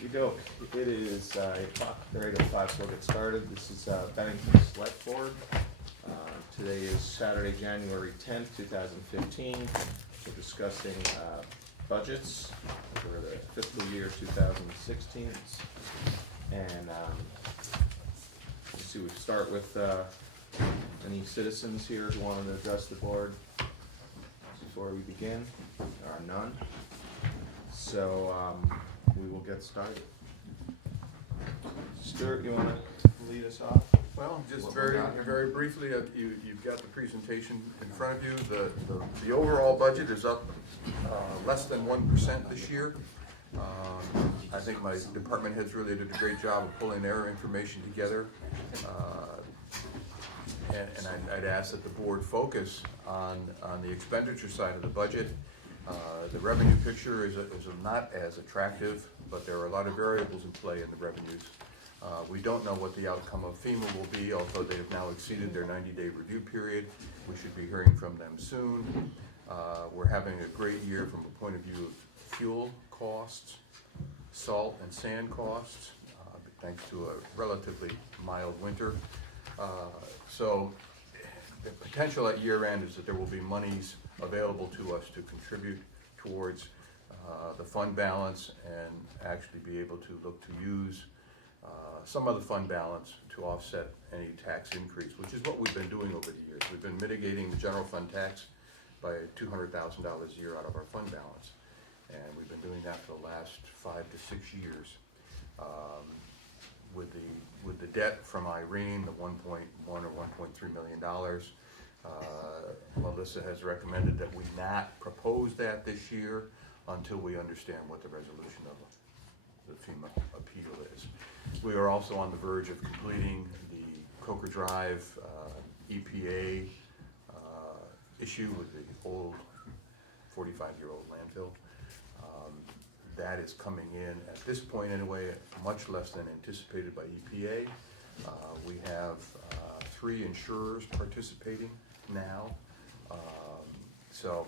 Okey-doke. It is 8 o'clock, ready to 5, so we'll get started. This is Bennington Select Board. Today is Saturday, January 10th, 2015. We're discussing budgets for the fiscal year 2016. And let's see, we start with any citizens here who wanted to address the board before we begin. There are none. So we will get started. Stuart, you want to lead us off? Well, just very briefly, you've got the presentation in front of you. The overall budget is up less than 1% this year. I think my department heads really did a great job of pulling their information together. And I'd ask that the board focus on the expenditure side of the budget. The revenue picture is not as attractive, but there are a lot of variables in play in the revenues. We don't know what the outcome of FEMA will be, although they have now exceeded their 90-day review period. We should be hearing from them soon. We're having a great year from a point of view of fuel costs, salt and sand costs, thanks to a relatively mild winter. So the potential at year end is that there will be monies available to us to contribute towards the fund balance and actually be able to look to use some of the fund balance to offset any tax increase, which is what we've been doing over the years. We've been mitigating the general fund tax by $200,000 a year out of our fund balance, and we've been doing that for the last 5 to 6 years. With the debt from Irene, the 1.1 or $1.3 million, Melissa has recommended that we not propose that this year until we understand what the resolution of the FEMA appeal is. We are also on the verge of completing the Coker Drive EPA issue with the old 45-year-old landfill. That is coming in at this point anyway, much less than anticipated by EPA. We have 3 insurers participating now. So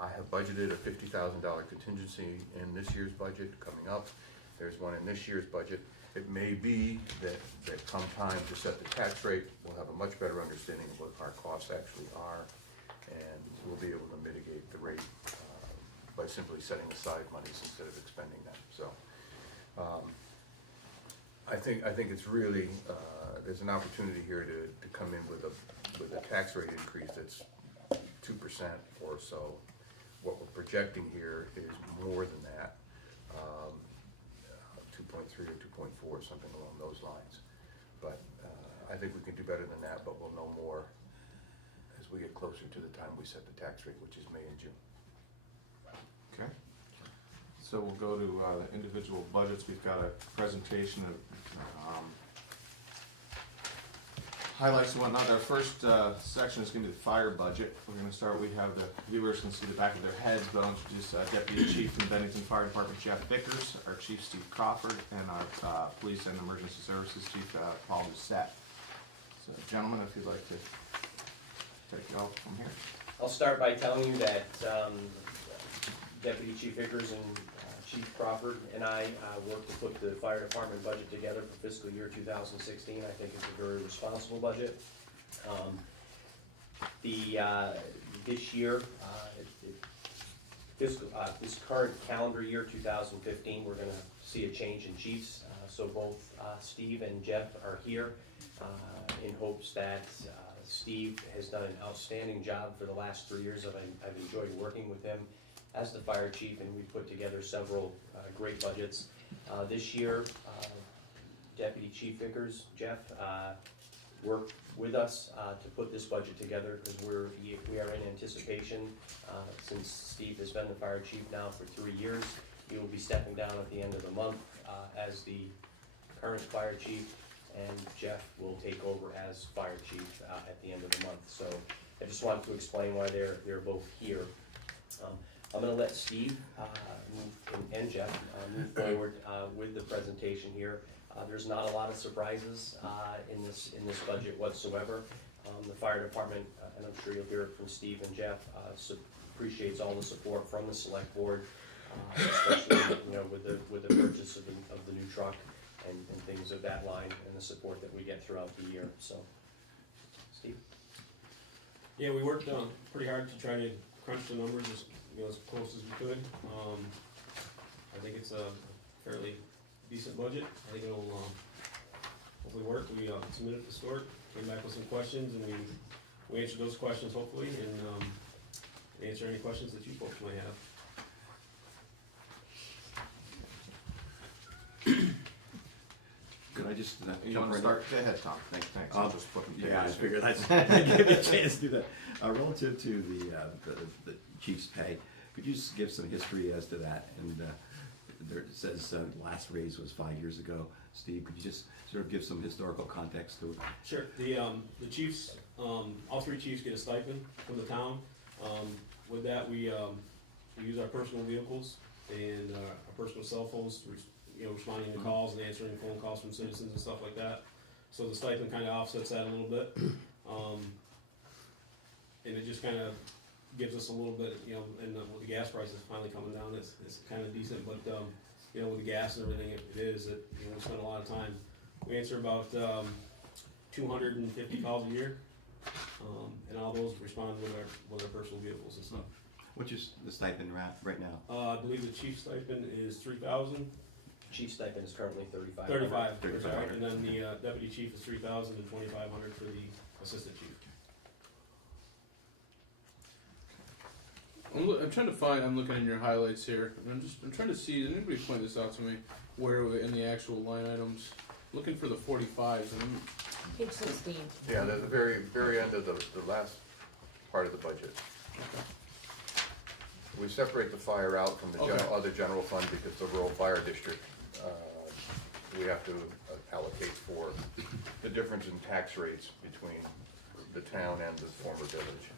I have budgeted a $50,000 contingency in this year's budget coming up. There's one in this year's budget. It may be that come time to set the tax rate, we'll have a much better understanding of what our costs actually are, and we'll be able to mitigate the rate by simply setting aside monies instead of expending them. So I think it's really there's an opportunity here to come in with a tax rate increase that's 2% or so. What we're projecting here is more than that, 2.3 or 2.4, something along those lines. But I think we can do better than that, but we'll know more as we get closer to the time we set the tax rate, which is May and June. Okay. So we'll go to the individual budgets. We've got a presentation of highlights and whatnot. Our first section is going to be the fire budget. We're going to start, we have the viewers can see the back of their heads, but I'll introduce Deputy Chief from Bennington Fire Department, Jeff Vickers, our Chief, Steve Crawford, and our Police and Emergency Services Chief, Paul Doucette. So gentlemen, if you'd like to take it off from here. I'll start by telling you that Deputy Chief Vickers and Chief Crawford and I worked to put the fire department budget together for fiscal year 2016. I think it's a very responsible budget. This year, this current calendar year 2015, we're going to see a change in chiefs. So both Steve and Jeff are here in hopes that Steve has done an outstanding job for the last 3 years. I've enjoyed working with him as the fire chief, and we put together several great budgets. This year, Deputy Chief Vickers, Jeff, worked with us to put this budget together because we are in anticipation, since Steve has been the fire chief now for 3 years. He will be stepping down at the end of the month as the current fire chief, and Jeff will take over as fire chief at the end of the month. So I just wanted to explain why they're both here. I'm going to let Steve and Jeff move forward with the presentation here. There's not a lot of surprises in this budget whatsoever. The fire department, and I'm sure you'll hear it from Steve and Jeff, appreciates all the support from the select board, especially with the purchase of new truck and things of that line, and the support that we get throughout the year, so. Steve? Yeah, we worked pretty hard to try to crunch the numbers as close as we could. I think it's a fairly decent budget. I think it'll hopefully work. We submitted it to Stuart, came back with some questions, and we answered those questions hopefully, and answer any questions that you folks may have. Could I just You jump wanna right start? in? Go ahead, Tom. Thanks. I'll Just flipping Yeah, I pages. figured I'd give you a chance to do that. Relative to the chief's pay, could you just give some history as to that? And there it says last raise was 5 years ago. Steve, could you just sort of give some historical context to it? Sure. The chiefs, all three chiefs get a stipend from the town. With that, we use our personal vehicles and our personal cell phones, responding to calls and answering phone calls from citizens and stuff like that. So the stipend kind of offsets that a little bit. And it just kind of gives us a little bit, and with the gas prices finally coming down, it's kind of decent, but, with the gas and everything, it is, we spend a lot of time. We answer about 250 calls a year, and all those respond with our personal vehicles and stuff. What's the stipend right now? I believe the chief stipend is 3,000. Chief stipend is currently 35. 35, and then the deputy chief is 3,000 and 2,500 for the assistant chief. I'm trying to find. I'm looking in your highlights here, and I'm trying to see. Did anybody point this out to me? Where in the actual line items? Looking for the 45s, and Page 16. Yeah, they're the very, very end of the last part of the budget. We separate the fire out from the Okay. other general fund because the rural fire district, we have to allocate for the difference in tax rates between the town and the former village.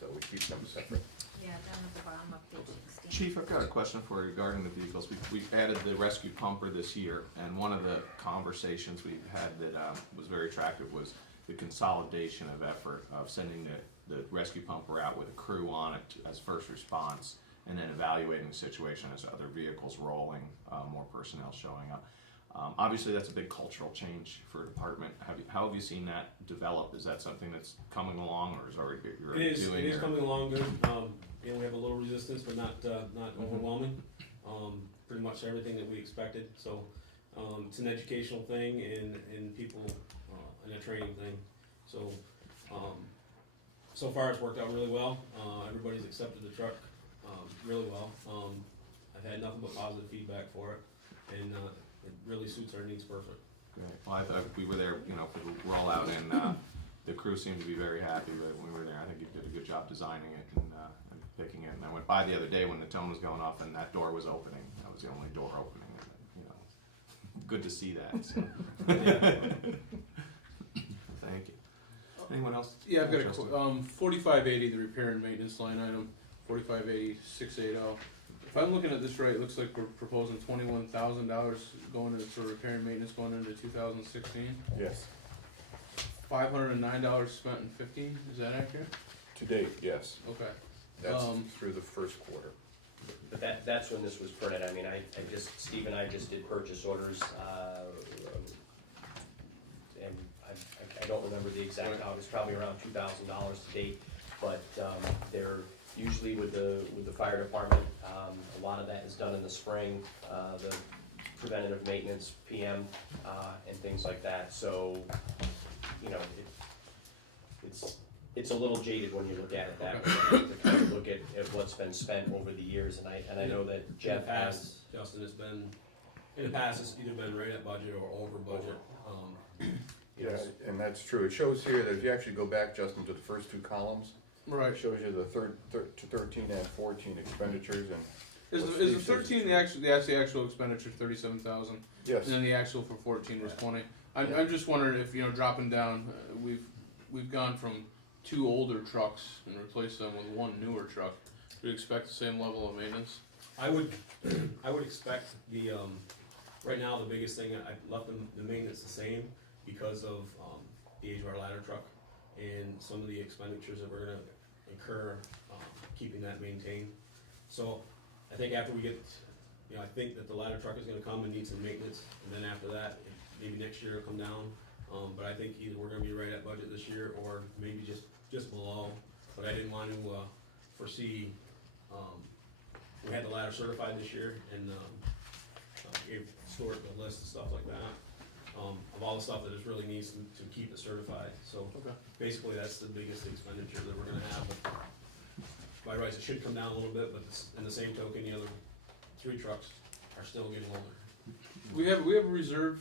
So we keep them separate. Yeah, down at the bottom of page 16. Chief, I've got a question for you regarding the vehicles. We've added the rescue pumper this year, and one of the conversations we've had that was very attractive was the consolidation of effort of sending the rescue pumper out with a crew on it as first response, and then evaluating the situation as other vehicles rolling, more personnel showing up. Obviously, that's a big cultural change for a department. How have you seen that develop? Is that something that's coming along, or is you're already doing? It is coming along good. We have a little resistance, but not overwhelming. Pretty much everything that we expected. So it's an educational thing and people and a training thing. So so far it's worked out really well. Everybody's accepted the truck really well. I've had nothing but positive feedback for it, and it really suits our needs perfect. Great. Well, I thought we were there, for the rollout, and the crew seemed to be very happy when we were there. I think you did a good job designing it and picking it. And I went by the other day when the tone was going off and that door was opening. That was the only door opening. And, good to see that. So. Thank you. Anyone else? yeah, I've got a Justin? 4580, the repair and maintenance line item, 4580 680. If I'm looking at this right, it looks like we're proposing $21,000 going into for repair and maintenance going into 2016. Yes. $509 spent in 15. Is that accurate? To date, yes. Okay. That's through the first quarter. But that's when this was printed. I mean, Steve and I just did purchase orders, and I don't remember the exact amount. It's probably around $2,000 to date, but they're usually with the fire department. A lot of that is done in the spring, the preventative maintenance, PM, and things like that. So, it's a little jaded when you look at it that way, to kind of look at what's been spent over the years, and I know that Jeff has. Justin, in the past, it's either been right at budget or over budget. Yeah, and that's true. It shows here that if you actually go back, Justin, to the first two columns, Right. it shows you the 13 and 14 expenditures and. Is what the Steve says 13 the actual expenditure 37,000, Yes. and then the actual for 14 was 20? I'm just wondering if dropping down, we've gone from 2 older trucks and replaced them with 1 newer truck. Do you expect the same level of maintenance? I would expect right now the biggest thing, I left the maintenance the same because of the age of our ladder truck and some of the expenditures that we're gonna incur keeping that maintained. So I think after we get you know, I think that the ladder truck is gonna come and need some maintenance, and then after that, maybe next year it'll come down. But I think either we're gonna be right at budget this year, or maybe just below, but I didn't want to, foresee, we had the ladder certified this year, and, gave Stuart the list of stuff like that, of all the stuff that it really needs to keep it certified, so. Okay. Basically, that's the biggest expenditure that we're gonna have, but by rights, it should come down a little bit, but in the same token, the other 3 trucks are still getting older. We have a reserve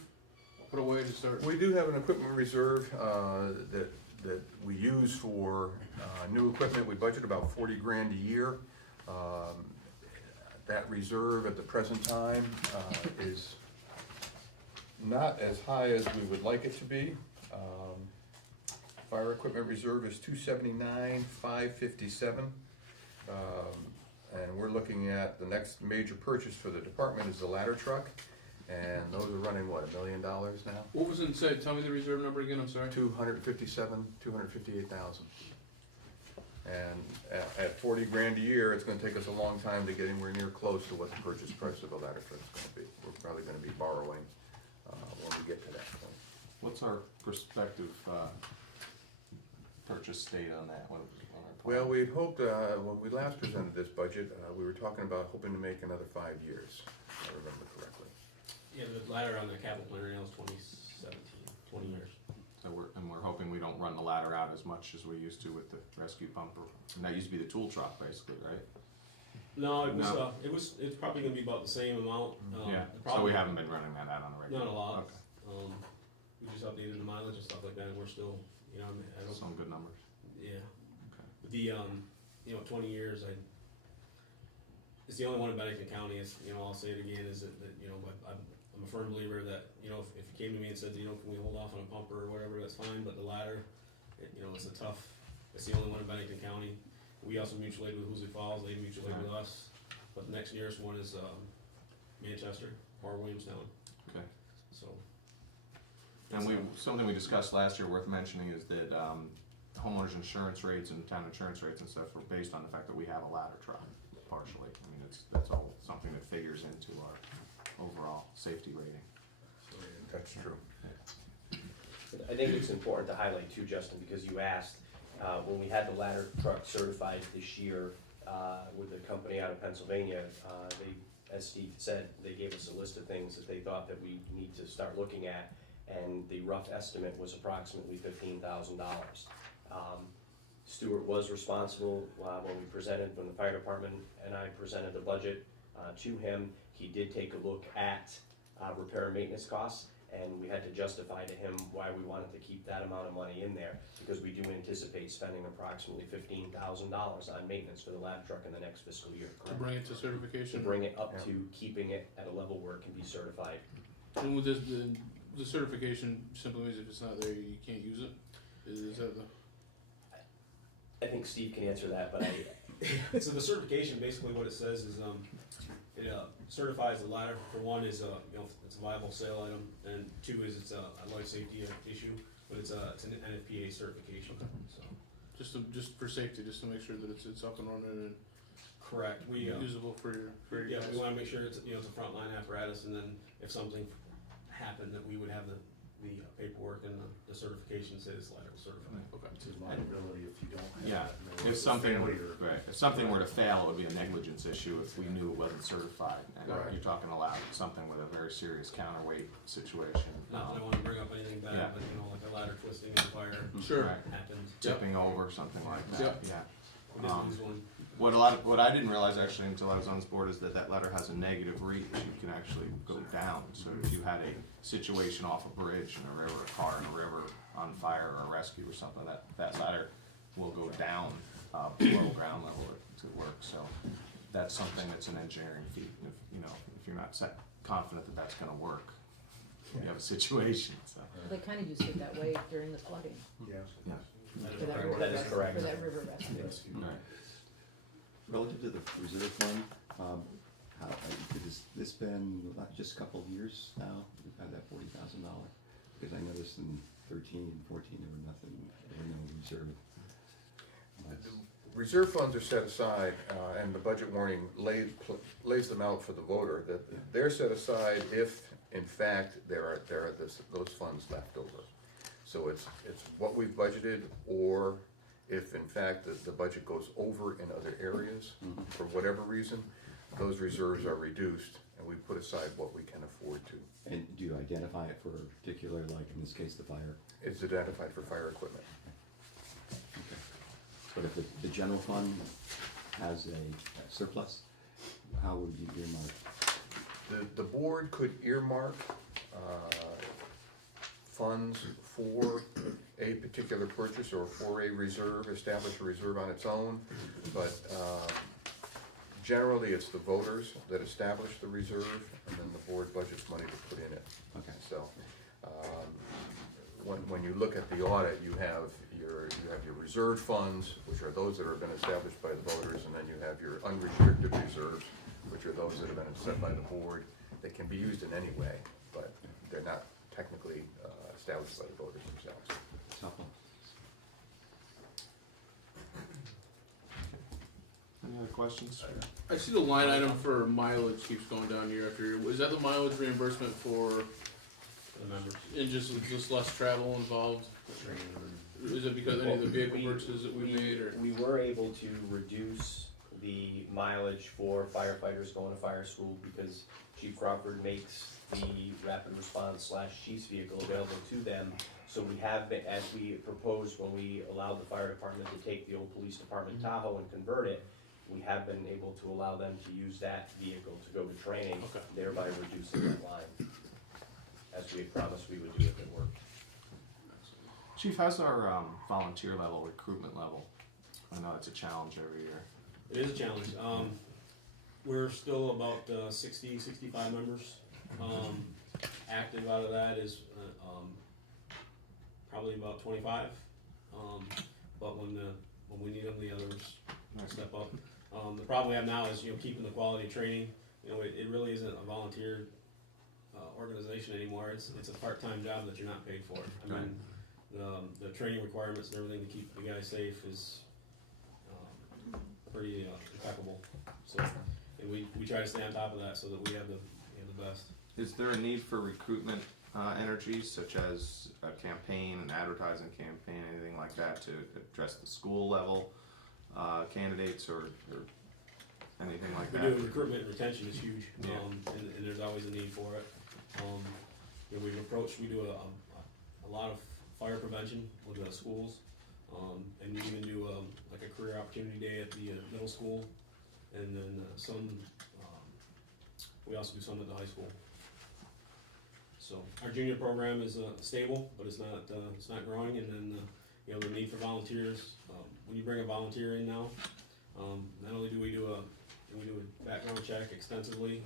put away to start. We do have an equipment reserve, that we use for, new equipment. We budget about 40 grand a year. That reserve at the present time, is not as high as we would like it to be. Fire equipment reserve is 279,557. And we're looking at the next major purchase for the department is the ladder truck, and those are running, what, $1 million now? What was inside? Tell me the reserve number again, I'm sorry. 258,000. And at 40 grand a year, it's gonna take us a long time to get anywhere near close to what the purchase price of a ladder truck is gonna be. We're probably gonna be borrowing, when we get to that point. What's our prospective, purchase date on that one? Well, we'd hoped, when we last presented this budget, we were talking about hoping to make another 5 years, if I remember correctly. Yeah, the ladder on the capital planner now is 2017, 20 years. So we're hoping we don't run the ladder out as much as we used to with the rescue pumper. And that used to be the tool truck, basically, right? No, No. it's probably gonna be about the same amount. Yeah, the so problem- we haven't been running that out on a regular. Not a lot. Okay, We just updated the mileage and stuff like that, and we're still, you know, I don't, some good numbers. yeah. Okay. The, you know, 20 years, it's the only one in Bennington County, is, you know, I'll say it again, is that, you know, I'm a firm believer that, you know, if you came to me and said, you know, can we hold off on a pumper or whatever, that's fine, but the ladder, you know, it's the only one in Bennington County. We also mutual aid with Hoolsey Falls, they mutual aid with us, but the next nearest one is, Manchester or Williamstown, Okay. so. And something we discussed last year worth mentioning is that, homeowners insurance rates and town insurance rates and stuff are based on the fact that we have a ladder truck, partially. I mean, that's all something that figures into our overall safety rating. That's true. I think it's important to highlight too, Justin, because you asked, when we had the ladder truck certified this year, with a company out of Pennsylvania, they, as Steve said, they gave us a list of things that they thought that we need to start looking at, and the rough estimate was approximately $15,000. Stuart was responsible, when the fire department and I presented the budget, to him. He did take a look at, repair and maintenance costs, and we had to justify to him why we wanted to keep that amount of money in there, because we do anticipate spending approximately $15,000 on maintenance for the ladder truck in the next fiscal year. To bring it to To certification. bring it up to keeping it at a level where it can be certified. And with the certification simply means if it's not there, you can't use it? Is that the? I think Steve can answer that, but So the certification, basically what it says is, it certifies the ladder, for one is, you know, it's a viable sale item, and 2 is it's a life safety issue, but it's an NFPA certification, so. Just for safety, just to make sure that it's up and running Correct, we, and usable for your yeah, guys. we wanna make sure it's, you know, it's a frontline apparatus, and then if something happened, that we would have the paperwork and the certification says this ladder was certified. Okay. It's a liability if you don't have Yeah, that. if something, Failure. if something were to fail, it would be a negligence issue if we knew it wasn't certified. And Right. you're talking about something with a very serious counterweight situation. Not that I wanna bring up anything Yeah. bad, but you know, like a ladder twisting in the fire Sure. Right. happened, Tipping over, something like that, yeah. we did lose one. What I didn't realize actually until I was on this board is that ladder has a negative reach. You can actually go down. So if you had a situation off a bridge in a river, a car in a river on fire or a rescue or something, that ladder will go down below ground level to work. So that's something that's an engineering feat. If you're not confident that that's going to work, you have a situation. So They kinda used it that way during the flooding, Yes. yeah. for that river That is rescue, correct. for that river rescue. Yes. Right. Relative to the reserve fund, has this been just a couple of years now, we've had that $40,000? Because I noticed in 13, 14, there were no reserve. reserve funds are set aside, and the budget warning lays them out for the voter, that they're set aside if, in fact, there are those funds left over. So it's what we've budgeted, or if in fact the budget goes over in other areas, for whatever reason, those reserves are reduced, and we put aside what we can afford to. And do you identify it for a particular, like in this case, the fire? It's identified for fire equipment. Okay. But if the general fund has a surplus, how would you earmark? The board could earmark funds for a particular purchase or for a reserve, establish a reserve on its own, but generally it's the voters that establish the reserve, and then the board budgets money to put in it. Okay. So, when you look at the audit, you have your reserve funds, which are those that have been established by the voters, and then you have your unrestricted reserves, which are those that have been set by the board. They can be used in any way, but they're not technically established by the voters themselves. It's helpful. Any other questions? I see the line item for mileage keeps going down year after year. Is that the mileage reimbursement for, The members. and just less travel involved? Is it because of any of the vehicle We- purchases that we made, or? We were able to reduce the mileage for firefighters going to fire school because Chief Crawford makes the rapid response / chief's vehicle available to them. So we have been, as we proposed when we allowed the fire department to take the old police department Tahoe and convert it, we have been able to allow them to use that vehicle to go to training, Okay. thereby reducing that line, as we had promised we would do if it worked. Chief, how's our volunteer level, recruitment level? I know it's a challenge every year. It is a challenge. We're still about 60, 65 members. Active out of that is probably about 25. But when we need them, the others step up. The problem we have now is keeping the quality of training. It really isn't a volunteer organization anymore. It's a part-time job that you're not paid for. I mean, the training requirements and everything to keep the guys safe is pretty impeccable. So, and we try to stay on top of that so that we have the best. Is there a need for recruitment energies such as a campaign, an advertising campaign, anything like that to address the school level candidates or anything like We that? do recruitment and retention is huge, Yeah. and there's always a need for it. We do a lot of fire prevention with the schools, and we even do like a career opportunity day at the middle school, and then we also do some at the high school. So our junior program is stable, but it's not growing, and then the need for volunteers. When you bring a volunteer in now, not only do we do a background check extensively,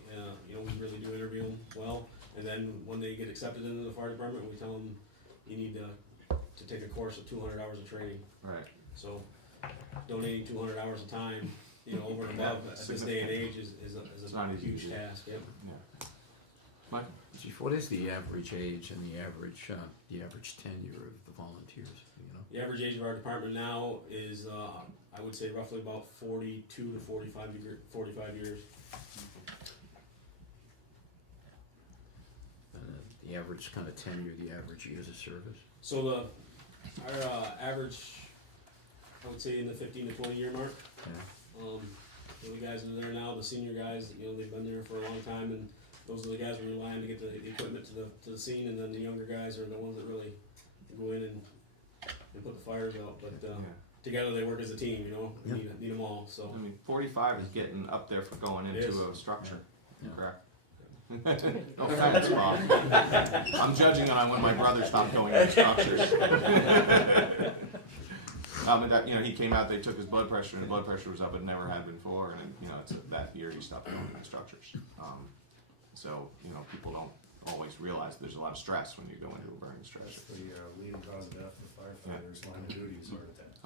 we really do interview them well, and then when they get accepted into the fire department, we tell them you need to take a course of 200 hours of training. Right. So donating 200 hours of time, over and above at this day and age is It's not a easy huge to do. task. Yep. Yeah. Mike? Chief, what is the average age and the average tenure of the volunteers, The average age of our department now is, I would say, roughly about 42 to 45 years. The average kind of tenure, the average years of service? So our average, I would say, in the 15 to 20 year mark. Yeah. The guys that are there now, the senior guys, they've been there for a long time, and those are the guys we rely on to get the equipment to the scene, and then the younger guys are the ones that really go in and put the fires out. But together they work as a team, we need them all. So I mean, 45 is getting up there for going It into is. a structure. Yeah. Correct. No offense, Bob. I'm judging on when my brother stopped going into structures. He came out, they took his blood pressure, and the blood pressure was up, it never had before, and it's that year he stopped going into structures. So people don't always realize there's a lot of stress when you go into a burning structure. The leading cause of death for firefighters, line of duty is heart attacks.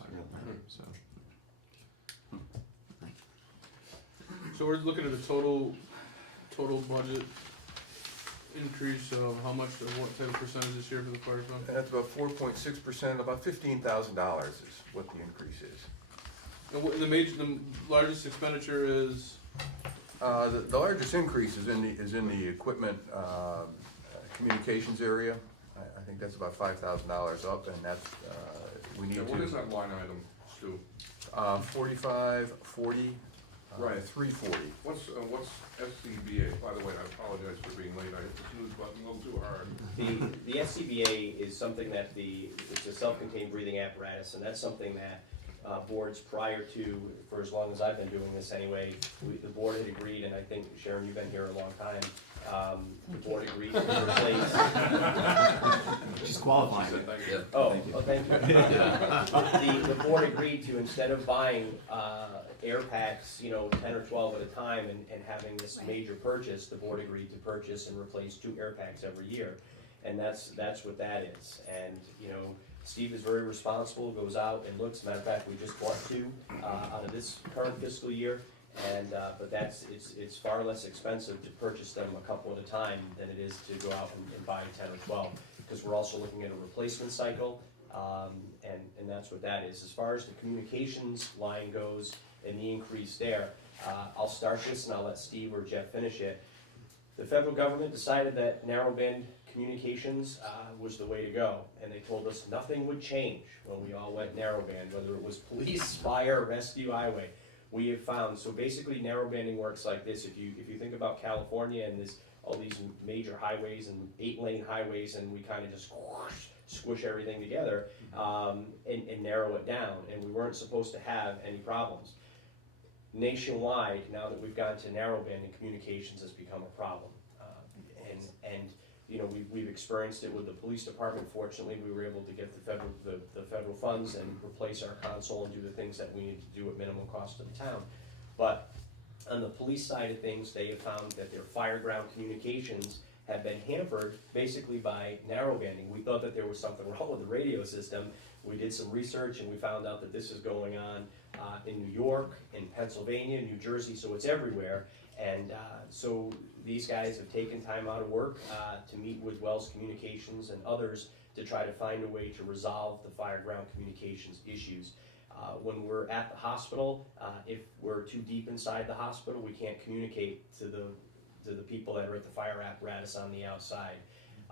So, So we're looking at a total budget increase of how much, of what type of percentage this year for the fire fund? And that's about 4.6%, about $15,000 is what the increase is. And the largest expenditure is, The largest increase is in the equipment, communications area. I think that's about $5,000 up, and that's, we need And what is to, that line item, Stu? 45, 40, Right. 340. What's SCBA? By the way, I apologize for being late, I hit the snooze button a little too hard. The SCBA is something that it's a self-contained breathing apparatus, and that's something that boards prior to, for as long as I've been doing this anyway, the board had agreed, and I think, Sharon, you've been here a long time, the board agreed to replace. She's qualified. Thank you. Thank you. The board agreed to, instead of buying air packs, 10 or 12 at a time and having this major purchase, the board agreed to purchase and replace 2 air packs every year. And that's what that is. And, Steve is very responsible, goes out and looks. Matter of fact, we just bought 2 out of this current fiscal year. And, but it's far less expensive to purchase them a couple at a time than it is to go out and buy 10 or 12. Because we're also looking at a replacement cycle, and that's what that is. As far as the communications line goes and the increase there, I'll start this and I'll let Steve or Jeff finish it. The federal government decided that narrowband communications was the way to go, and they told us nothing would change when we all went narrowband, whether it was police, fire, rescue, highway. We have found, so basically narrowbanding works like this. If you think about California and there's all these major highways and 8-lane highways, and we kind of just squish everything together and narrow it down, and we weren't supposed to have any problems. Nationwide, now that we've gone to narrowband, and communications has become a problem, and we've experienced it with the police department. Fortunately, we were able to get the federal funds and replace our console and do the things that we need to do at minimum cost to the town. But on the police side of things, they have found that their fireground communications have been hampered basically by narrowbanding. We thought that there was something wrong with the radio system. We did some research and we found out that this is going on in New York, in Pennsylvania, New Jersey, so it's everywhere. And so these guys have taken time out of work to meet with Wells Communications and others to try to find a way to resolve the fireground communications issues. When we're at the hospital, if we're too deep inside the hospital, we can't communicate to the people that are at the fire apparatus on the outside.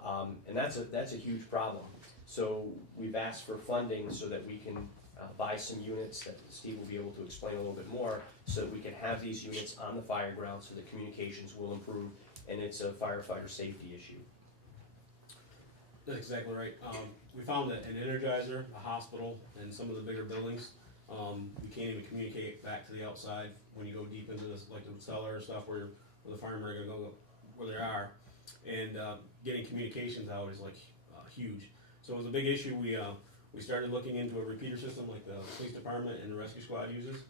And that's a huge problem. So we've asked for funding so that we can buy some units that Steve will be able to explain a little bit more, so that we can have these units on the fire ground so that communications will improve, and it's a firefighter safety issue. That's exactly right. We found that an Energizer, a hospital, and some of the bigger buildings, we can't even communicate back to the outside when you go deep into this, like the cellar or stuff where the firemen are gonna go where they are, and getting communications out is like huge. So it was a big issue. We started looking into a repeater system like the police department and the rescue squad uses.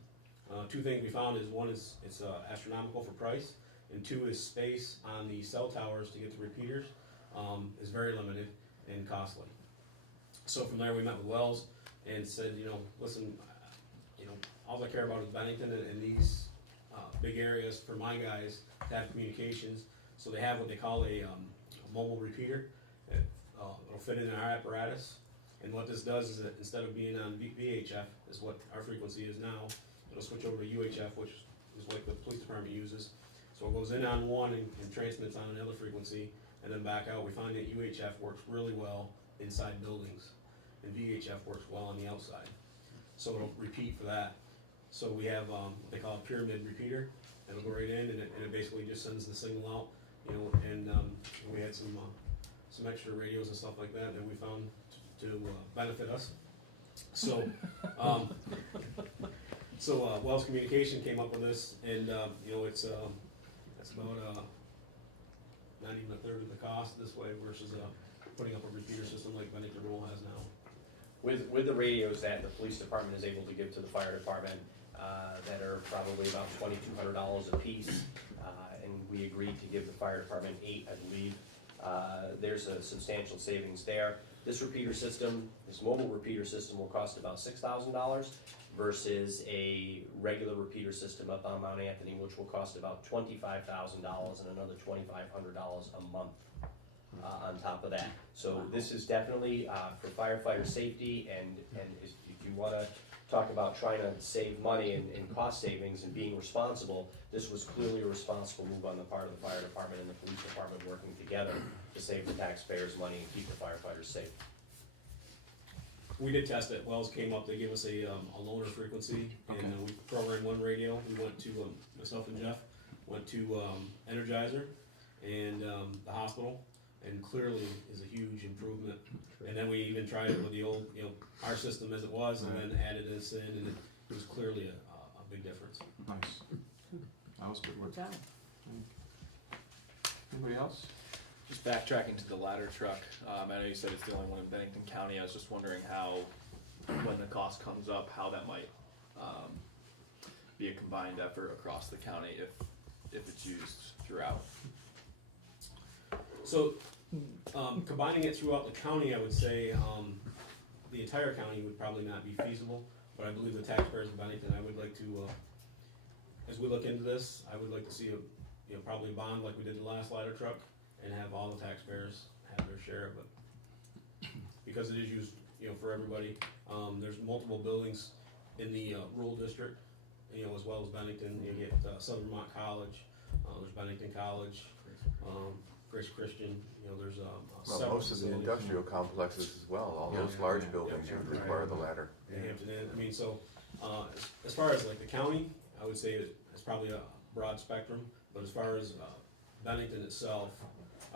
2 things we found is, one is it's astronomical for price, and 2 is space on the cell towers to get the repeaters is very limited and costly. So from there we met with Wells and said, listen, all I care about is Bennington and these big areas for my guys to have communications. So they have what they call a mobile repeater. It'll fit in our apparatus. And what this does is that instead of being on VHF, is what our frequency is now, it'll switch over to UHF, which is what the police department uses. So it goes in on one and transmits on another frequency, and then back out. We find that UHF works really well inside buildings, and VHF works well on the outside. So it'll repeat for that. So we have what they call a pyramid repeater. It'll go right in, and it basically just sends the signal out, and we had some extra radios and stuff like that we found to benefit us. So, Wells Communication came up with this, and it's about not even a third of the cost this way versus putting up a repeater system like Bennington Rural has now. With the radios that the police department is able to give to the fire department, that are probably about $2,200 a piece, and we agreed to give the fire department 8, I believe. There's a substantial savings there. This mobile repeater system will cost about $6,000 versus a regular repeater system up on Mount Anthony, which will cost about $25,000 and another $2,500 a month on top of that. So this is definitely for firefighter safety, and if you want to talk about trying to save money and cost savings and being responsible, this was clearly a responsible move on the part of the fire department and the police department working together to save the taxpayers money and keep the firefighters safe. We did test it, Wells came up, they gave us a loaner frequency, and Okay. we programmed one radio, we went to, myself and Jeff, went to Energizer and the hospital, and clearly is a huge improvement. And then we even tried it with the old, our system as it was, and then added this in, and it was clearly a big difference. Nice. That was good work. Good job. Anybody else? Just backtracking to the ladder truck, I know you said it's the only one in Bennington County, I was just wondering how, when the cost comes up, how that might, be a combined effort across the county if it's used throughout. So, combining it throughout the county, I would say, the entire county would probably not be feasible, but I believe the taxpayers of Bennington, I would like to, as we look into this, I would like to see probably a bond like we did the last ladder truck, and have all the taxpayers have their share of it. Because it is used, for everybody. There's multiple buildings in the rural district, as well as Bennington. You get Southern Vermont College, there's Bennington College, Grace Christian, there's Well, several most of the facilities. industrial complexes as well, all those Yeah. large buildings Yeah. would require the ladder. in Hampton Inn. I mean, so, as far as like the county, I would say it's probably a broad spectrum, but as far as Bennington itself,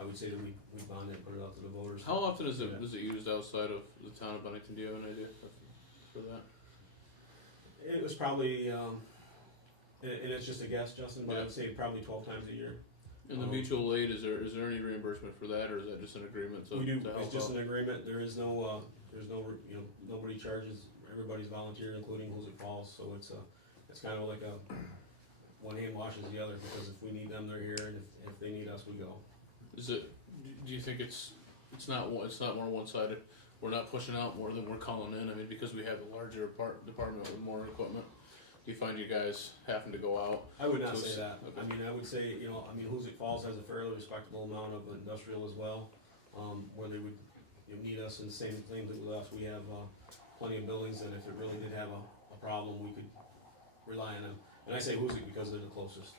I would say that we bond it, put it out to the voters. How often is it used outside of the town of Bennington? Do you have an idea for that? It was probably, and it's just a guess, Justin, but Yeah. I'd say probably 12 times a year. In the mutual aid, is there any reimbursement for that, or is that just an agreement to We do, to help it's just out? an agreement, there's no, nobody charges, everybody's volunteer, including Hoosick Falls, so it's kind of like a, one hand washes the other, because if we need them, they're here, and if they need us, we go. Is it? Do you think it's not more one-sided? We're not pushing out more than we're calling in. I mean, because we have a larger department with more equipment. Do you find you guys having to go out? I would not So say it's- that. okay. I mean, I would say, Hoosick Falls has a fairly respectable amount of industrial as well, where they would need us, and the same thing with us. We have plenty of buildings that if it really did have a problem, we could rely on them. And I say Hoosick because they're the closest.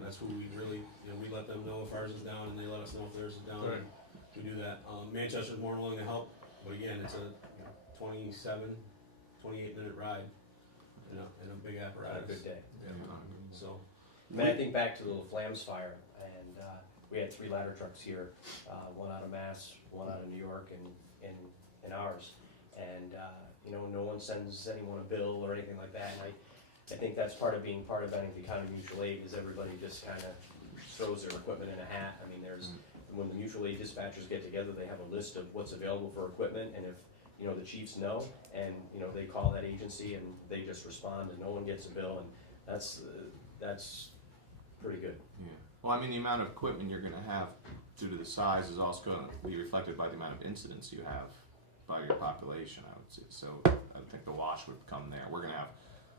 That's who we really, we let them know if ours is down, and they let us know if theirs is down, and we do that. Manchester's more willing to help, but again, it's a 28-minute ride in a big On a apparatus. good day. So, I mean, I think back to the little Flams fire, and we had 3 ladder trucks here, one out of Mass, one out of New York, and ours. And, no one sends anyone a bill or anything like that. And I think that's part of being part of Bennington County Mutual Aid, is everybody just kind of throws their equipment in a hat. I mean, when the mutual aid dispatchers get together, they have a list of what's available for equipment, and if, the chiefs know, and, they call that agency, and they just respond, and no one gets a bill, and that's pretty good. Yeah. Well, I mean, the amount of equipment you're gonna have due to the size is also gonna be reflected by the amount of incidents you have by your population, I would say. So I think the wash would come there. We're gonna have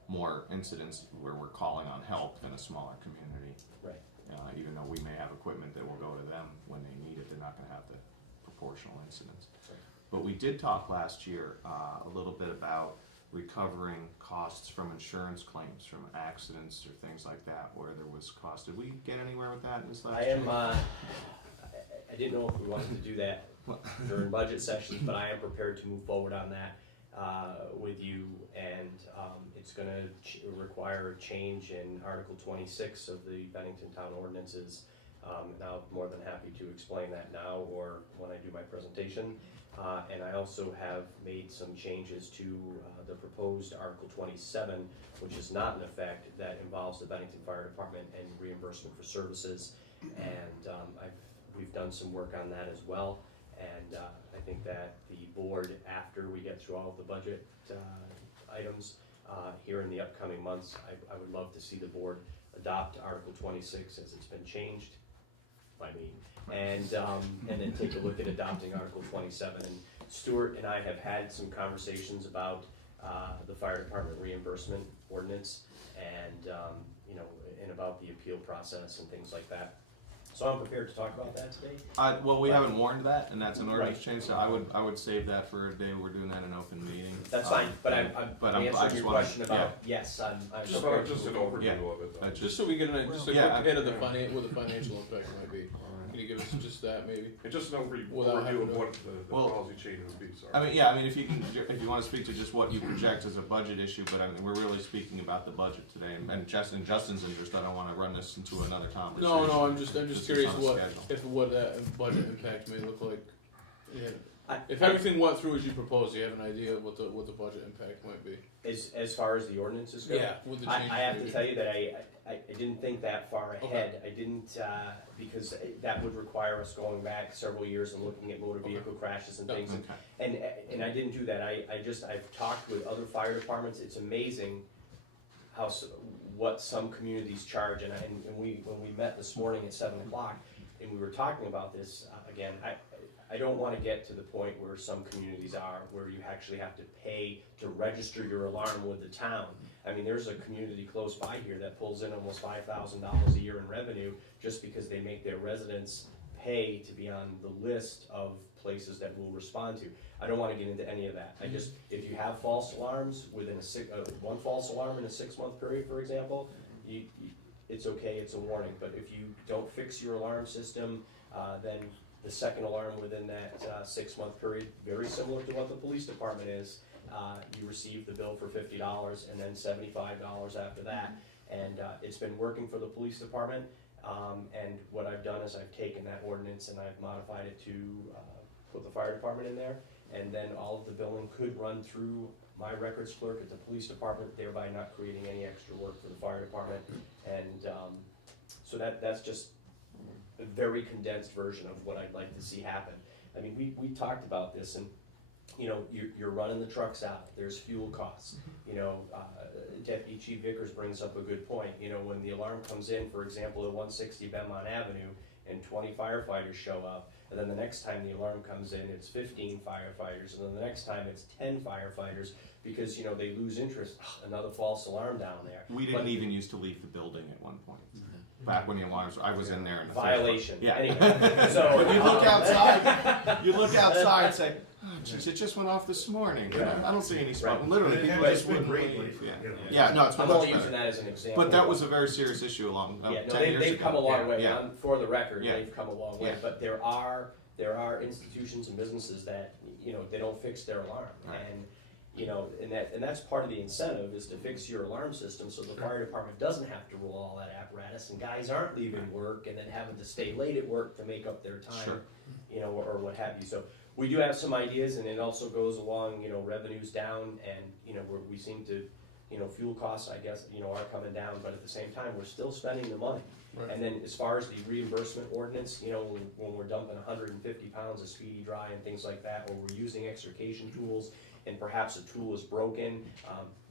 more incidents where we're calling on help than a smaller community. Right. Even though we may have equipment that will go to them when they need it, they're not gonna have the proportional incidents. Right. But we did talk last year a little bit about recovering costs from insurance claims from accidents or things like that, where there was cost. Did we get anywhere with that in this last I year? am, I didn't know if we wanted to do that during budget sessions, but I am prepared to move forward on that with you, and it's gonna require a change in Article 26 of the Bennington Town Ordinances. And I'm more than happy to explain that now or when I do my presentation. And I also have made some changes to the proposed Article 27, which is not in effect, that involves the Bennington Fire Department and reimbursement for services. And we've done some work on that as well. And I think that the board, after we get through all of the budget items here in the upcoming months, I would love to see the board adopt Article 26 as it's been changed by me, and then take a look at adopting Article 27. And Stuart and I have had some conversations about the fire department reimbursement ordinance, and and about the appeal process and things like that. So I'm prepared to talk about that today. Well, we haven't warned that, and that's an ordinance Right. change, so I would save that for a day we're doing that in an open meeting. That's fine, but I I'm just answering your wanna- question about, yes, I'm Just prepared about, to just an move forward. overview of it though. Just so we get a, just a Yeah, quick hit of what the financial impact might be. Can you give us just that maybe? And just an overview Without having of to- what the Well, policy change would be, sorry. I mean, if you wanna speak to just what you project as a budget issue, but I mean, we're really speaking about the budget today, and Justin's interest, I don't wanna run this into another conversation. No, I'm just Just curious on the schedule. what that budget impact may look like. Yeah. I- If everything went through as you propose, you have an idea of what the budget impact might be. As far as the ordinances go? With the I changes have to maybe. tell you that I didn't think that far ahead. I didn't, because that would require us going back several years and looking at motor vehicle crashes and things. Okay. And I didn't do that. I've talked with other fire departments. It's amazing how, what some communities charge. And when we met this morning at 7:00 and we were talking about this, again, I don't wanna get to the point where some communities are, where you actually have to pay to register your alarm with the town. I mean, there's a community close by here that pulls in almost $5,000 a year in revenue just because they make their residents pay to be on the list of places that we'll respond to. I don't wanna get into any of that. If you have false alarms within one false alarm in a 6-month period, for example, it's okay, it's a warning. But if you don't fix your alarm system, then the second alarm within that 6-month period, very similar to what the police department is, you receive the bill for $50 and then $75 after that. And it's been working for the police department. And what I've done is I've taken that ordinance and I've modified it to put the fire department in there. And then all of the billing could run through my records clerk at the police department, thereby not creating any extra work for the fire department. And so that's just a very condensed version of what I'd like to see happen. I mean, we talked about this, and you know, you're running the trucks out. There's fuel costs. You know, Deputy Chief Vickers brings up a good point. You know, when the alarm comes in, for example, at 160 Belmont Avenue, and 20 firefighters show up, and then the next time the alarm comes in, it's 15 firefighters, and then the next time it's 10 firefighters, because, you know, they lose interest. Another false alarm down there. We didn't even used to leave the building at one point. Back when the alarms, I was in there in the Violation. Yeah. Anyway, so But you look outside, and say, oh jeez, it just went off this morning. I don't see any smoke. Right. Literally, And it people has just been wouldn't great leave. lately, Yeah. you know. Yeah, no, it's been I'm much only using better. that as an example. But that was a very serious issue along, Yeah, no, 10 years they've ago. come a long way. Yeah. For the record, Yeah. they've come a long way. Yeah. But there are institutions and businesses that, you know, they don't fix their alarm, Right. and you know, and that's part of the incentive is to fix your alarm system so the fire department doesn't have to roll all that apparatus, and guys aren't leaving work and then having to stay late at work to make up their time, Sure. you know, or what have you. So we do have some ideas, and it also goes along, you know, revenues down, and you know, we seem to, you know, fuel costs, I guess, you know, are coming down, but at the same time, we're still spending the money. Right. And then as far as the reimbursement ordinance, you know, when we're dumping 150 pounds of speedy dry and things like that, or we're using extrication tools, and perhaps a tool is broken,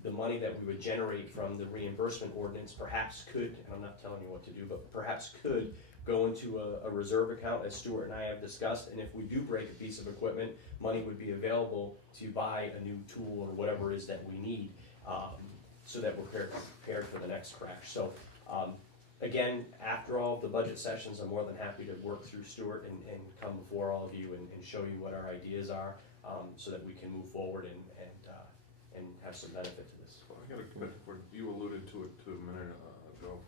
the money that we would generate from the reimbursement ordinance perhaps could, and I'm not telling you what to do, but perhaps could go into a reserve account, as Stuart and I have discussed, and if we do break a piece of equipment, money would be available to buy a new tool or whatever it is that we need, so that we're prepared for the next crash. So, again, after all the budget sessions, I'm more than happy to work through Stuart and come before all of you and show you what our ideas are, so that we can move forward and have some benefit to this. Well, I gotta commit, you alluded to it a minute ago.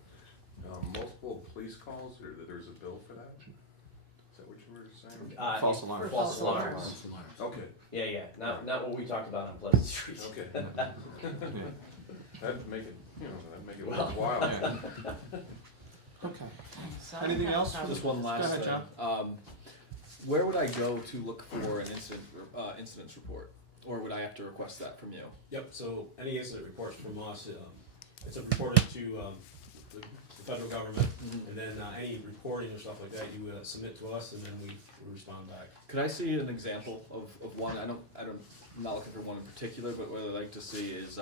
Multiple police calls, there's a bill for that? Is that what you were saying? False alarm. For False false alarms. alarms. Okay, Yeah, not what we talked about on Pleasant Street. okay. Yeah. That'd make it, you know, that'd make it Well, worthwhile. Yeah. Okay. Anything else? Just one Go last ahead, thing. John. Where would I go to look for an incidents report, or would I have to request that from you? Yep, so any incident reports from us, it's reported to the federal government, and then any reporting or stuff like that, you submit to us, and then we respond back. Could I see an example of one? I'm not looking for one in particular, but what I'd like to see is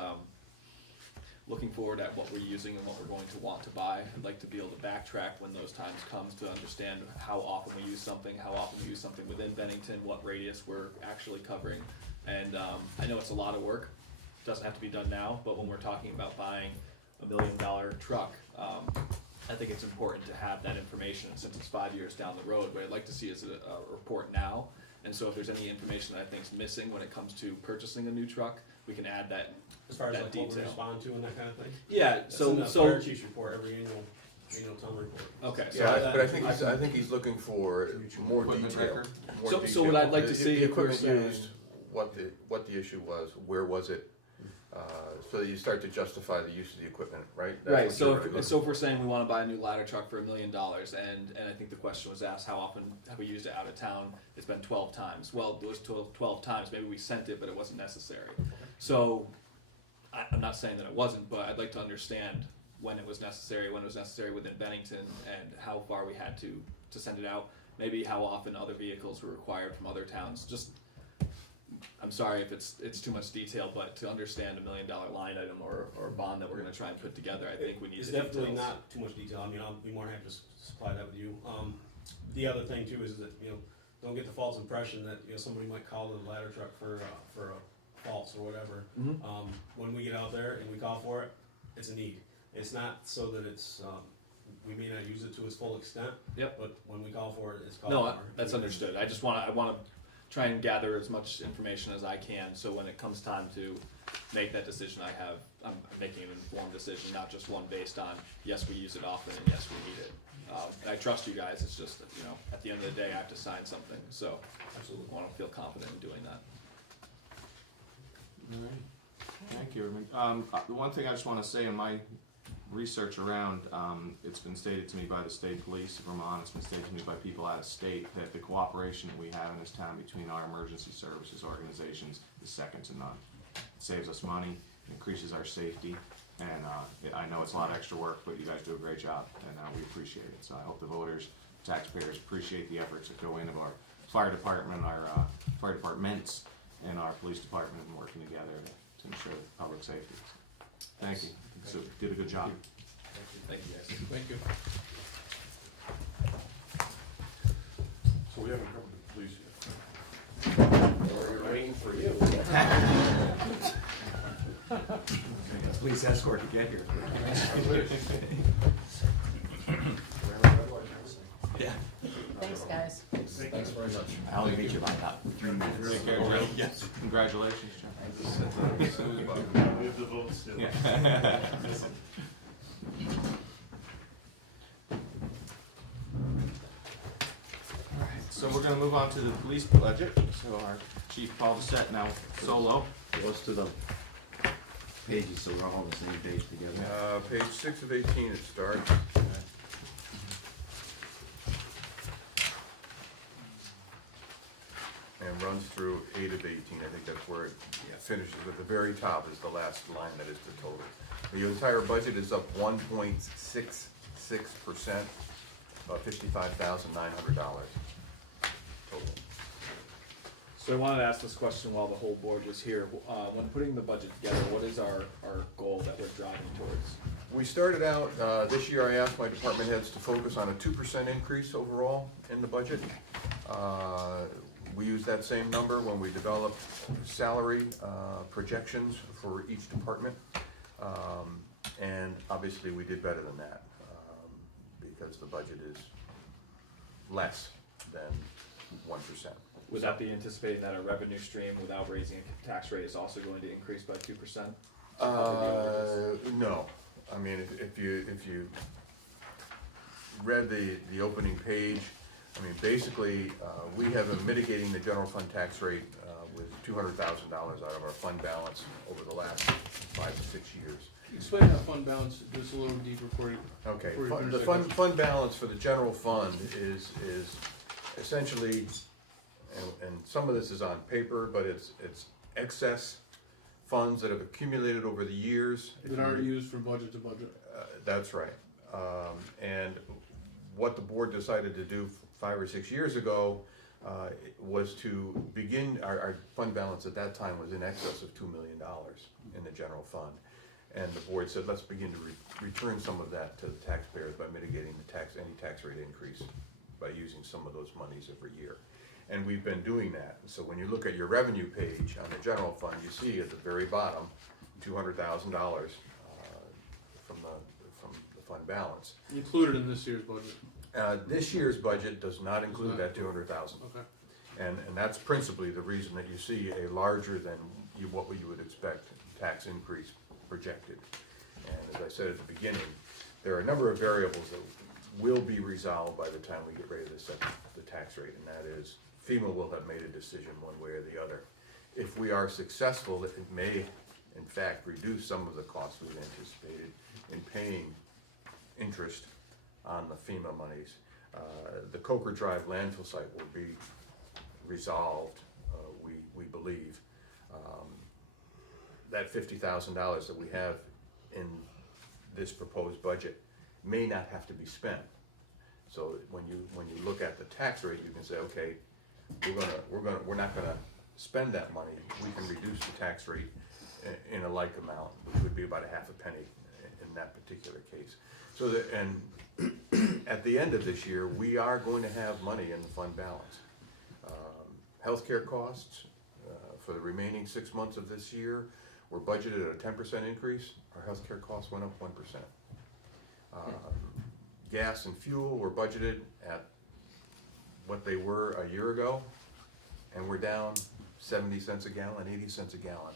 looking forward at what we're using and what we're going to want to buy. I'd like to be able to backtrack when those times come to understand how often we use something, within Bennington, what radius we're actually covering. And I know it's a lot of work. It doesn't have to be done now, but when we're talking about buying $1 million truck, I think it's important to have that information, since it's 5 years down the road, what I'd like to see is a report now. And so if there's any information that I think's missing when it comes to purchasing a new truck, we can add that. As far as That like what we detail. respond to and that kind of thing? Yeah, That's in the so, fire chief's report, every annual town report. okay, so Yeah, that- but I think he's looking for more Equipment detail. record? More So detail. what I'd like to The- see The if we're equipment saying- used, what the issue was, where was it? So that you start to justify the use of the equipment, right? That's Right, what so you're really if we're saying we wanna buy a new ladder truck for $1 million, and I think the question was asked, how often have we used it out of town? It's been 12 times. Well, it was 12 times, maybe we sent it, but it wasn't necessary. So, I'm not saying that it wasn't, but I'd like to understand when it was necessary within Bennington, and how far we had to send it out. Maybe how often other vehicles were required from other towns, just, I'm sorry if it's too much detail, but to understand $1 million line item or bond that we're gonna try and put together, I think we need It's the details. definitely not too much detail, I mean, I'll be more than happy to supply that with you. The other thing too is that, don't get the false impression that, somebody might call the ladder truck for a faults or whatever. Mhm. When we get out there and we call for it, it's a need. It's not so that it's, we may not use it to its full extent. Yep. But when we call for it, it's called No, for. that's understood. I wanna try and gather as much information as I can, so when it comes time to make that decision, I'm making an informed decision, not just one based on, yes, we use it often, and yes, we need it. I trust you guys, it's just that, at the end of the day, I have to sign something, so Absolutely. I wanna feel confident in doing that. All right. Thank you. The one thing I just want to say in my research around, it's been stated to me by the state police of Vermont, it's been stated to me by people out of state, that the cooperation that we have in this town between our emergency services organizations is second to none. It saves us money, increases our safety, and I know it's a lot of extra work, but you guys do a great job, and we appreciate it. So I hope the voters, taxpayers appreciate the efforts that go into our fire department, our fire departments, and our police department, and working together to ensure public safety. Thank you. So did a good job. Thank you guys. Thank you. So we haven't covered the police yet. We're waiting for you. Police escort to get here. Yeah. Thanks, guys. Thanks very much. I only meet you by about 3 minutes. Take care, Joe. Yes. Congratulations, Joe. We have the votes still. Yeah. So we're gonna move on to the police budget. So our chief Paul Bissett now solo. Close to the pages, so we're all on the same page together. Page 6 of 18 it starts. And runs through 8 of 18, I think that's where it finishes. At the very top is the last line that is the total. The entire budget is up 1.66%, about $55,900 total. So I wanted to ask this question while the whole board was here. When putting the budget together, what is our goal that we're driving towards? We started out, this year I asked my department heads to focus on a 2% increase overall in the budget. We used that same number when we developed salary projections for each department. And obviously we did better than that, because the budget is less than 1%. Would that be anticipating that our revenue stream without raising a tax rate is also going to increase by 2%? No, I mean, if you read the opening page, I mean, basically, we have been mitigating the general fund tax rate with $200,000 out of our fund balance over the last 5 to 6 years. Explain that fund balance just a little deeper for you. Okay, Before you fun- finish the that fund balance for the general fund is essentially, and some of this is on paper, but it's excess funds that have accumulated over the years. That aren't used from budget to budget. That's right. And what the board decided to do 5 or 6 years ago was to begin, our fund balance at that time was in excess of $2 million in the general fund. And the board said, let's begin to return some of that to the taxpayers by mitigating any tax rate increase by using some of those monies every year. And we've been doing that. So when you look at your revenue page on the general fund, you see at the very bottom, $200,000 from the fund balance. Included in this year's budget. This year's budget does not include that 200,000. Okay. And that's principally the reason that you see a larger than what you would expect tax increase projected. And as I said at the beginning, there are a number of variables that will be resolved by the time we get ready to set the tax rate, and that is FEMA will have made a decision one way or the other. If we are successful, it may in fact reduce some of the costs we've anticipated in paying interest on the FEMA monies. The Coker Drive landfill site will be resolved, we believe. That $50,000 that we have in this proposed budget may not have to be spent. So when you look at the tax rate, you can say, okay, we're not gonna spend that money. We can reduce the tax rate in a like amount, which would be about a half a penny in that particular case. So that, and at the end of this year, we are going to have money in the fund balance. Healthcare costs for the remaining 6 months of this year were budgeted at a 10% increase. Our healthcare costs went up 1%. Gas and fuel were budgeted at what they were a year ago, and we're down 70 cents a gallon, 80 cents a gallon.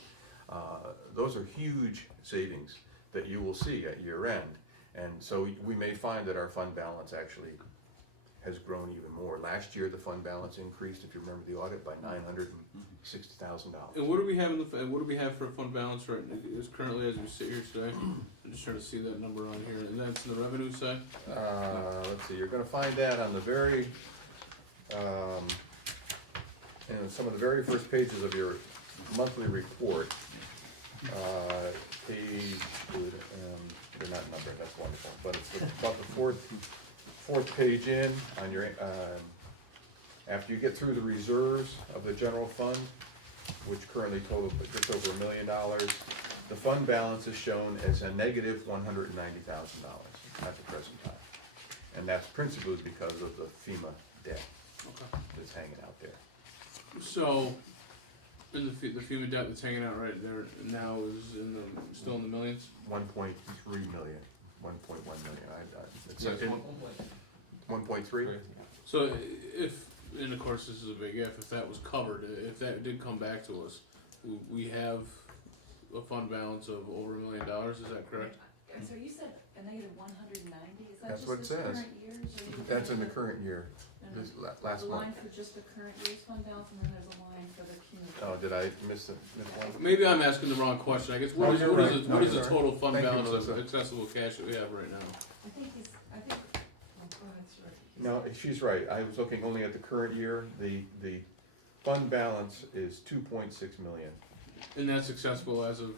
Those are huge savings that you will see at year end. And so we may find that our fund balance actually has grown even more. Last year, the fund balance increased, if you remember the audit, by $960,000. And what do we have what do we have for a fund balance right is currently as we sit here today? I'm just trying to see that number on here, and that's in the revenue side. Let's see, you're gonna find that on the very, some of the very first pages of your monthly report. Page, they're not numbered, that's wonderful, but it's about the fourth page in on your, after you get through the reserves of the general fund, which currently total just over $1 million, the fund balance is shown as a negative $190,000 at the present time. And that's principally because of the FEMA debt Okay. that's hanging out there. So, in the FEMA debt that's hanging out right there now is still in the millions? 1.3 million, 1.1 million, it's Yeah, it's 1.3? So if, and of course this is a big if that was covered, if that did come back to us, we have a fund balance of over $1 million, is that correct? So you said a negative 190, is that That's just what it this says. current year's? Or you That's in the have current year, a- this a last line month. for just the current year's fund balance, and then there's a line for the cumulative? Oh, did I miss one? Maybe I'm asking the wrong question, I guess, No, you're right. what is No, the sorry. total fund Thank you, balance of Melissa. accessible cash that we have right now? I think, oh, go ahead, sir. No, she's right, I was looking only at the current year, the fund balance is 2.6 million. And that's accessible as of,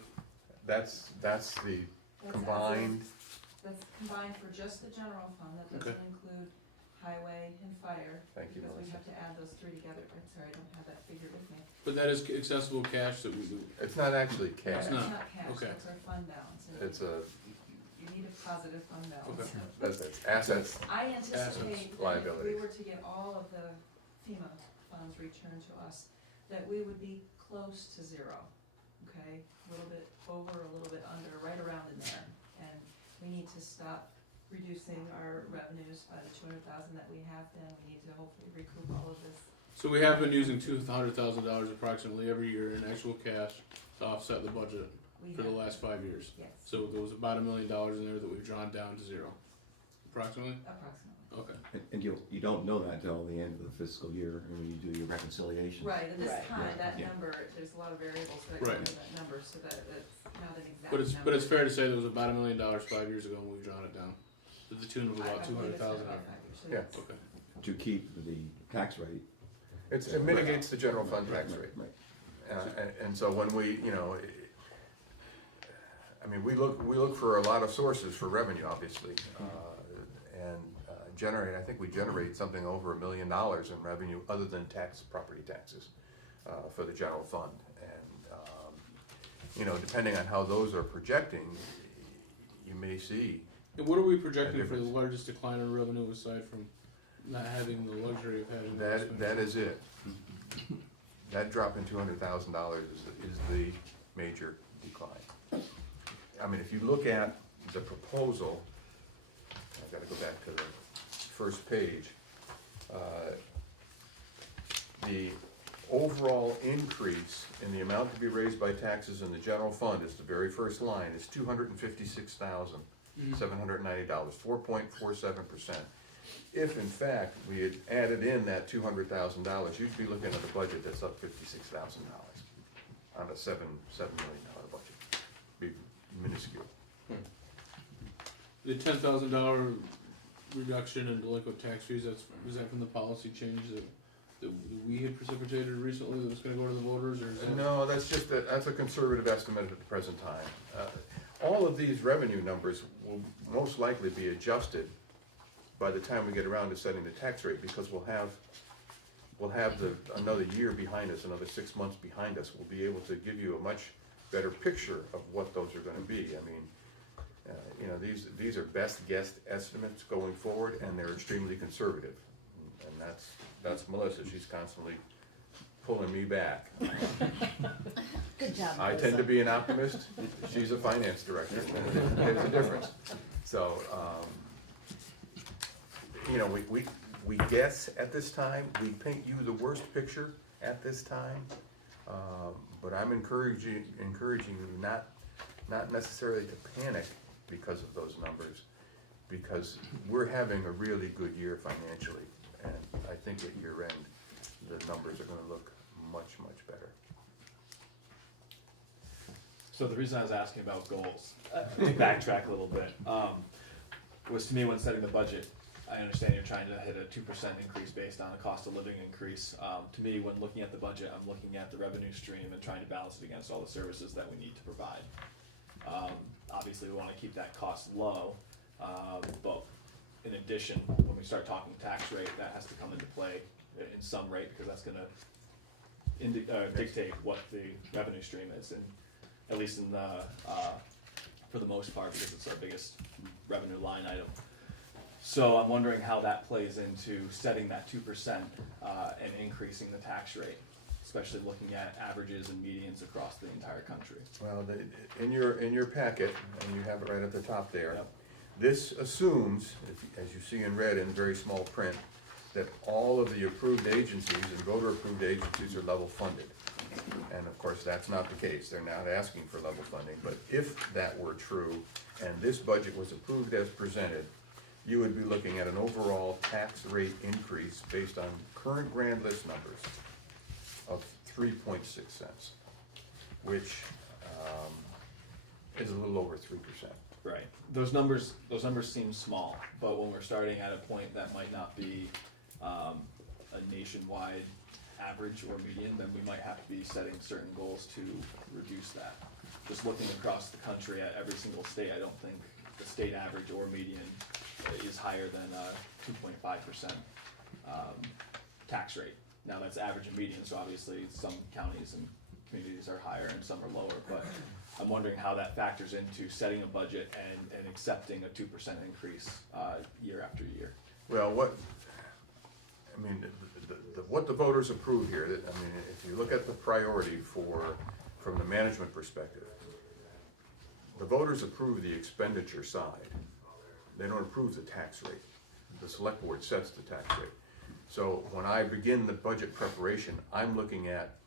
That's the That's as of- combined, That's combined for just the general fund, that Okay. doesn't include highway and fire. Thank you, Because we Melissa. have to add those three together, I'm sorry, I don't have that figure with me. but that is accessible cash that we do. it's not actually cash, It's not. It's not cash, Okay. that's our fund balance, and it's a, you need a positive fund balance. Okay. that's assets, I anticipate that if we liabilities. were to get all of the FEMA funds returned to us, that we would be close to zero, okay? A little bit over, a little bit under, right around in there. And we need to stop reducing our revenues by the 200,000 that we have been. We need to hopefully recoup all of this. So we have been using $200,000 approximately every year in actual cash to offset the budget We for the have- last 5 years. Yes, So there was about $1 million in there that we've drawn down to zero, approximately? approximately. Okay. And you don't know that until the end of the fiscal year, and when you do your reconciliation. Right, at this Right. time, Right, that yeah. number, there's a lot of variables that go Right. into that number, so that it's not an exact But number. it's fair to say there was about $1 million 5 years ago when we drawn it down, to the tune of I about believe it's been 200,000. about 5 years, so Yeah. that's- Okay. To keep the tax rate. it mitigates the general fund tax rate. Right. And so when we, I mean, we look for a lot of sources for revenue, obviously, and I think we generate something over $1 million in revenue other than property taxes, for the general fund. And, depending on how those are projecting, you may see, And what are we projecting A for the difference. largest decline in revenue aside from not having the luxury of having that is it. That drop in $200,000 is the major decline. I mean, if you look at the proposal I've gotta go back to the first page. The overall increase in the amount to be raised by taxes in the general fund is the very first line, is $256,790, 4.47%. If in fact we had added in that $200,000, you'd be looking at a budget that's up $56,000 on a $7 million budget. Be minuscule. The $10,000 reduction in delinquent tax fees, is that from the policy change that we had precipitated recently that was gonna go to the voters, or is that? No, that's a conservative estimate at the present time. All of these revenue numbers will most likely be adjusted by the time we get around to setting the tax rate, because we'll have another year behind us, another 6 months behind us. We'll be able to give you a much better picture of what those are gonna be. I mean, you know, these are best guess estimates going forward, and they're extremely conservative. And that's Melissa, she's constantly pulling me back. Good job, I tend to be an optimist, she's a finance director, there's a difference. So, you know, we guess at this time, we paint you the worst picture at this time, but I'm encouraging you not necessarily to panic because of those numbers, because we're having a really good year financially, and I think at year end, the numbers are gonna look much, much better. So the reason I was asking about goals, let me backtrack a little bit, was to me when setting the budget, I understand you're trying to hit a 2% increase based on a cost of living increase. To me, when looking at the budget, I'm looking at the revenue stream and trying to balance it against all the services that we need to provide. Obviously, we wanna keep that cost low, but in addition, when we start talking tax rate, that has to come into play in some rate, because that's gonna dictate what the revenue stream is, and at least in the, for the most part, because it's our biggest revenue line item. So I'm wondering how that plays into setting that 2% and increasing the tax rate, especially looking at averages and medians across the entire country. Well, in your packet, and you have it right at the top there, Yep. this assumes, as you see in red in very small print, that all of the approved agencies and voter-approved agencies are level funded. And of course, that's not the case, they're not asking for level funding, but if that were true, and this budget was approved as presented, you would be looking at an overall tax rate increase based on current grand list numbers of 3.6 cents, which is a little over 3%. Right. Those numbers seem small, but when we're starting at a point that might not be a nationwide average or median, then we might have to be setting certain goals to reduce that. Just looking across the country at every single state, I don't think the state average or median is higher than 2.5% tax rate. Now that's average and median, so obviously some counties and communities are higher and some are lower, but I'm wondering how that factors into setting a budget and accepting a 2% increase year after year. Well, what the voters approve here, I mean, if you look at the priority from the management perspective, the voters approve the expenditure side. They don't approve the tax rate. The select board sets the tax rate. So when I begin the budget preparation, I'm looking at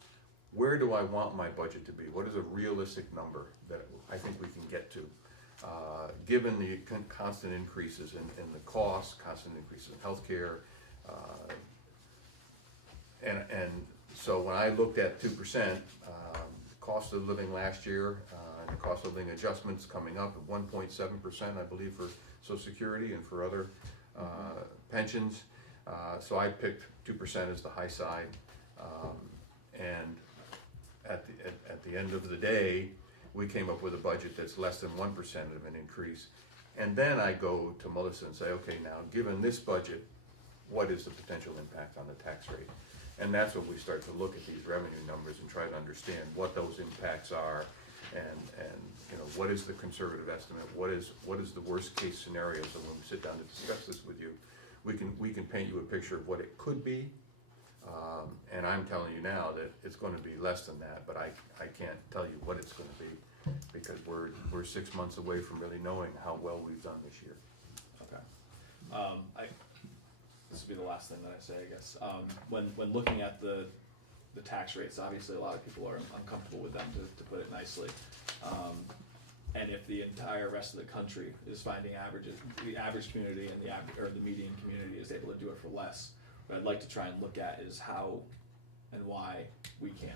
where do I want my budget to be? What is a realistic number that I think we can get to? Given the constant increases in the costs, constant increases in healthcare, and so when I looked at 2%, cost of living last year, and the cost of living adjustments coming up at 1.7%, I believe, for Social Security and for other pensions. So I picked 2% as the high side, and at the end of the day, we came up with a budget that's less than 1% of an increase. And then I go to Melissa and say, okay, now, given this budget, what is the potential impact on the tax rate? And that's when we start to look at these revenue numbers and try to understand what those impacts are, and you know, what is the conservative estimate, what is the worst case scenario, so when we sit down to discuss this with you, we can paint you a picture of what it could be, and I'm telling you now that it's gonna be less than that, but I can't tell you what it's gonna be, because we're 6 months away from really knowing how well we've done this year. Okay. This will be the last thing that I say, I guess. When looking at the tax rates, obviously a lot of people are uncomfortable with them, to put it nicely. And if the entire rest of the country is finding averages, the average community and the median community is able to do it for less, what I'd like to try and look at is how and why we can't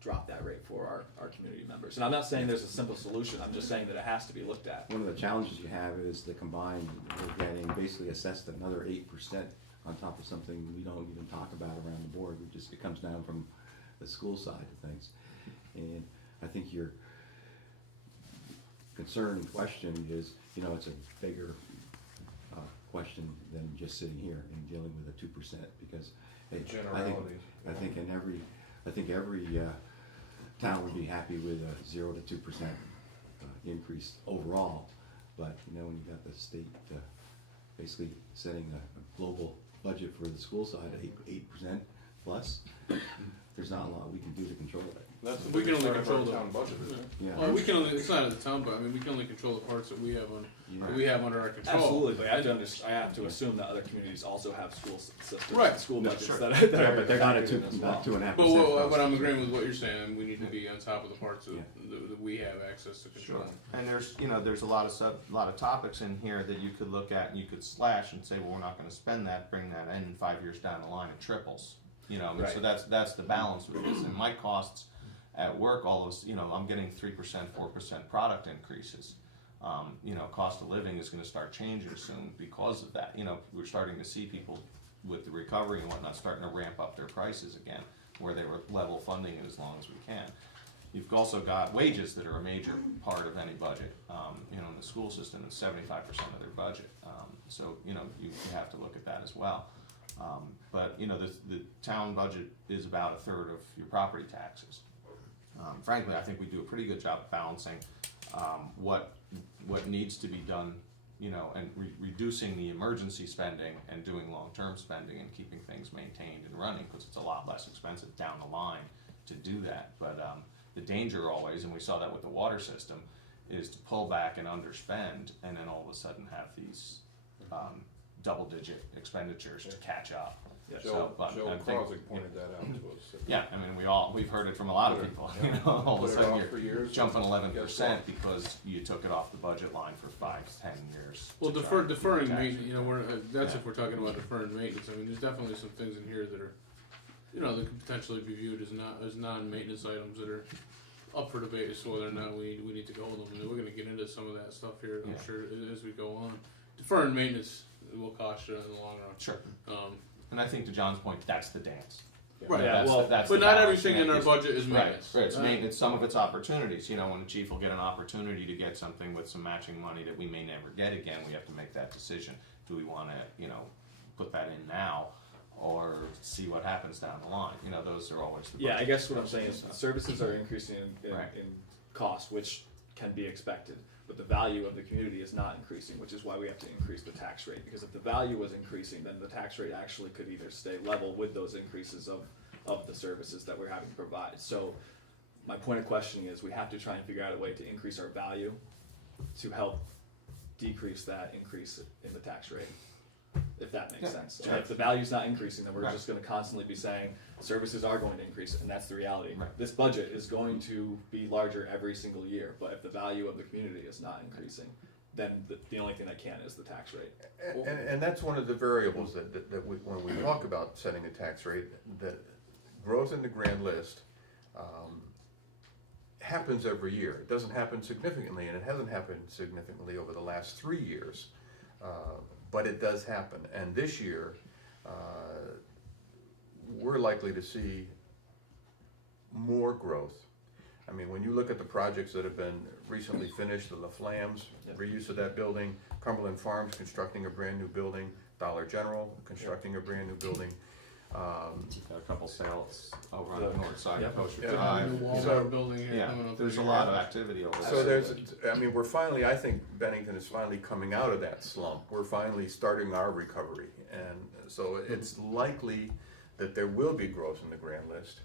drop that rate for our community members. And I'm not saying there's a simple solution, I'm just saying that it has to be looked at. One of the challenges you have is the combined, we're getting basically assessed another 8% on top of something we don't even talk about around the board. It comes down from the school side of things. And I think your concern and question is, it's a bigger question than just sitting here and dealing with a 2%, because hey, Generalities. I think every town would be happy with a 0 to 2% increase overall, but when you got the state basically setting a global budget for the school side at 8% plus, there's not a lot we can do to control it. That's the We can biggest only part of our control the- town budget, isn't it? Yeah. Well, it's not at the town, but I mean, we can only control the parts that we have that we have under our control. Absolutely, but I have to assume that other communities also have school systems, Right. school budgets sure. that Yeah, are but they're not at factored in as well. 2.5%. But I'm agreeing with what you're saying, we need to be on top of the parts that we have access to control. And there's a lot of topics in here that you could look at and you could slash and say, well, we're not gonna spend that, bring that in 5 years down the line, it triples. So that's the balance with this, and my costs at work, all of, I'm getting 3%, 4% product increases. Cost of living is gonna start changing soon because of that. We're starting to see people with the recovery and whatnot starting to ramp up their prices again, where they were level funding it as long as we can. You've also got wages that are a major part of any budget. In the school system, it's 75% of their budget. So you have to look at that as well. But the town budget is about a third of your property taxes. Frankly, I think we do a pretty good job of balancing what needs to be done, and reducing the emergency spending and doing long-term spending and keeping things maintained and running, because it's a lot less expensive down the line to do that. But the danger always, and we saw that with the water system, is to pull back and underspend, and then all of a sudden have these double-digit expenditures to catch up. Joe I think- Croswick pointed that out to us. Yeah, I mean, we've heard it from a lot of people, all of a Put it sudden off for you're years, jumping guess 11% what? because you took it off the budget line for 5 to 10 years. Well, to try and deferring tax maintenance, it. that's Yeah. if we're talking about deferring maintenance. I mean, there's definitely some things in here that are, that could potentially be viewed as non-maintenance items that are up for debate as to whether or not we need to go with them. And we're gonna get into some of that stuff here, I'm Yeah. sure, as we go on. Deferring maintenance will cost you in the long run. Sure, and I think to John's point, that's the dance. Right. Yeah, That's well, that's But the not balance. everything in our Maintenance- budget is maintenance. Right, it's maintenance, some of it's opportunities, when the chief will get an opportunity to get something with some matching money that we may never get again, we have to make that decision. Do we wanna, put that in now, or see what happens down the line? Those are always the. Yeah, I budget guess what I'm saying is discussions. services are increasing in Right. cost, which can be expected, but the value of the community is not increasing, which is why we have to increase the tax rate. Because if the value was increasing, then the tax rate actually could either stay level with those increases of the services that we're having to provide. So my point of questioning is we have to try and figure out a way to increase our value to help decrease that increase in the tax rate, if that makes Yeah, sense. sure. And if the value's not increasing, then we're Right. just gonna constantly be saying services are going to increase, and that's the reality. Right. This budget is going to be larger every single year, but if the value of the community is not increasing, then the only thing that can is the tax rate. And that's one of the variables that we, when we talk about setting a tax rate, that growth in the grand list happens every year. It doesn't happen significantly, and it hasn't happened significantly over the last 3 years, but it does happen. And this year, we're likely to see more growth. I mean, when you look at the projects that have been recently finished, the La Flammes, Yep. reuse of that building, Cumberland Farms constructing a brand new building, Dollar General constructing a brand new building. Got a couple sales over on the The- north side Yep. of Kosher Yeah. The Drive. Walmart So- building here coming Yeah, up. there's a this lot year. of activity over there. So we're finally, I think Bennington is finally coming out of that slump. We're finally starting our recovery. And so it's likely that there will be growth in the grand list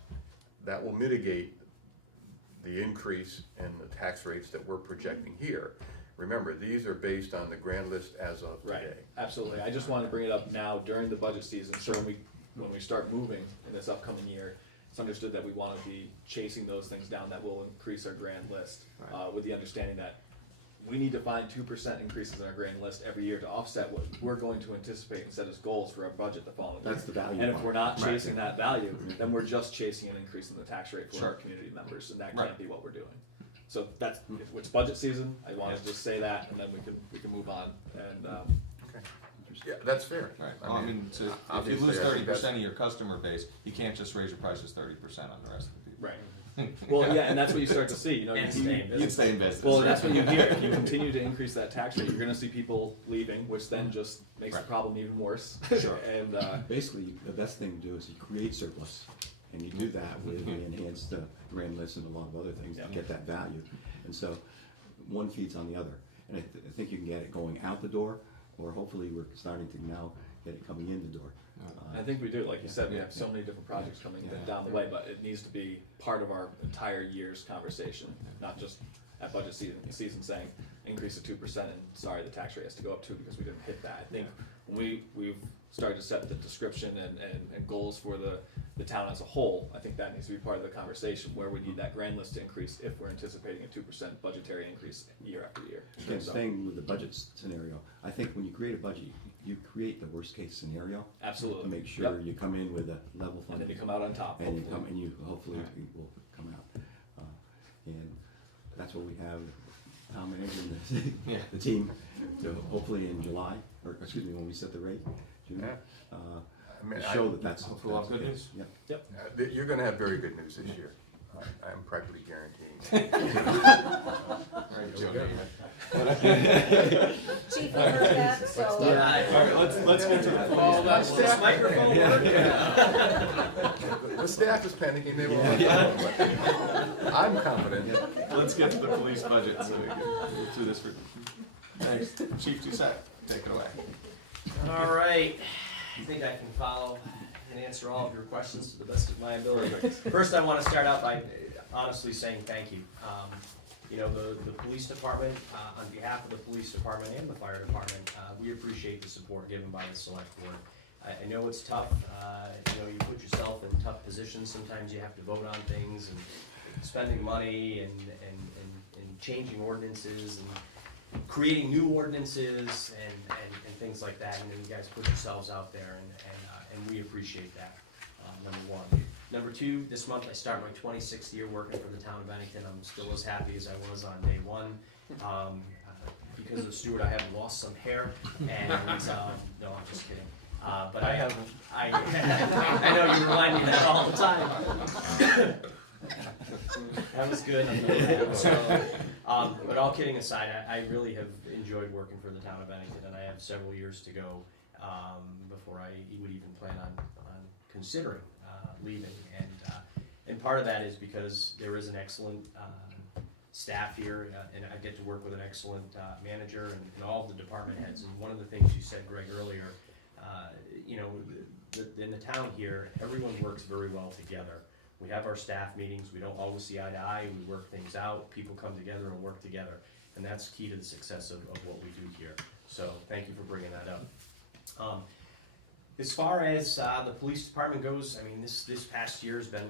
that will mitigate the increase in the tax rates that we're projecting here. Remember, these are based on the grand list as of Right, today. absolutely. I just wanted to bring it up now during the budget season, so when we start moving in this upcoming year, it's understood that we wanna be chasing those things down that will increase our grand list, with the understanding that we need to find 2% increases in our grand list every year to offset what we're going to anticipate and set as goals for our budget the following year. That's the value And if part. we're not Right. chasing that value, then we're just chasing an increase in the tax rate for Sure. our community members, and that Right. can't be what we're doing. So that's, it's budget season, I wanna just say that, and then we can move on, and, Okay. Yeah, that's fair. Right, well, I mean, if you obviously, lose I think 30% of your customer base, you can't just raise your prices 30% on the rest of the people. right. Well, yeah, and that's what you start to see, you know. And you- stay in You'd stay in business. Well, that's what you hear. If you continue to increase that tax rate, you're gonna see people leaving, which then just makes the Right. problem even worse. Sure. And, Basically, the best thing to do is you create surplus, and you do that with the enhanced grand list and a lot of other things to Yeah. get that value. And so, one feeds on the other. And I think you can get it going out the door, or hopefully we're starting to now get it coming in the door. I think we do, like you said, we have so many different projects coming Yeah. down the way, but it needs to be part of our entire year's conversation, not just at budget season saying, increase to 2%, and sorry, the tax rate has to go up too because we didn't hit that. I think when we've started to set the description and goals for the town as a whole, I think that needs to be part of the conversation, where we need that grand list to increase if we're anticipating a 2% budgetary increase year after year. Again, So, staying with the budget scenario, I think when you create a budget, you create the worst case scenario to absolutely. make sure Yep. you come in with a level And funding. then you come out on top. And you hopefully. come, and you, hopefully, you will come out. And that's what we have, Tom and Adrian, Yeah. the team, to hopefully in July, or, excuse me, when we set the rate, June, Yeah. I mean, show that that's. Hopefully we'll have good that's- news. Yeah. You're gonna have very good news this year. I'm practically guaranteeing. Right, Joe, Chief, you heard that, so. All right, let's get to the Oh, police budget. This microphone working? The staff is panicking, they won't. But I'm confident. Let's get to the police budget so we can move through this. Thanks. Chief Doucette, take it away. All right, I think I can follow and answer all of your questions to the best of my ability. First, I want to start out by honestly saying thank you. You know, the police department, on behalf of the police department and the fire department, we appreciate the support given by the select board. I know it's tough, you know, you put yourself in tough positions, sometimes you have to vote on things and spending money and changing ordinances and creating new ordinances and things like that, and then you guys put yourselves out there and we appreciate that, number one. Number two, this month I start my 26th year working for the town of Bennington. I'm still as happy as I was on day one. Because of Stuart, I haven't lost some hair, and no, I'm just kidding. But I haven't. I know you remind me of that all the time. That was good. So, but all kidding aside, I really have enjoyed working for the town of Bennington, and I have several years to go before I would even plan on considering leaving. And part of that is because there is an excellent staff here, and I get to work with an excellent manager and all of the department heads. And one of the things you said, Greg, earlier, you know, in the town here, everyone works very well together. We have our staff meetings, we don't always see eye to eye, we work things out, people come together and work together, and that's key to the success of what we do here. So, thank you for bringing that up. As far as the police department goes, I mean, this past year has been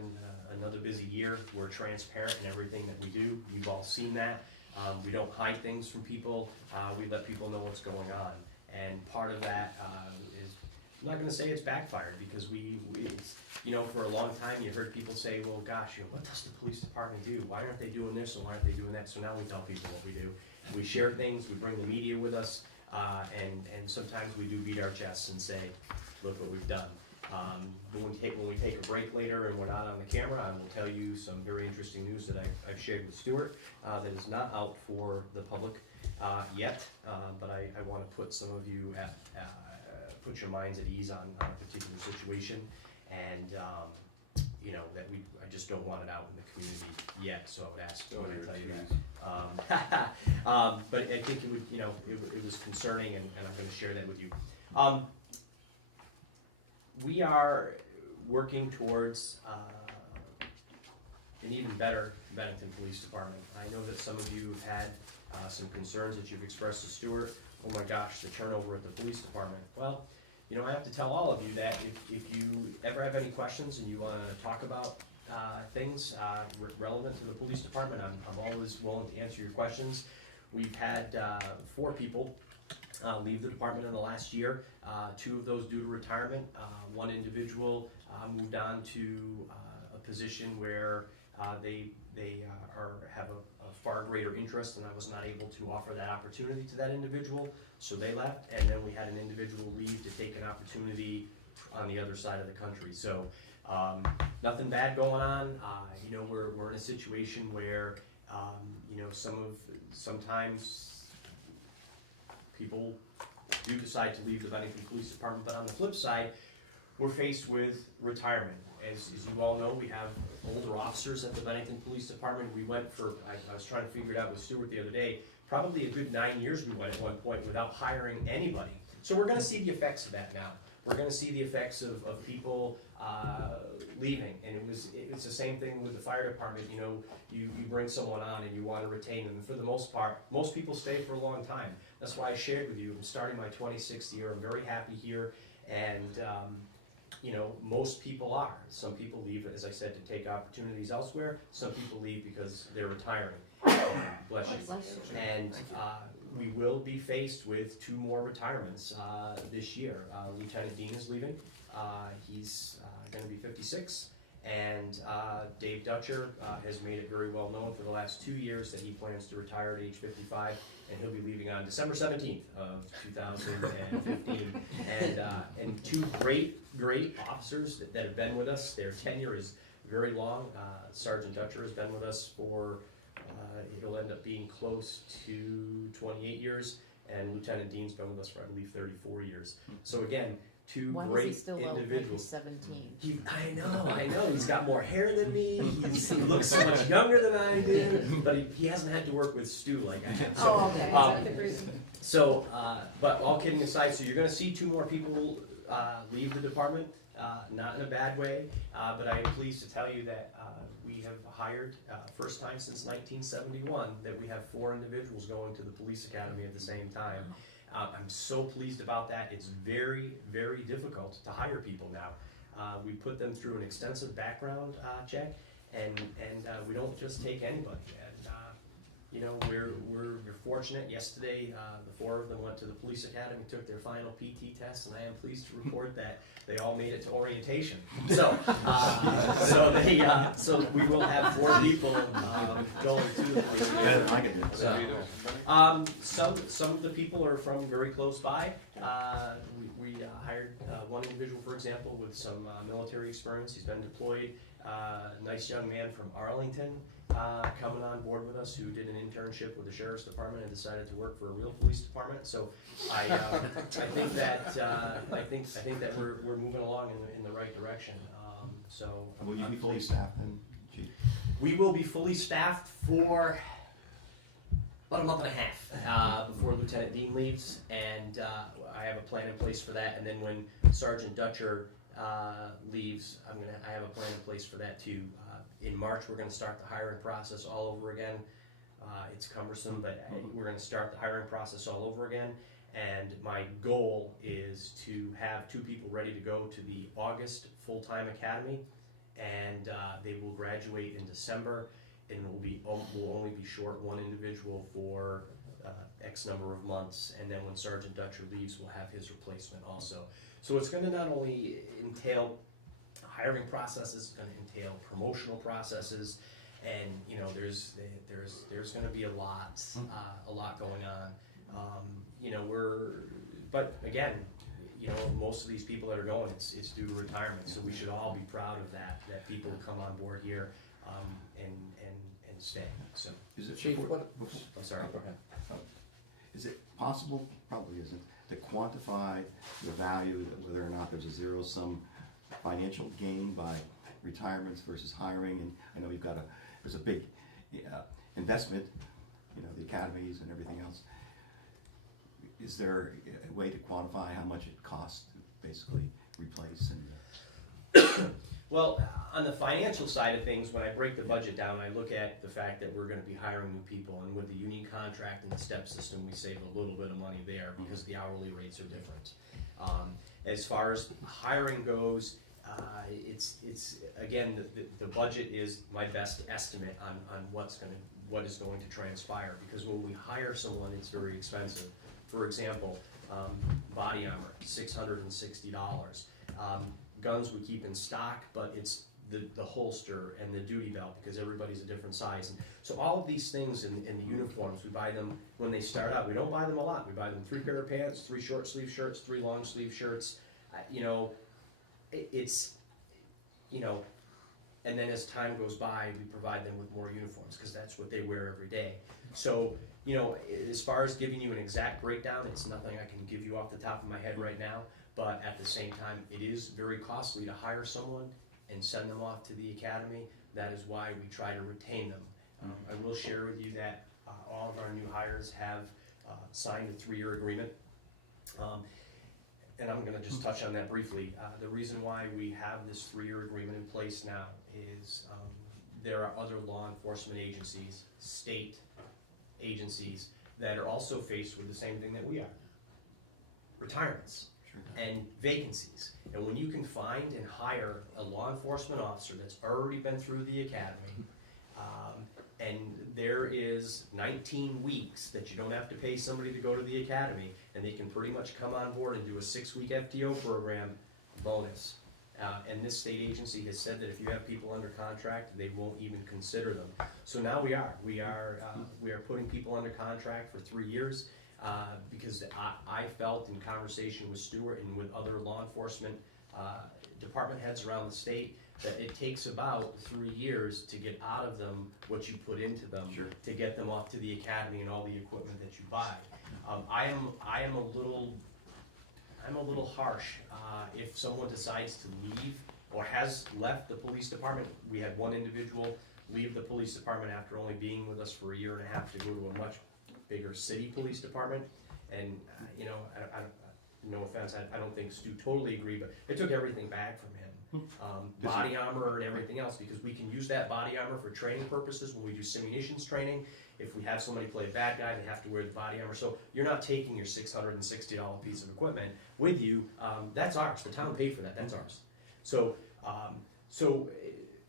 another busy year. We're transparent in everything that we do, you've all seen that. We don't hide things from people, we let people know what's going on, and part of that is, I'm not gonna say it's backfired, because it's, you know, for a long time, you heard people say, well, gosh, you know, what does the police department do? Why aren't they doing this, and why aren't they doing that? So now we tell people what we do. We share things, we bring the media with us, and sometimes we do beat our chests and say, look what we've done. When we take a break later and we're not on the camera, I will tell you some very interesting news that I've shared with Stuart that is not out for the public yet, but I want to put some of you put your minds at ease on a particular situation, and you know, that I just don't want it out in the community yet, so I would ask when I tell you that. But I think it would, you know, it was concerning, and I'm going to share that with you. We are working towards and even better, Bennington Police Department. I know that some of you have had some concerns that you've expressed to Stuart. Oh my gosh, the turnover at the police department. Well, you know, I have to tell all of you that if you ever have any questions and you wanna talk about things relevant to the police department, I'm always willing to answer your questions. We've had 4 people leave the department in the last year, 2 of those due to retirement. One individual moved on to a position where they have a far greater interest, and I was not able to offer that opportunity to that individual, so they left. And then we had an individual leave to take an opportunity on the other side of the country. So nothing bad going on. You know, we're in a situation where you know, sometimes people do decide to leave the Bennington Police Department, but on the flip side, we're faced with retirement. As you all know, we have older officers at the Bennington Police Department. We went for, I was trying to figure it out with Stuart the other day, probably a good 9 years we went at one point without hiring anybody. So we're gonna see the effects of that now. We're gonna see the effects of people leaving, and it's the same thing with the fire department. You know, you bring someone on and you wanna retain them, and for the most part, most people stay for a long time. That's why I shared with you, I'm starting my 26th year, I'm very happy here, and you know, most people are. Some people leave, as I said, to take opportunities elsewhere. Some people leave because they're retiring. Bless you. And we will be faced with 2 more retirements this year. Lieutenant Dean is leaving. He's going to be 56. And Dave Dutcher has made it very well known for the last 2 years that he plans to retire at age 55, and he'll be leaving on December 17th of 2015. And 2 great officers that have been with us. Their tenure is very long. Sergeant Dutcher has been with us for, he'll end up being close to 28 years, and Lieutenant Dean's been with us for, I believe, 34 years. So again, 2 Why was great he still individuals. 17? I know, he's got more hair than me, he looks so much younger than I do, but he hasn't had to work with Stu like I have. So, Oh, okay, is that the reason? So, but all kidding aside, so you're gonna see 2 more people leave the department, not in a bad way, but I am pleased to tell you that we have hired, first time since 1971, that we have 4 individuals going to the police academy at the same time. I'm so pleased about that. It's very, very difficult to hire people now. We put them through an extensive background check, and we don't just take anybody. And you know, we're fortunate. Yesterday, the 4 of them went to the police academy, took their final PT test, and I am pleased to report that they all made it to orientation. So, so we will have 4 people going to the police academy. Some of the people are from very close by. We hired one individual, for example, with some military experience. He's been deployed. Nice young man from Arlington coming on board with us, who did an internship with the sheriff's department and decided to work for a real police department. So I think that we're moving along in the right direction. So Will you be fully staffed then, Chief? we will be fully staffed for about a month and a half before Lieutenant Dean leaves, and I have a plan in place for that. And then when Sergeant Dutcher leaves, I have a plan in place for that too. In March, we're going to start the hiring process all over again. It's cumbersome, but we're going to start the hiring process all over again. And my goal is to have 2 people ready to go to the August full-time academy, and they will graduate in December, and we'll only be short 1 individual for X number of months, and then when Sergeant Dutcher leaves, we'll have his replacement also. So it's going to not only entail hiring processes, it's going to entail promotional processes, and you know, there's going to be a lot going on. You know, but again, you know, most of these people that are going, it's due to retirement, so we should all be proud of that people come on board here and stay. So, Is it Chief, I'm sorry. Go ahead. Is it possible, probably isn't, to quantify the value, whether or not there's a zero-sum financial gain by retirements versus hiring? And I know there's a big investment, you know, the academies and everything else. Is there a way to quantify how much it costs to basically replace and? Well, on the financial side of things, when I break the budget down, I look at the fact that we're gonna be hiring new people, and with the union contract and the step system, we save a little bit of money there because the hourly rates are different. As far as hiring goes, it's, again, the budget is my best estimate on what is going to transpire, because when we hire someone, it's very expensive. For example, body armor, $660. Guns we keep in stock, but it's the holster and the duty belt, because everybody's a different size. And so all of these things in the uniforms, we buy them when they start out. We don't buy them a lot. We buy them 3 pair of pants, 3 short sleeve shirts, 3 long sleeve shirts. It's, and then as time goes by, we provide them with more uniforms, because that's what they wear every day. So, as far as giving you an exact breakdown, it's nothing I can give you off the top of my head right now. But at the same time, it is very costly to hire someone and send them off to the academy. That is why we try to retain them. I will share with you that all of our new hires have signed a 3-year agreement. And I'm gonna just touch on that briefly. The reason why we have this 3-year agreement in place now is there are other law enforcement agencies, state agencies, that are also faced with the same thing that we are. Retirements and vacancies. And when you can find and hire a law enforcement officer that's already been through the academy, and there is 19 weeks that you don't have to pay somebody to go to the academy, and they can pretty much come on board and do a 6-week FTO program, bonus. And this state agency has said that if you have people under contract, they won't even consider them. So now we are putting people under contract for 3 years. Because I felt in conversation with Stuart and with other law enforcement department heads around the state that it takes about 3 years to get out of them what you put into them, to get them off to the academy and all the equipment that you buy. I am a little harsh if someone decides to leave or has left the police department. We had one individual leave the police department after only being with us for 1.5 years to go to a much bigger city police department, and no offense, I don't think Stu totally agreed, but it took everything back from him. Body armor and everything else, because we can use that body armor for training purposes when we do simulations training. If we have somebody play a bad guy, they have to wear the body armor. So you're not taking your $660 piece of equipment with you. That's ours. The town paid for that. That's ours. So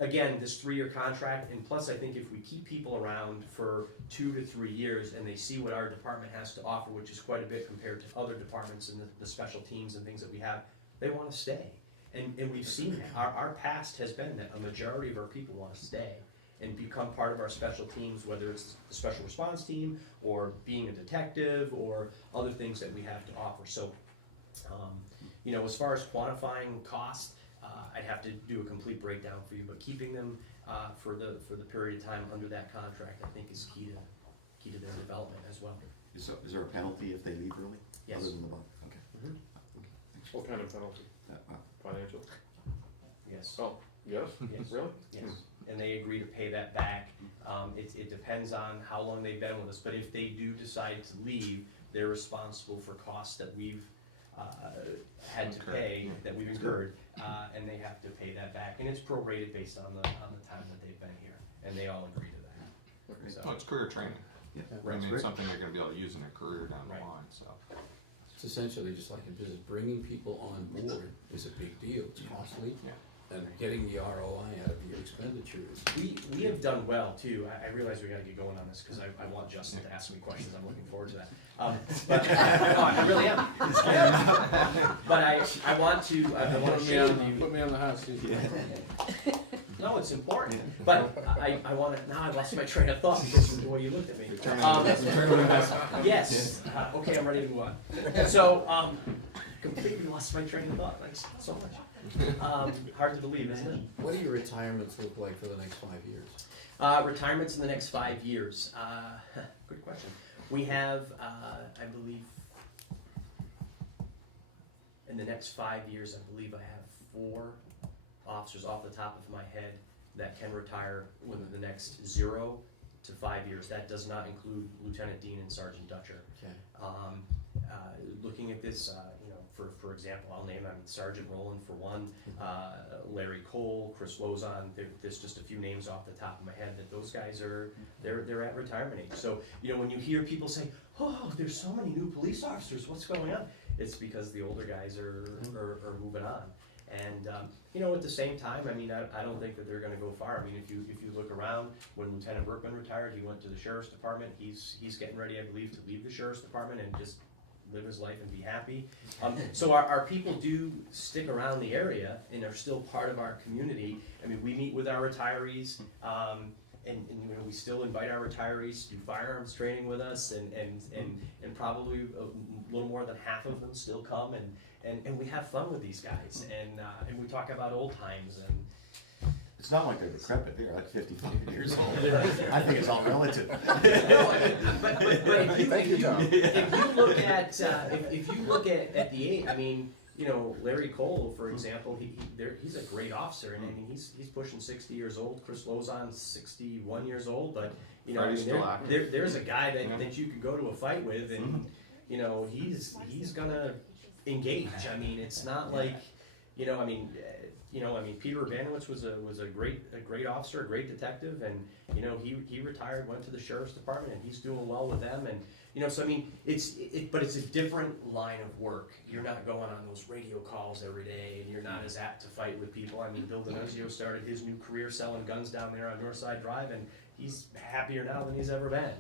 again, this 3-year contract, and plus I think if we keep people around for 2 to 3 years and they see what our department has to offer, which is quite a bit compared to other departments and the special teams and things that we have, they want to stay. And we've seen that. Our past has been that a majority of our people want to stay and become part of our special teams, whether it's the special response team or being a detective or other things that we have to offer. So, as far as quantifying cost, I'd have to do a complete breakdown for you, but keeping them for the period of time under that contract, I think, is key to their development as well. Is there a penalty if they leave early? Yes. Other than the bond? Okay. What kind of penalty? Financial? Yes. Oh, yes? Yes. Really? Yes. And they agree to pay that back. It depends on how long they've been with us, but if they do decide to leave, they're responsible for costs that we've had to pay, that we've incurred, and they have to pay that back. And it's prorated based on the time that they've been here, and they all agree to that. So, Well, it's career training. Yeah. I mean, it's something they're gonna be able to use in their career down the Right. line, so. It's essentially just like in business, bringing people on board is a big deal, it's costly, Yeah. and getting the ROI out of your expenditures. we have done well too. I realize we gotta get going on this because I want Justin to ask me questions. I'm looking forward to that. But no, I really am. But I want to share with you. Put me on the hot seat. No, it's important. But I want to. Now I lost my train of thought because of the way you looked at me. Yes. Okay, I'm ready to move on. So completely lost my train of thought. Thanks so much. Hard to believe, isn't it? What do your retirements look like for the next 5 years? Retirements in the next 5 years. Good question. We have, I believe, in the next 5 years, I believe I have 4 officers off the top of my head that can retire within the next 0 to 5 years. That does not include Lieutenant Dean and Sergeant Dutcher. Okay. looking at this, for example, I'll name, Sergeant Rowland for one, Larry Cole, Chris Lozon, there's just a few names off the top of my head that those guys they're at retirement age. So, when you hear people say, oh, there's so many new police officers, what's going on? It's because the older guys are moving on. And, at the same time, I don't think that they're gonna go far. If you look around, when Lieutenant Berkman retired, he went to the Sheriff's Department. He's getting ready, I believe, to leave the Sheriff's Department and just live his life and be happy. So our people do stick around the area and are still part of our community. We meet with our retirees, and we still invite our retirees to do firearms training with us, and probably a little more than half of them still come, and we have fun with these guys, and we talk about old times, and It's not like they're decrepit, they're like 55 years old. I think it's all relative. but if you look at the age, Larry Cole, for example, he's a great officer, and he's pushing 60 years old. Chris Lozon's 61 years old, but there's a guy that you could go to a fight with, and he's gonna engage. It's not like Peter Urbanowitz was a great officer, a great detective, and he retired, went to the Sheriff's Department, and he's doing well with them, and but it's a different line of work. You're not going on those radio calls every day, and you're not as apt to fight with people. Bill D'Annunzio started his new career selling guns down there on Northside Drive, and he's happier now than he's ever been.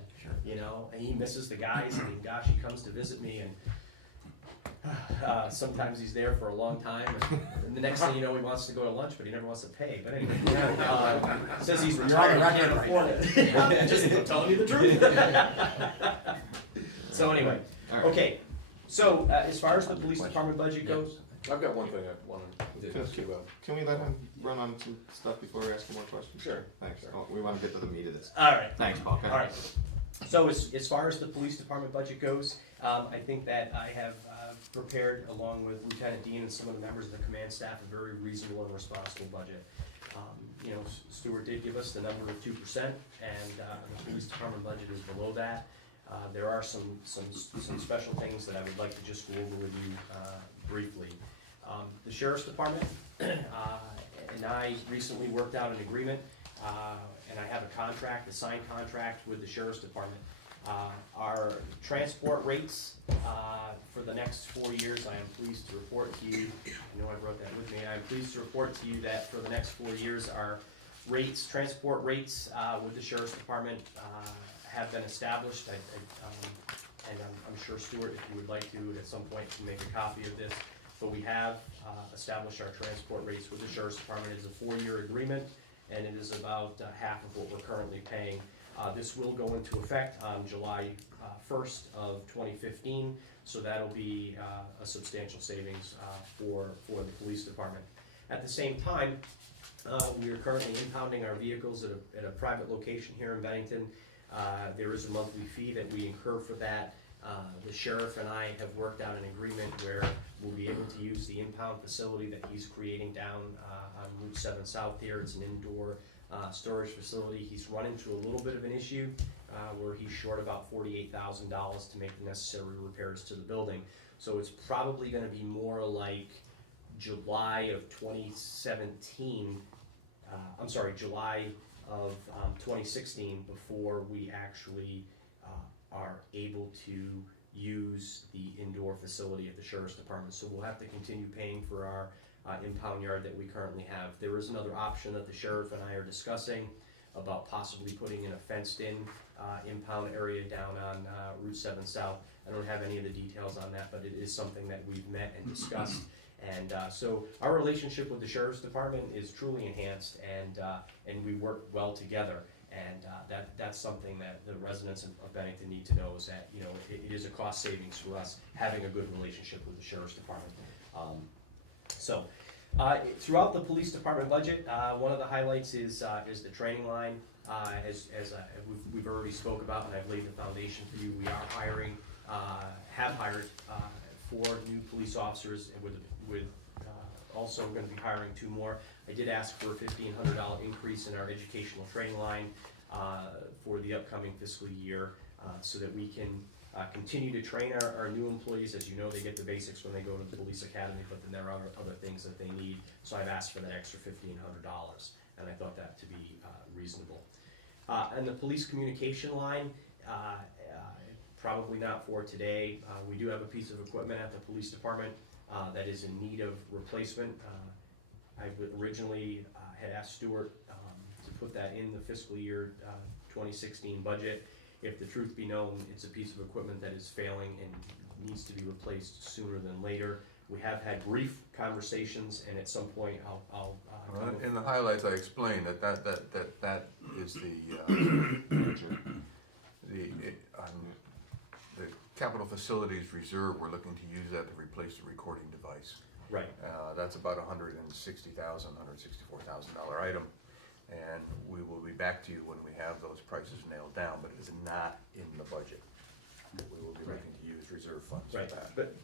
And he misses the guys. Gosh, he comes to visit me, and sometimes he's there for a long time, and the next thing you know, he wants to go to lunch, but he never wants to pay. But anyway, says he's retired, he can't afford it. I'm just telling you the truth. So anyway, okay. So as far as the police department budget goes, I've got one thing I wanted to ask you about. Can we let him run on some stuff before we ask him more questions? Sure. Thanks. Oh, we want to get to the meat of this. all right. Thanks, Paul. All right. So as far as the police department budget goes, I think that I have prepared, along with Lieutenant Dean and some of the members of the command staff, a very reasonable and responsible budget. Stuart did give us the number of 2%, and the police department budget is below that. There are some special things that I would like to just go over with you briefly. The Sheriff's Department and I recently worked out an agreement, and I have a signed contract with the Sheriff's Department. Our transport rates for the next 4 years, I am pleased to report to you, I know I wrote that with me, I'm pleased to report to you that for the next 4 years, our transport rates with the Sheriff's Department have been established. And I'm sure, Stuart, if you would like to, at some point, to make a copy of this, but we have established our transport rates with the Sheriff's Department. It's a 4-year agreement, and it is about half of what we're currently paying. This will go into effect on July 1st of 2015, so that'll be a substantial savings for the police department. At the same time, we are currently impounding our vehicles at a private location here in Bennington. There is a monthly fee that we incur for that. The sheriff and I have worked out an agreement where we'll be able to use the impound facility that he's creating down on Route 7 South here. It's an indoor storage facility. He's run into a little bit of an issue where he's short about $48,000 to make the necessary repairs to the building. So it's probably going to be more like July of 2017, July of 2016 before we actually are able to use the indoor facility at the Sheriff's Department. So we'll have to continue paying for our impound yard that we currently have. There is another option that the sheriff and I are discussing about possibly putting in a fenced-in impound area down on Route 7 South. I don't have any of the details on that, but it is something that we've met and discussed. And so our relationship with the Sheriff's Department is truly enhanced, and we work well together. And that's something that the residents of Bennington need to know, is that it is a cost savings for us having a good relationship with the Sheriff's Department. Throughout the police department budget, one of the highlights is the training line. As we've already spoke about, and I've laid the foundation for you, we are hiring, have hired 4 new police officers, with also going to be hiring 2 more. I did ask for a $1,500 increase in our educational training line for the upcoming fiscal year, so that we can continue to train our new employees. As you know, they get the basics when they go to the police academy, but then there are other things that they need. So I've asked for that extra $1,500, and I thought that to be reasonable. And the police communication line, probably not for today. We do have a piece of equipment at the police department that is in need of replacement. I originally had asked Stuart to put that in the fiscal year 2016 budget. If the truth be known, it's a piece of equipment that is failing and needs to be replaced sooner than later. We have had brief conversations, and at some point I'll In the highlights, I explained that is the capital facilities reserve. We're looking to use that to replace the recording device. right. That's about $164,000 item, and we will be back to you when we have those prices nailed down, but it is not in the budget. We will be looking to use reserve funds for Right, that. but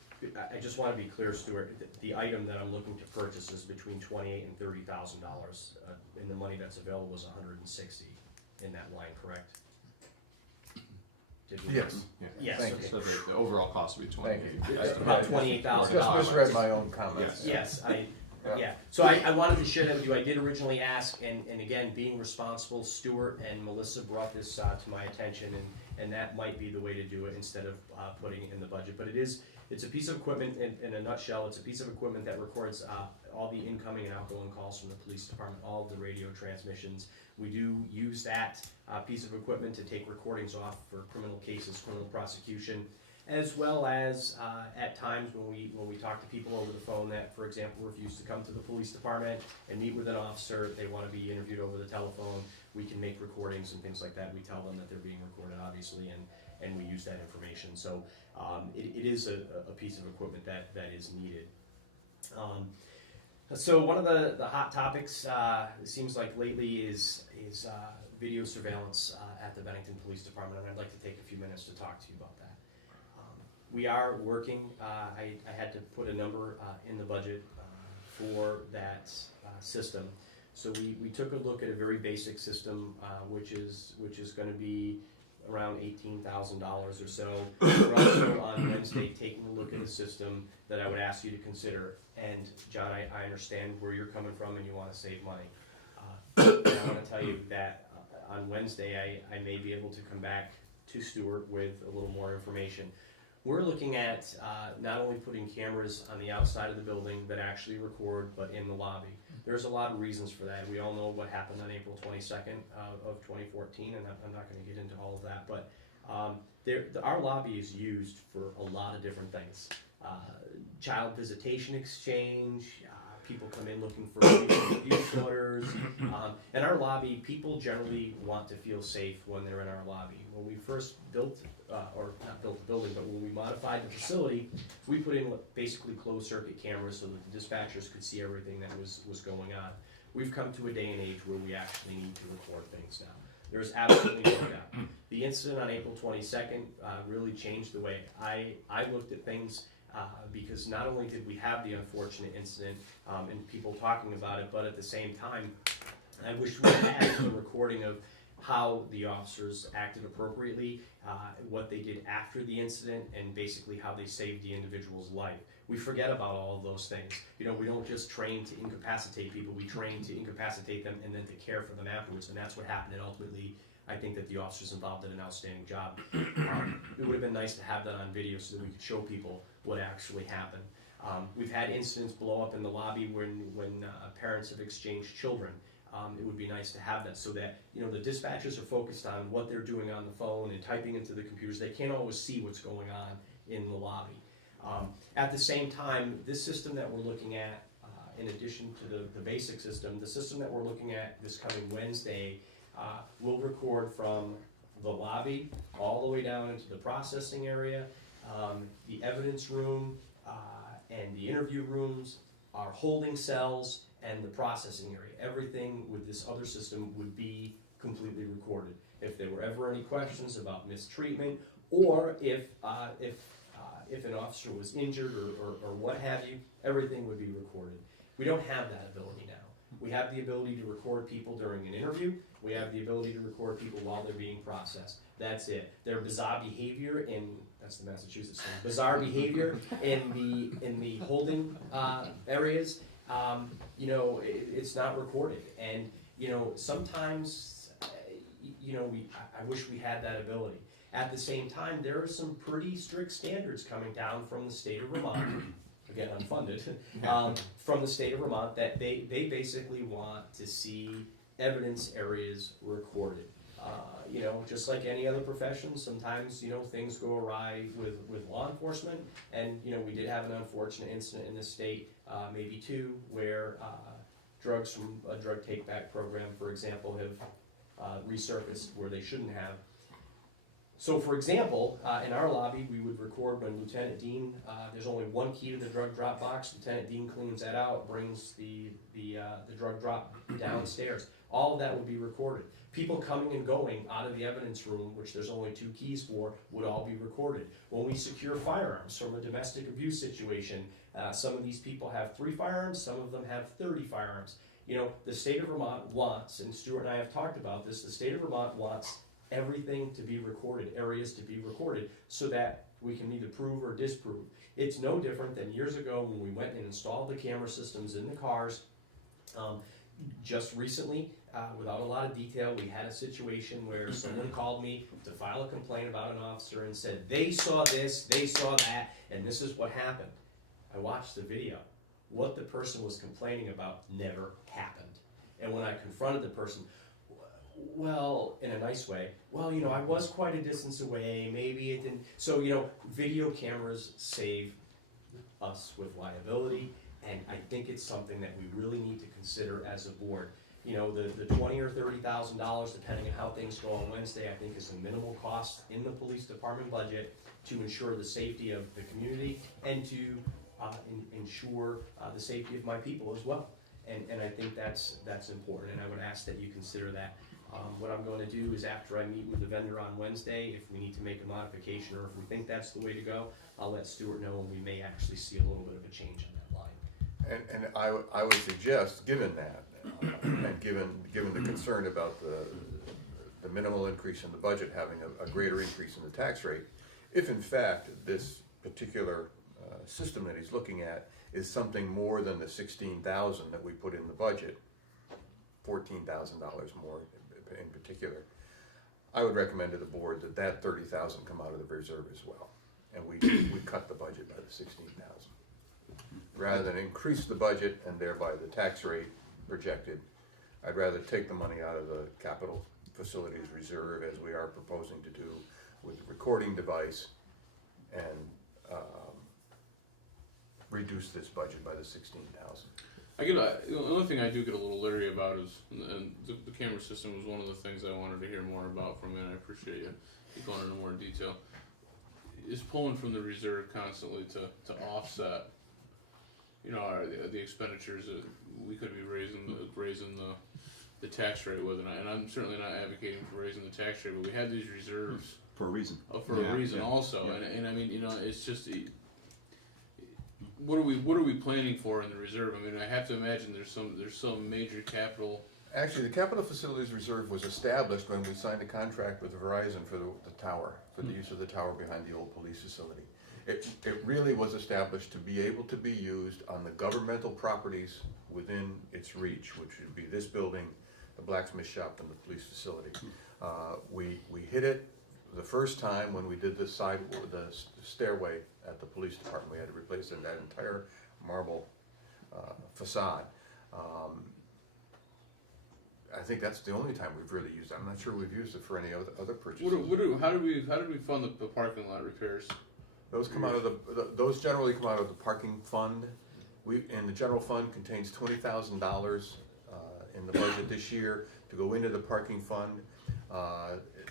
I just want to be clear, Stuart, the item that I'm looking to purchase is between $28,000 and $30,000, and the money that's available is $160 in that line, correct? Did we- Yes. Yes, Thank okay. So the overall cost would be Thank you. About $28,000. Just misread my own comments. Yes, Yeah. yeah, so I wanted to share that with you. I did originally ask, and again, being responsible, Stuart and Melissa brought this to my attention, and that might be the way to do it instead of putting it in the budget. But it's a piece of equipment, in a nutshell, it's a piece of equipment that records all the incoming and outgoing calls from the police department, all of the radio transmissions. We do use that piece of equipment to take recordings off for criminal cases, criminal prosecution, as well as at times when we talk to people over the phone that, for example, refuse to come to the police department and meet with an officer, they want to be interviewed over the telephone, we can make recordings and things like that. We tell them that they're being recorded, obviously, and we use that information. So it is a piece of equipment that is needed. So one of the hot topics, it seems like lately, is video surveillance at the Bennington Police Department, and I'd like to take a few minutes to talk to you about that. We are working, I had to put a number in the budget for that system. So we took a look at a very basic system, which is going to be around $18,000 or so. We're also on Wednesday taking a look at a system that I would ask you to consider. And John, I understand where you're coming from and you want to save money. And I want to tell you that on Wednesday I may be able to come back to Stuart with a little more information. We're looking at not only putting cameras on the outside of the building that actually record, but in the lobby. There's a lot of reasons for that. We all know what happened on April 22nd of 2014, and I'm not going to get into all of that, but our lobby is used for a lot of different things. Child visitation exchange, people come in looking for abuse orders, and our lobby, people generally want to feel safe when they're in our lobby. When we first built, or not built the building, but when we modified the facility, we put in basically closed circuit cameras so that the dispatchers could see everything that was going on. We've come to a day and age where we actually need to record things now. There's absolutely no doubt. The incident on April 22nd really changed the way I looked at things. Because not only did we have the unfortunate incident and people talking about it, but at the same time, I wish we had a recording of how the officers acted appropriately, what they did after the incident, and basically how they saved the individual's life. We forget about all of those things. You know, we don't just train to incapacitate people, we train to incapacitate them and then to care for them afterwards, and that's what happened, and ultimately, I think that the officers involved did an outstanding job. It would have been nice to have that on video so that we could show people what actually happened. We've had incidents blow up in the lobby when parents have exchanged children. It would be nice to have that so that, you know, the dispatchers are focused on what they're doing on the phone and typing into the computers. They can't always see what's going on in the lobby. At the same time, this system that we're looking at, in addition to the basic system, the system that we're looking at this coming Wednesday will record from the lobby all the way down into the processing area, the evidence room, and the interview rooms, our holding cells, and the processing area. Everything with this other system would be completely recorded. If there were ever any questions about mistreatment, or if an officer was injured or what have you, everything would be recorded. We don't have that ability now. We have the ability to record people during an interview. We have the ability to record people while they're being processed. That's it. Their bizarre behavior that's the Massachusetts thing, bizarre behavior in the holding areas, it's not recorded. And, sometimes, I wish we had that ability. At the same time, there are some pretty strict standards coming down from the state of Vermont, again, unfunded, from the state of Vermont, that they basically want to see evidence areas recorded. Just like any other profession, sometimes, things go awry with law enforcement, and, we did have an unfortunate incident in the state, maybe two, where drugs from a drug take-back program, for example, have resurfaced where they shouldn't have. So, for example, in our lobby, we would record when Lieutenant Dean, there's only one key to the drug drop box. Lieutenant Dean cleans that out, brings the drug drop downstairs. All of that would be recorded. People coming and going out of the evidence room, which there's only 2 keys for, would all be recorded. When we secure firearms from a domestic abuse situation, some of these people have 3 firearms, some of them have 30 firearms. The state of Vermont wants, and Stuart and I have talked about this, the state of Vermont wants everything to be recorded, areas to be recorded, so that we can either prove or disprove. It's no different than years ago when we went and installed the camera systems in the cars. Just recently, without a lot of detail, we had a situation where someone called me to file a complaint about an officer and said, they saw this, they saw that, and this is what happened. I watched the video. What the person was complaining about never happened. And when I confronted the person, well, in a nice way, I was quite a distance away, maybe it didn't. So, video cameras save us with liability, and I think it's something that we really need to consider as a board. The $20,000 or $30,000, depending on how things go on Wednesday, I think is a minimal cost in the police department budget to ensure the safety of the community and to ensure the safety of my people as well. And I think that's important, and I would ask that you consider that. What I'm going to do is, after I meet with the vendor on Wednesday, if we need to make a modification or if we think that's the way to go, I'll let Stuart know, and we may actually see a little bit of a change on that line. And I would suggest, given that, and given the concern about the minimal increase in the budget having a greater increase in the tax rate, if in fact this particular system that he's looking at is something more than the $16,000 that we put in the budget, $14,000 more in particular, I would recommend to the board that $30,000 come out of the reserve as well, and we cut the budget by the $16,000, rather than increase the budget and thereby the tax rate projected. I'd rather take the money out of the capital facilities reserve, as we are proposing to do with the recording device, and reduce this budget by the $16,000. The only thing I do get a little leery about is, and the camera system was one of the things I wanted to hear more about from you, and I appreciate you going into more detail, is pulling from the reserve constantly to offset, the expenditures that we could be raising the tax rate with, and I'm certainly not advocating for raising the tax rate, but we had these reserves For a reason. for a reason also, yeah. and I mean, it's just, what are we planning for in the reserve? I mean, I have to imagine there's some major capital. Actually, the capital facilities reserve was established when we signed a contract with Verizon for the tower, for the use of the tower behind the old police facility. It really was established to be able to be used on the governmental properties within its reach, which would be this building, the blacksmith shop, and the police facility. We hit it the first time when we did the stairway at the police department. We had to replace that entire marble facade. I think that's the only time we've really used it. I'm not sure we've used it for any other purchases. How do we fund the parking lot repairs? Those come out of those generally come out of the parking fund. And the general fund contains $20,000 in the budget this year to go into the parking fund.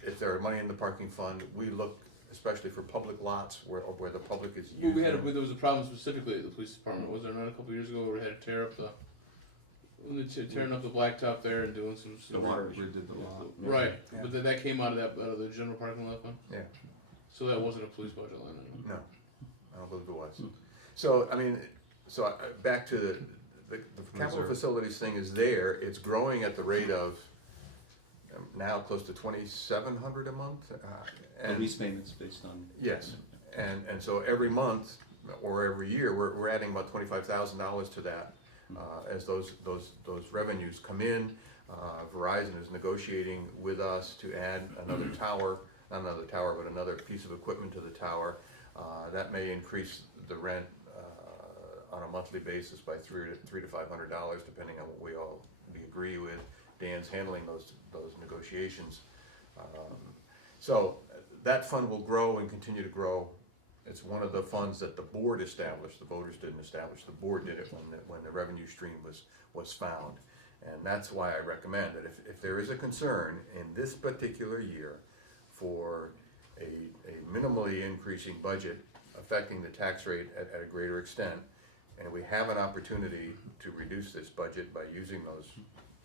If there are money in the parking fund, we look especially for public lots where the public is using. Well, there was a problem specifically at the police department. Was there not a couple of years ago where we had to tear up tearing up the blacktop there and doing some The water. We did the law. right? Yeah. But that came out of the general parking lot fund. Yeah. So that wasn't a police budget line item. No, I don't believe it was. So I mean, back to the capital Reserve. facilities thing is there, it's growing at the rate of now close to 2,700 a month. And lease payments based on. Yes, and so every month or every year, we're adding about $25,000 to that as those revenues come in. Verizon is negotiating with us to add another tower, not another tower, but another piece of equipment to the tower. That may increase the rent on a monthly basis by $300 to $500, depending on what we agree with. Dan's handling those negotiations. So that fund will grow and continue to grow. It's one of the funds that the board established. The voters didn't establish. The board did it when the revenue stream was found. And that's why I recommend that if there is a concern in this particular year for a minimally increasing budget affecting the tax rate at a greater extent, and we have an opportunity to reduce this budget by using those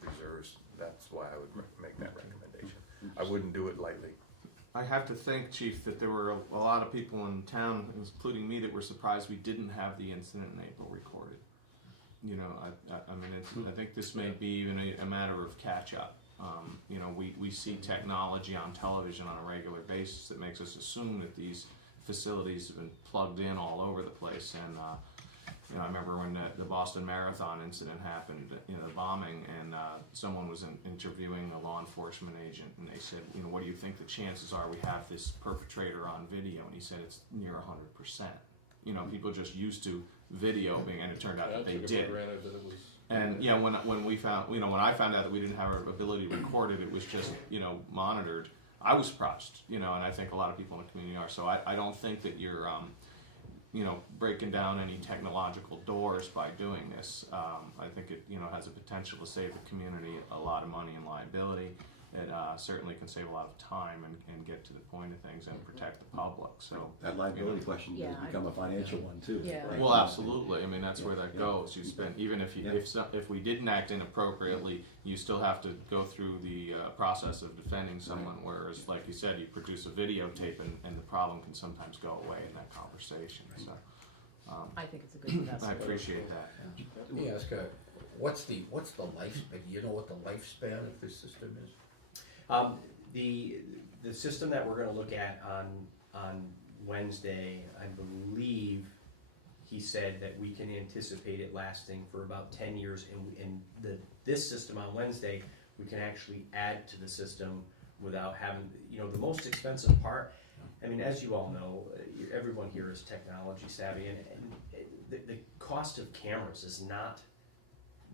reserves, that's why I would make that recommendation. I wouldn't do it lightly. I have to think, Chief, that there were a lot of people in town, including me, that were surprised we didn't have the incident in April recorded. You know, I mean, I think this may be even a matter of catch up. You know, we see technology on television on a regular basis that makes us assume that these facilities have been plugged in all over the place. And you know, I remember when the Boston Marathon incident happened, you know, the bombing, and someone was interviewing a law enforcement agent, and they said, you know, what do you think the chances are we have this perpetrator on video? And he said it's near 100%. You know, people just used to video being, and it turned out that they did. And yeah, when we found, you know, when I found out that we didn't have our ability to record it, it was just, you know, monitored. I was surprised, you know, and I think a lot of people in the community are. So I don't think that you're, you know, breaking down any technological doors by doing this. I think it, you know, has a potential to save the community a lot of money and liability. It certainly can save a lot of time and get to the point of things and protect the public. So That liability question Yeah, has become a financial one too. Yeah. right? well, absolutely. I mean, that's where that Yeah. goes. You spend, even if you, if we didn't act inappropriately, you still have to go through the process of defending someone. Whereas, like you said, you produce a videotape, and the problem can sometimes go away in that conversation. So, I think it's a good I investment. appreciate that. Let me ask, what's the lifespan, do you know what the lifespan of this system is? The system that we're gonna look at on Wednesday, I believe he said that we can anticipate it lasting for about 10 years, and this system on Wednesday, we can actually add to the system without having, you know, the most expensive part, I mean, as you all know, everyone here is technology savvy, and the cost of cameras is not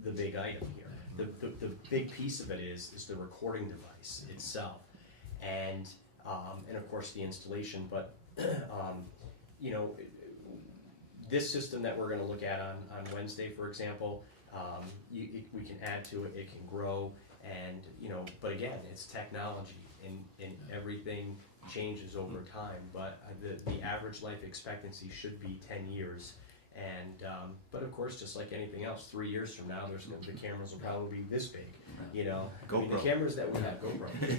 the big item here. The big piece of it is the recording device itself, and of course the installation. But you know, this system that we're going to look at on Wednesday, for example, we can add to it. It can grow, and you know, but again, it's technology, and everything changes over time. But the average life expectancy should be 10 years. And but of course, just like anything else, 3 years from now, the cameras will probably be this big. You know, I mean, the cameras that we have,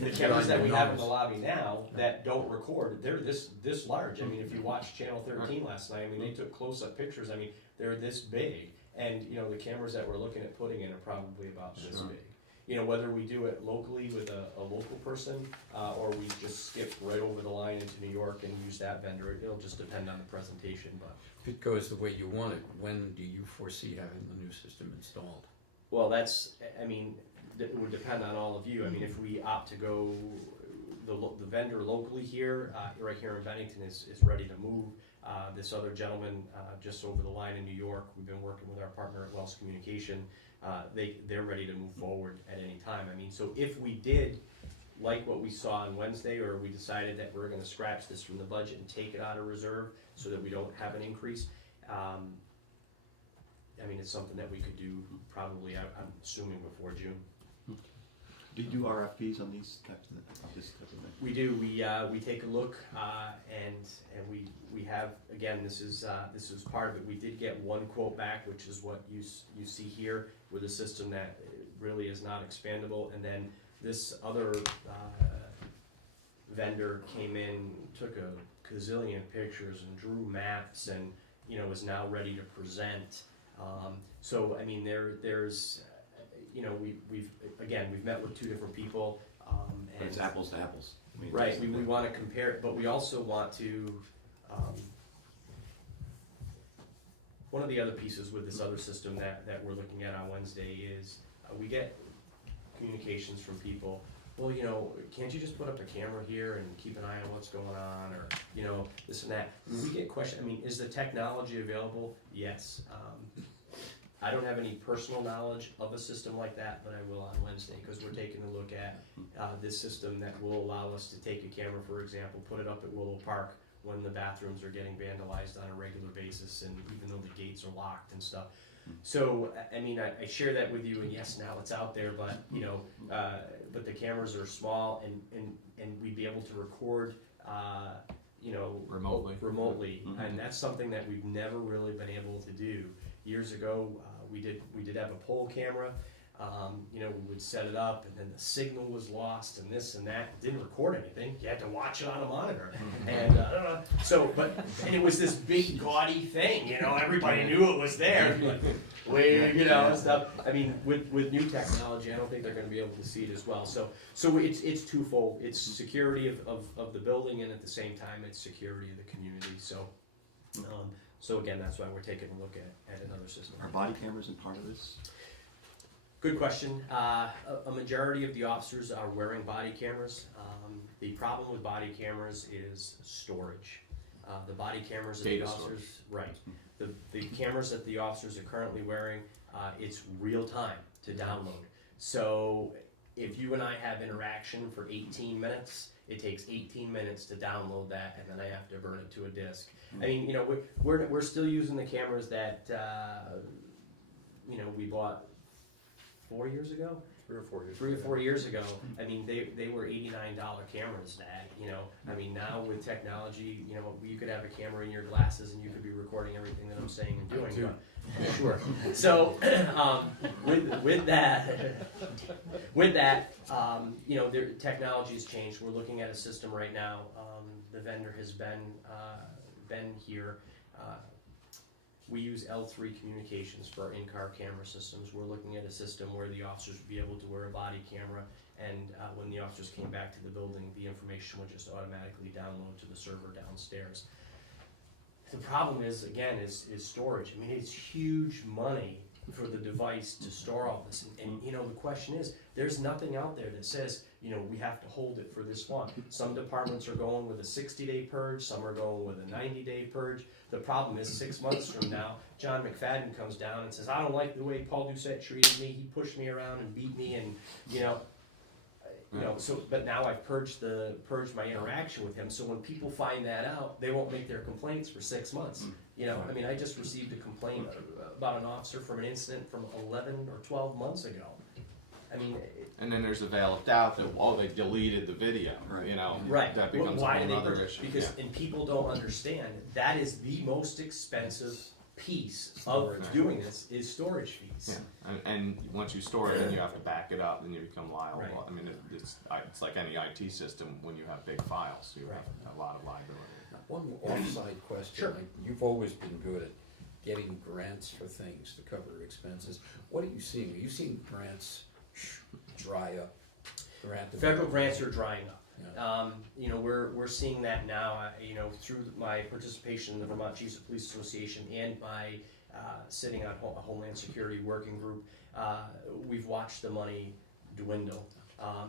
the cameras that we have in the lobby now that don't record, they're this large. I mean, if you watched Channel 13 last night, I mean, they took close-up pictures. I mean, they're this big. And you know, the cameras that we're looking at putting in are probably about this big. You know, whether we do it locally with a local person, or we just skip right over the line into New York and use that vendor, it'll just depend on the presentation. But If it goes the way you want it, when do you foresee having the new system installed? well, that's, I mean, it would depend on all of you. I mean, if we opt to go, the vendor locally here, right here in Bennington is ready to move. This other gentleman just over the line in New York, we've been working with our partner at Wells Communication. They're ready to move forward at any time. I mean, so if we did like what we saw on Wednesday, or we decided that we're gonna scratch this from the budget and take it out of reserve so that we don't have an increase, I mean, it's something that we could do probably, I'm assuming before June. Do you do RFPs on these types of this type of thing? We do. We take a look, and we have, again, this is part of it. We did get one quote back, which is what you see here, with a system that really is not expandable. And then this other vendor came in, took a gazillion pictures and drew maps, and you know, is now ready to present So, I mean, there's, we've met with two different people, But it's and, apples to apples. I mean, right, it's- we wanna compare it, but we also want to, one of the other pieces with this other system that we're looking at on Wednesday is, we get communications from people, well, can't you just put up a camera here and keep an eye on what's going on, or, this and that. We get questions, I mean, is the technology available? Yes. I don't have any personal knowledge of a system like that, but I will on Wednesday, because we're taking a look at, this system that will allow us to take a camera, for example, put it up at Willow Park when the bathrooms are getting vandalized on a regular basis, and even though the gates are locked and stuff. So, I mean, I share that with you, and yes, now it's out there, but, but the cameras are small, and we'd be able to record, remotely, and that's something that we've never really been able to do. Years ago, we did have a pole camera, we would set it up, and then the signal was lost, and this and that. It didn't record anything. You had to watch it on a monitor, and and it was this big gaudy thing. Everybody knew it was there. And stuff. I mean, with new technology, I don't think they're going to be able to see it as well. So it's twofold. It's security of the building, and at the same time, it's security of the community. So again, that's why we're taking a look at another system. Are body cameras in part of this? Good question. A majority of the officers are wearing body cameras. The problem with body cameras is storage. The body cameras that the Data officers, right. The cameras that the officers are currently wearing, it's real time to download. So if you and I have interaction for 18 minutes, it takes 18 minutes to download that, and then I have to burn it to a disk. I mean, we're still using the cameras that we bought 4 years ago. 3 or 4 years. 3 or 4 years ago. I mean, they were $89 cameras. I mean, now with technology, you could have a camera in your glasses and you could be recording everything that I'm saying and doing. too. Sure. So with that, their technology has changed. We're looking at a system right now. The vendor has been here. We use L3 Communications for our in-car camera systems. We're looking at a system where the officers would be able to wear a body camera, and when the officers came back to the building, the information would just automatically download to the server downstairs. The problem is, again, is storage. I mean, it's huge money for the device to store all this. And the question is, there's nothing out there that says, we have to hold it for this long. Some departments are going with a 60-day purge, some are going with a 90-day purge. The problem is 6 months from now, John McFadden comes down and says, I don't like the way Paul Doucette treated me. He pushed me around and beat me, and but now I've purged my interaction with him. So when people find that out, they won't make their complaints for 6 months. I mean, I just received a complaint about an officer from an incident from 11 or 12 months ago. I mean, And then there's a veil of doubt that, they deleted the video, right. that becomes Why a do they whole other purge? issue. Because, and people don't understand, that is the most expensive piece of doing this is storage fees. Yeah, and once you store it, then you have to back it up, and you become liable. Right. I mean, it's like any IT system. When you have big files, you have a lot of liability. One offside question. Sure. You've always been good at getting grants for things to cover expenses. What are you seeing? Are you seeing grants dry up? Federal grants are drying up. Yeah. We're seeing that now. Through my participation in the Vermont Chiefs of Police Association and my sitting on a Homeland Security working group, we've watched the money dwindle. I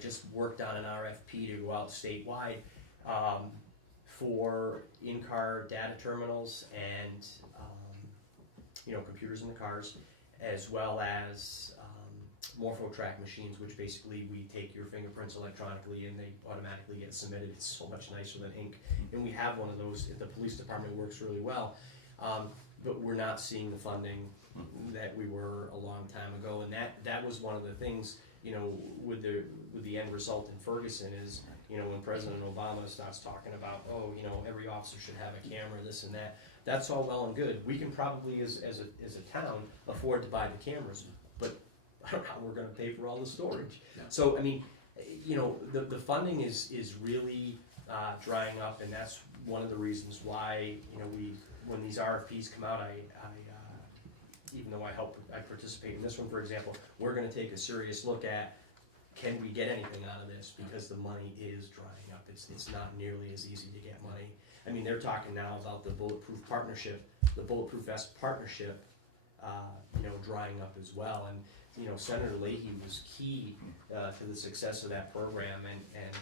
just worked on an RFP to go out statewide for in-car data terminals and computers in the cars, as well as MorphoTrack machines, which basically we take your fingerprints electronically and they automatically get submitted. It's so much nicer than ink. And we have one of those at the police department. It works really well. But we're not seeing the funding that we were a long time ago. And that was one of the things, with the end result in Ferguson is, when President Obama starts talking about, every officer should have a camera, this and that. That's all well and good. We can probably, as a town, afford to buy the cameras, but I don't know how we're going to pay for all the storage. Yeah. So, I mean, the funding is really drying up, and that's one of the reasons why, when these RFPs come out, I even though I participate in this one, for example, we're gonna take a serious look at, can we get anything out of this? Because the money is drying up. It's not nearly as easy to get money. I mean, they're talking now about the Bulletproof Partnership, the Bulletproof Vest Partnership, drying up as well. And, Senator Leahy was key to the success of that program. And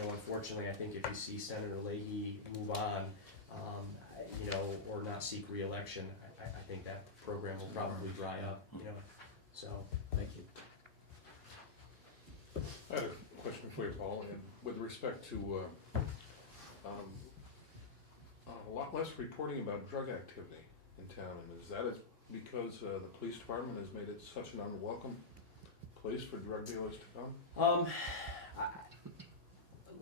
unfortunately, I think if you see Senator Leahy move on, or not seek re-election, I think that program will probably dry up, so. Thank you. I had a question for you, Paul, and with respect to, a lot less reporting about drug activity in town, and is that because the police department has made it such an unwelcome place for drug dealers to come?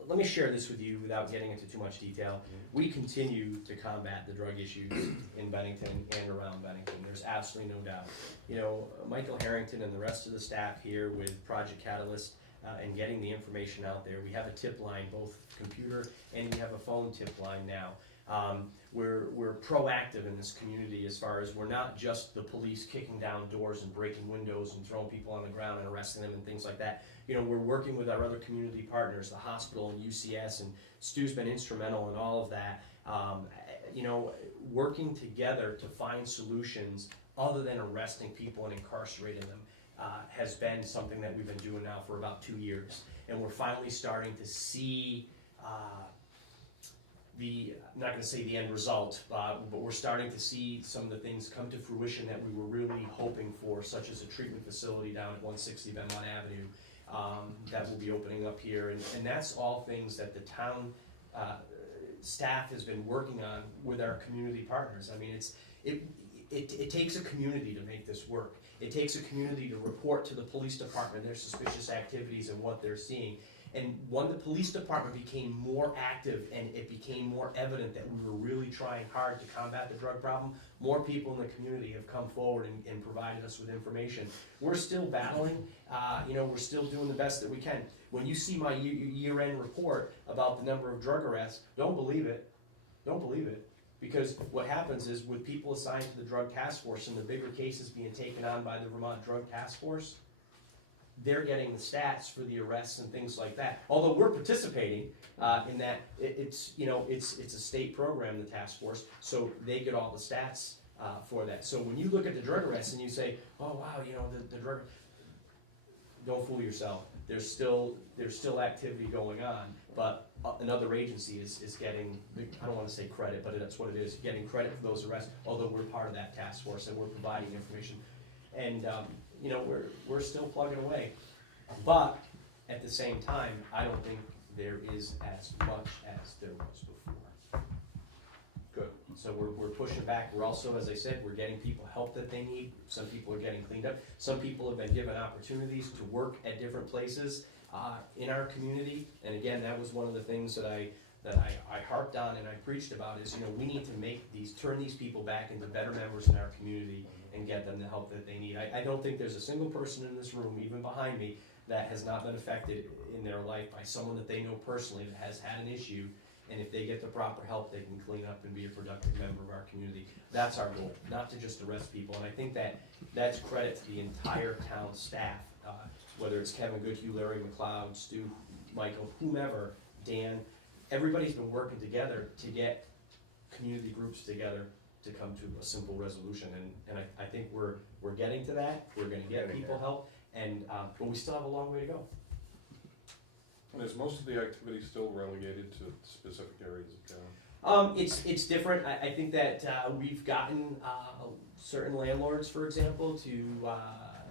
Let me share this with you without getting into too much detail. We continue to combat the drug issues in Bennington and around Bennington. There's absolutely no doubt. Michael Harrington and the rest of the staff here with Project Catalyst and getting the information out there. We have a tip line, both computer and we have a phone tip line now. We're proactive in this community as far as we're not just the police kicking down doors and breaking windows and throwing people on the ground and arresting them and things like that. We're working with our other community partners, the hospital and UCS, and Stu's been instrumental in all of that. Working together to find solutions other than arresting people and incarcerating them has been something that we've been doing now for about 2 years. And we're finally starting to see I'm not going to say the end result, but we're starting to see some of the things come to fruition that we were really hoping for, such as a treatment facility down at 160 Benmont Avenue that will be opening up here. And that's all things that the town staff has been working on with our community partners. I mean, it takes a community to make this work. It takes a community to report to the police department their suspicious activities and what they're seeing. And when the police department became more active and it became more evident that we were really trying hard to combat the drug problem, more people in the community have come forward and provided us with information. We're still battling, we're still doing the best that we can. When you see my year-end report about the number of drug arrests, don't believe it. Don't believe it. Because what happens is with people assigned to the drug task force and the bigger cases being taken on by the Vermont Drug Task Force, they're getting the stats for the arrests and things like that. Although we're participating in that, it's a state program, the task force, so they get all the stats for that. So when you look at the drug arrests and you say, oh wow, the drug, don't fool yourself. There's still activity going on, but another agency is getting, I don't want to say credit, but that's what it is, getting credit for those arrests, although we're part of that task force and we're providing information. And we're still plugging away. But at the same time, I don't think there is as much as there was before. Good. So we're pushing back. We're also, as I said, we're getting people help that they need. Some people are getting cleaned up. Some people have been given opportunities to work at different places in our community. And again, that was one of the things that I harped on and I preached about is, we need to turn these people back into better members in our community and get them the help that they need. I don't think there's a single person in this room, even behind me, that has not been affected in their life by someone that they know personally that has had an issue. And if they get the proper help, they can clean up and be a productive member of our community. That's our goal, not to just arrest people. And I think that's credit to the entire town staff, whether it's Kevin Goodhue, Larry McLeod, Stu, Michael, whomever, Dan. Everybody's been working together to get community groups together to come to a simple resolution, and I think we're getting to that. We're going to get people help, and but we still have a long way to go. And is most of the activity still relegated to specific areas of town? It's different. I think that we've gotten certain landlords, for example, to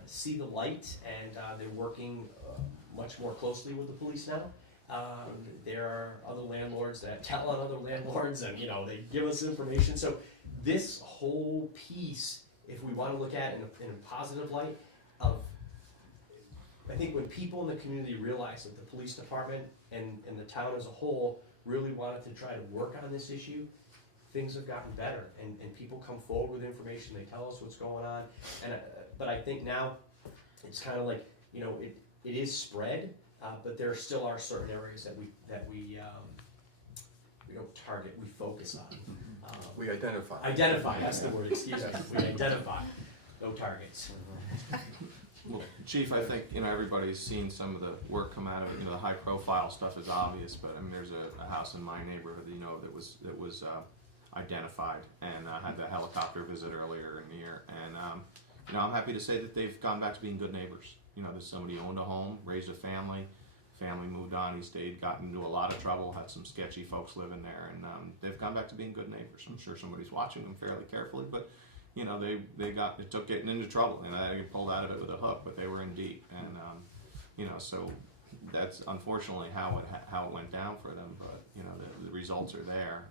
see the light, and they're working much more closely with the police now. There are other landlords that tell on other landlords, and they give us information. So this whole piece, if we want to look at it in a positive light, I think when people in the community realize that the police department and the town as a whole really wanted to try to work on this issue, things have gotten better, and people come forward with information. They tell us what's going on, but I think now it's kind of like it is spread. But there still are certain areas that we don't target, we focus on. We identify. Identify, that's the word, excuse me, we identify. no targets. Well, Chief, I think, everybody's seen some of the work come out of it, the high profile stuff is obvious, but I mean, there's a house in my neighborhood, that was identified, and had the helicopter visit earlier in the year, and, I'm happy to say that they've gone back to being good neighbors. There's somebody who owned a home, raised a family moved on, he stayed, got into a lot of trouble, had some sketchy folks living there, and, they've gone back to being good neighbors. I'm sure somebody's watching them fairly carefully, but it took getting into trouble, they get pulled out of it with a hook, but they were in deep, and, so that's unfortunately how it went down for them, but, the results are there.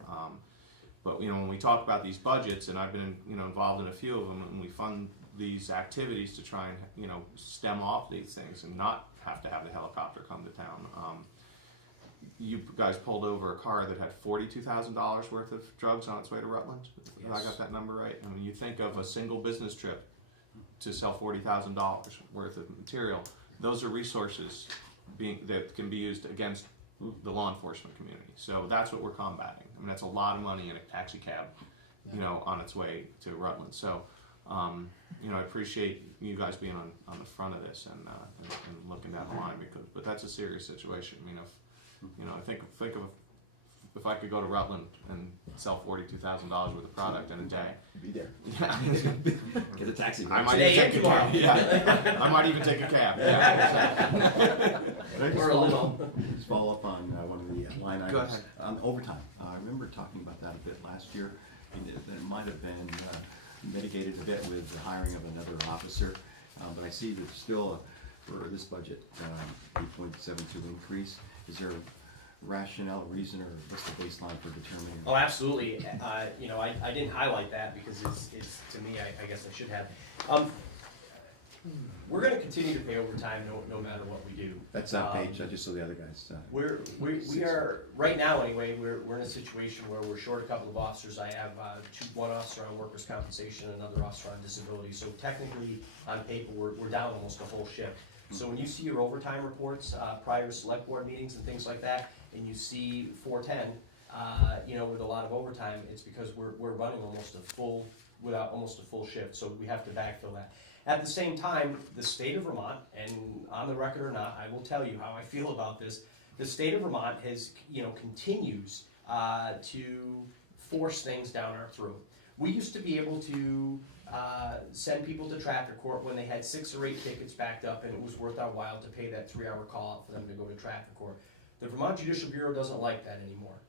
But, when we talk about these budgets, and I've been, involved in a few of them, and we fund these activities to try and, stem off these things and not have to have the helicopter come to town. You guys pulled over a car that had $42,000 worth of drugs on its way to Rutland. If I got that number right. I mean, you think of a single business trip to sell $40,000 worth of material. Those are resources that can be used against the law enforcement community. So that's what we're combating. I mean, that's a lot of money in a taxi cab, on its way to Rutland. So, I appreciate you guys being on the front of this and looking down the line, but that's a serious situation. I mean, I think of if I could go to Rutland and sell $42,000 worth of product in a day. Be there. Yeah. Get a taxi. I might Today even and take a tomorrow. cab. Yeah. I might even take a cab. Yeah. Can I just Or a just follow up on one of the line Go items? ahead. Overtime. I remember talking about that a bit last year, and it might have been mitigated a bit with the hiring of another officer, but I see there's still, for this budget, 8.72 increase. Is there a rationale, reason, or what's the baseline for determining? Oh, absolutely. I didn't highlight that because it's to me, I guess I should have. We're gonna continue to pay overtime no matter what we do. That's that page, just so the other guys. We are, right now anyway, we're in a situation where we're short a couple of officers. I have one officer on workers' compensation and another officer on disability. So technically, on paper, we're down almost a whole shift. So when you see your overtime reports, prior to select board meetings and things like that, and you see 410, with a lot of overtime, it's because we're running almost a full shift, so we have to backfill that. At the same time, the state of Vermont, and on the record or not, I will tell you how I feel about this. The state of Vermont has, continues to force things down our throat. We used to be able to send people to traffic court when they had 6 or 8 tickets backed up, and it was worth our while to pay that 3-hour call out for them to go to traffic court. The Vermont Judicial Bureau doesn't like that anymore.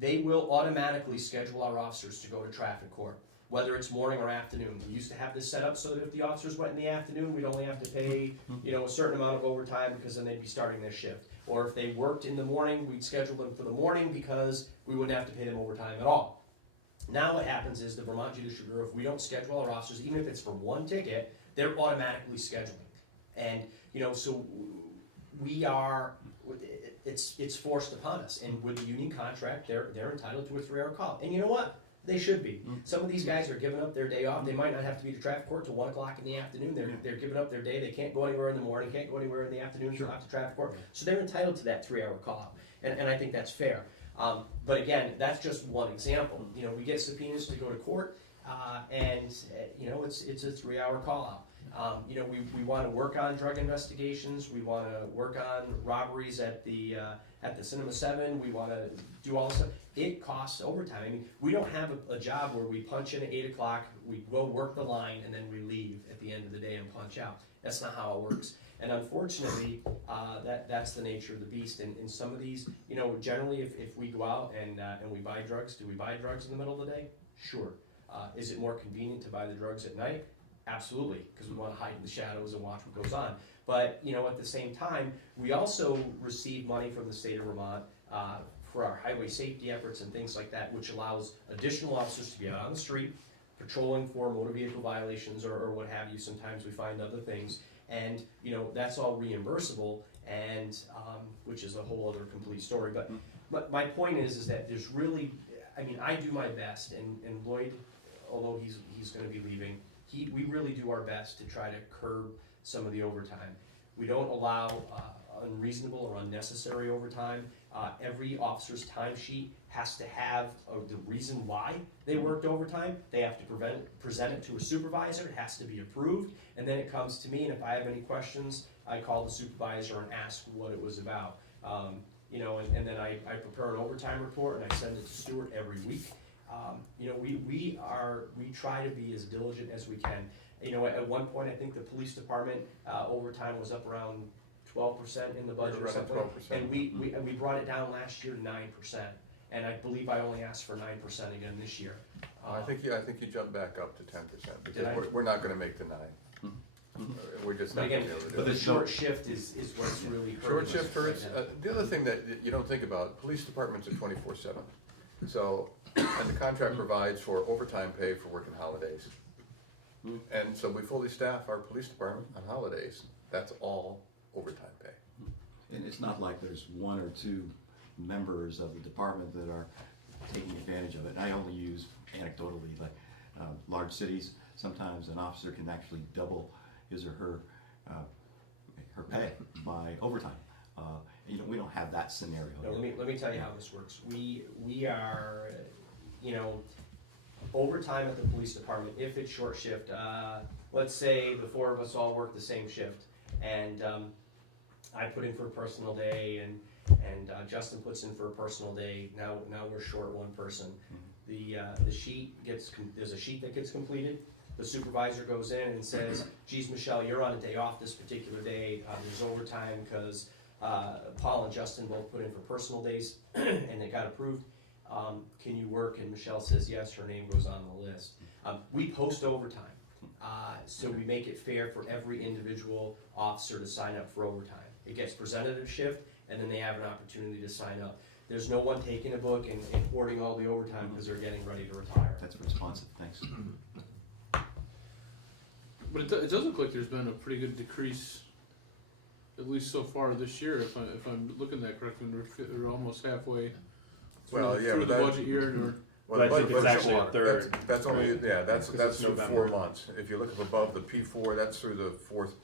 They will automatically schedule our officers to go to traffic court, whether it's morning or afternoon. We used to have this set up so that if the officers went in the afternoon, we'd only have to pay, a certain amount of overtime because then they'd be starting their shift. Or if they worked in the morning, we'd schedule them for the morning because we wouldn't have to pay them overtime at all. Now what happens is the Vermont Judicial Bureau, if we don't schedule our officers, even if it's for 1 ticket, they're automatically scheduling. And, so we are, it's forced upon us. And with the union contract, they're entitled to a 3-hour call. And you know what? They should be. Some of these guys are giving up their day off. They might not have to be to traffic court till 1 o'clock in the afternoon. They're giving up their day. They can't go anywhere in the morning, can't go anywhere in the afternoon, not to traffic court. So they're entitled to that 3-hour call out. And I think that's fair. But again, that's just one example. We get subpoenas to go to court, and it's a 3-hour call out. We want to work on drug investigations. We want to work on robberies at the Cinema 7. We want to do all this stuff. It costs overtime. I mean, we don't have a job where we punch in at 8 o'clock, we go work the line, and then we leave at the end of the day and punch out. That's not how it works. And unfortunately, that's the nature of the beast. And in some of these, generally if we go out and we buy drugs, do we buy drugs in the middle of the day? Sure. Is it more convenient to buy the drugs at night? Absolutely, because we want to hide in the shadows and watch what goes on. But, at the same time, we also receive money from the state of Vermont for our highway safety efforts and things like that, which allows additional officers to be out on the street, patrolling for motor vehicle violations or what have you. Sometimes we find other things. And, that's all reimbursable, and which is a whole other complete story. But my point is that there's really, I do my best, and Lloyd, although he's going to be leaving, we really do our best to try to curb some of the overtime. We don't allow unreasonable or unnecessary overtime. Every officer's timesheet has to have the reason why they worked overtime. They have to present it to a supervisor, it has to be approved, and then it comes to me, and if I have any questions, I call the supervisor and ask what it was about. You know, and then I prepare an overtime report and I send it to Stuart every week. You know, we try to be as diligent as we can. You know, at one point, I think the police department, overtime was up around 12% in the budget or Around something. 12%. And we brought it down last year to 9%. And I believe I only asked for 9% again this year. I think you jumped back up to 10%, because Did I? we're not gonna make the 9. We're just But not gonna again, be able to do but it. the short shift is what's really hurting Short us shift hurts. right now. The other thing that you don't think about, police departments are 24/7. So, and the contract provides for overtime pay for working holidays. And so we fully staff our police department on holidays. That's all overtime pay. And it's not like there's one or two members of the department that are taking advantage of it. And I only use anecdotally, like large cities, sometimes an officer can actually double his or her pay by overtime. You know, we don't have that scenario. No, here. let me tell you how this works. We are, you know, overtime at the police department, if it's short shift, let's say the four of us all work the same shift, and I put in for a personal day, and Justin puts in for a personal day. Now we're short one person. The sheet there's a sheet that gets completed. The supervisor goes in and says, "Geez, Michelle, you're on a day off this particular day. There's overtime because Paul and Justin both put in for personal days, and they got approved. Can you work?" And Michelle says yes, her name goes on the list. We post overtime, so we make it fair for every individual officer to sign up for overtime. It gets presented at a shift, and then they have an opportunity to sign up. There's no one taking a book and hoarding all the overtime because they're getting ready to retire. That's responsive, thanks. But it does look like there's been a pretty good decrease, at least so far this year, if I'm looking at that correctly. We're almost halfway Well, yeah, through but the that- budget year, and Well, But I the think budget- it's actually a third. That's only, yeah, that's Because it's through November. 4 months. If you look up above the P4, that's through the fourth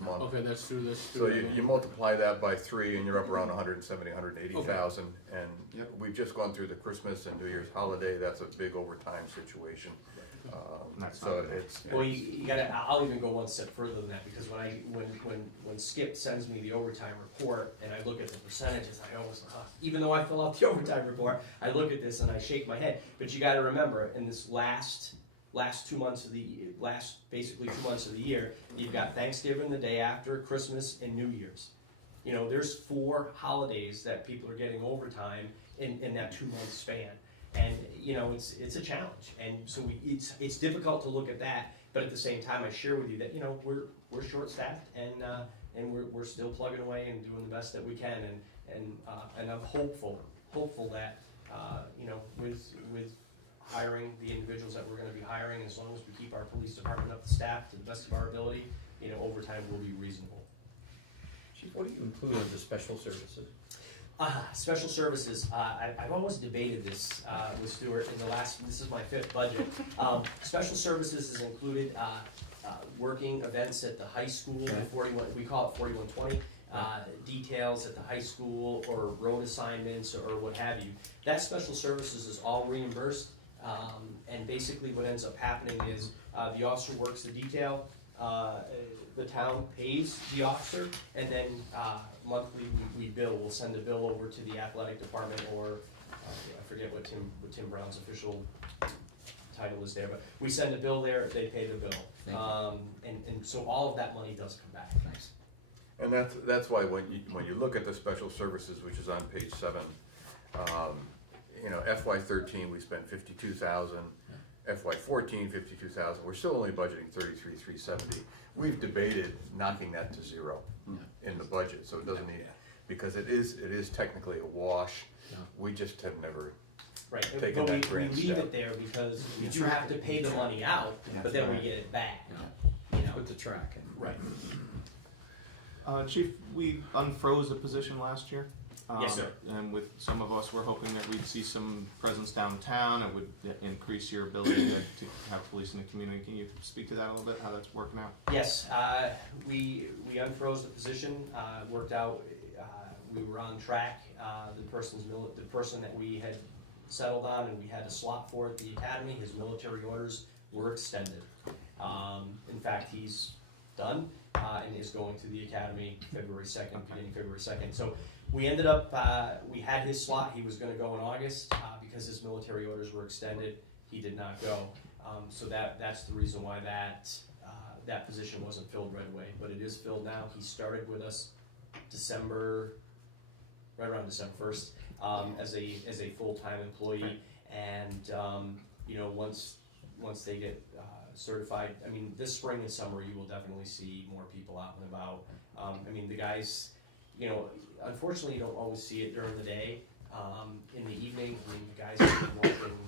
month. okay, that's through. So you multiply that by 3 and you're up around 170, 180,000. And Yep. we've just gone through the Christmas and New Year's holiday, that's a big overtime situation. That's So not good. it's, Well, you gotta, I'll even go one step further than that, because when Skip sends me the overtime report and I look at the percentages, I always, even though I fill out the overtime report, I look at this and I shake my head. But you gotta remember, in this last 2 months of basically 2 months of the year, you've got Thanksgiving the day after, Christmas, and New Year's. You know, there's 4 holidays that people are getting overtime in that 2-month span. And, you know, it's a challenge, and so it's difficult to look at that, but at the same time, I share with you that, you know, we're short-staffed, and we're still plugging away and doing the best that we can, and I'm hopeful that, you know, with hiring the individuals that we're gonna be hiring, as long as we keep our police department up to staff to the best of our ability, you know, overtime will be reasonable. Chief, what do you include under special services? Special services, I've always debated this with Stuart in this is my 5th budget. Special services is included working events at the high school, we call it 4120, details at the high school, or road assignments, or what have you. That special services is all reimbursed, and basically what ends up happening is the officer works the detail, the town pays the officer, and then monthly we bill. We'll send a bill over to the athletic department, or I forget what Tim Brown's official title is there, but we send a bill there, they pay the bill. And so all of that money does come back. Thanks. and that's why when you look at the special services, which is on page 7, you know, FY13 we spent 52,000, FY14 52,000. We're still only budgeting 33,370. We've debated knocking that to 0 in the budget, so it doesn't need, because it is technically a wash. Yeah. We just have never Right, taken but that we grand leave step. it there because we do have to pay the money out, but then we get it back, Yeah. you know? Put the track in. Right. Chief, we unfroze a position last year. Yes, sir. And with some of us, we're hoping that we'd see some presence downtown. It would increase your ability to have police in the community. Can you speak to that a little bit, how that's working out? Yes, we unfroze the position, worked out, we were on track. The person that we had settled on and we had a slot for at the academy, his military orders were extended. In fact, he's done and is going to the academy February 2nd, beginning February 2nd. So we ended up, we had his slot, he was gonna go in August, because his military orders were extended, he did not go. So that's the reason why that position wasn't filled right away, but it is filled now. He started with us right around December 1st, as a full-time employee, and once they get certified, I mean, this spring and summer you will definitely see more people out and about. I mean, the guys, unfortunately you don't always see it during the day. In the evening, I mean, the guys are walking,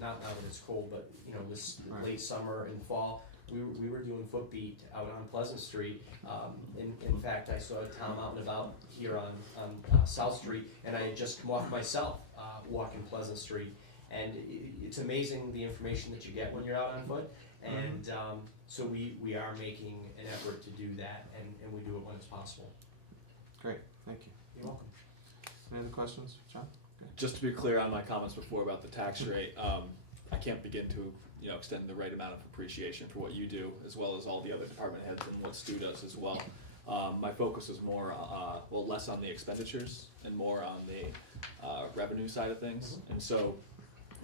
not now that it's cold, but this late summer and fall, we were doing foot beat out on Pleasant Street. In fact, I saw Tom out and about here on South Street, and I had just come off myself walking Pleasant Street. And it's amazing the information that you get when you're out on foot. And so we are making an effort to do that, and we do it when it's possible. Great, thank you. You're welcome. Any other questions, John? Just to be clear on my comments before about the tax rate, I can't begin to extend the right amount of appreciation for what you do, as well as all the other department heads and what Stu does as well. My focus is more, less on the expenditures and more on the revenue side of things. And so,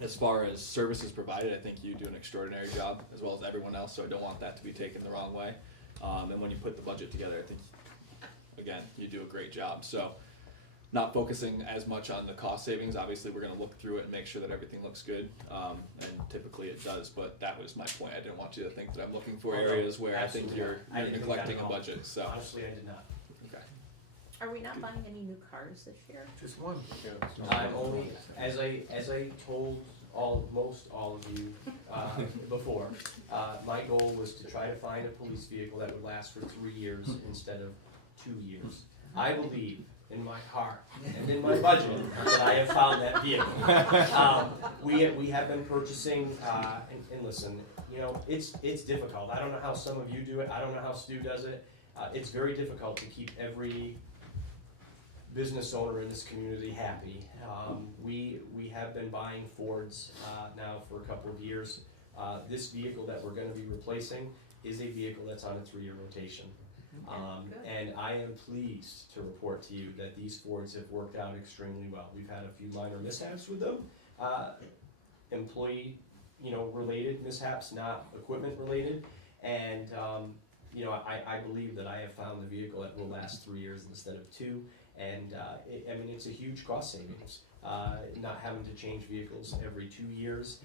as far as services provided, I think you do an extraordinary job, as well as everyone else, so I don't want that to be taken the wrong way. And when you put the budget together, I think, again, you do a great job. So, not focusing as much on the cost savings, obviously we're gonna look through it and make sure that everything looks good, and typically it does, but that was my point. I didn't want you to think that I'm looking for areas where I think you're neglecting a budget, so. Honestly, I did not. Okay. Are we not buying any new cars this year? Just one. I'm only, as I told most all of you before, my goal was to try to find a police vehicle that would last for 3 years instead of 2 years. I believe in my heart and in my budget that I have found that vehicle. We have been purchasing, and listen, it's difficult. I don't know how some of you do it. I don't know how Stu does it. It's very difficult to keep every business owner in this community happy. We have been buying Fords now for a couple of years. This vehicle that we're going to be replacing is a vehicle that's on a 3-year rotation. And I am pleased to report to you that these Fords have worked out extremely well. We've had a few minor mishaps with them, employee, related mishaps, not equipment related. And I believe that I have found the vehicle that will last 3 years instead of 2. And it's a huge cost savings, not having to change vehicles every 2 years.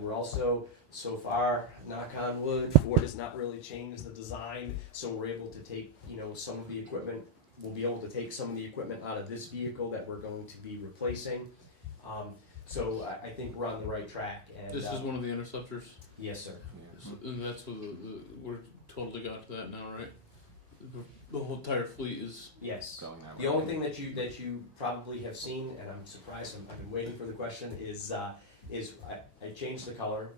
We're also, so far, knock on wood, Ford has not really changed the design, so we're able to take, some of the equipment, we'll be able to take some of the equipment out of this vehicle that we're going to be replacing. So I think we're on the right track. And This is one of the interceptors, yes, sir. and that's what we're totally got to that now, right? The whole entire fleet is. Yes. Going that The way. only thing that you probably have seen, and I'm surprised, I've been waiting for the question, is I changed the color,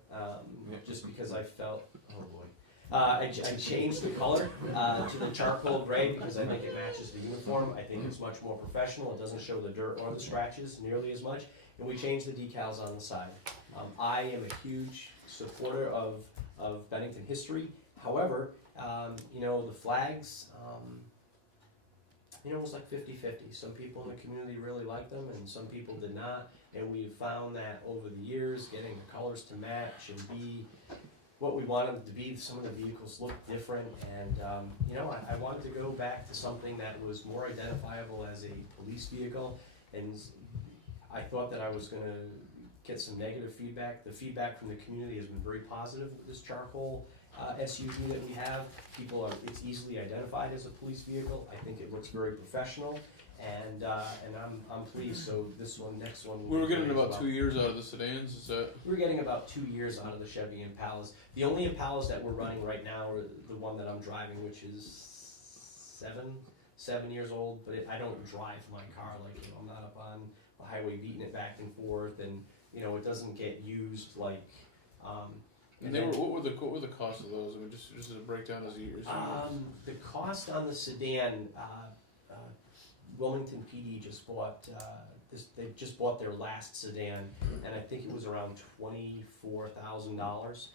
just because I felt, oh boy. I changed the color to the charcoal gray because I think it matches the uniform. I think it's much more professional. It doesn't show the dirt or the scratches nearly as much. And we changed the decals on the side. I am a huge supporter of Bennington history. However, the flags, it was like 50-50. Some people in the community really liked them and some people did not. And we've found that over the years, getting the colors to match and be what we wanted them to be, some of the vehicles look different. And, I wanted to go back to something that was more identifiable as a police vehicle. And I thought that I was going to get some negative feedback. The feedback from the community has been very positive with this charcoal SUV that we have. It's easily identified as a police vehicle. I think it looks very professional, and I'm pleased. So next one. We were getting about 2 years out of the sedans, is that? We're getting about 2 years out of the Chevy Impalas. The only Impalas that we're running right now are the one that I'm driving, which is 7 years old, but I don't drive my car, like, you know, I'm not up on the highway beating it back and forth, and, you know, it doesn't get used like, And they were, what were the costs of those? I mean, just as a breakdown as you. the cost on the sedan, Wilmington PD just bought, they just bought their last sedan, and I think it was around $24,000.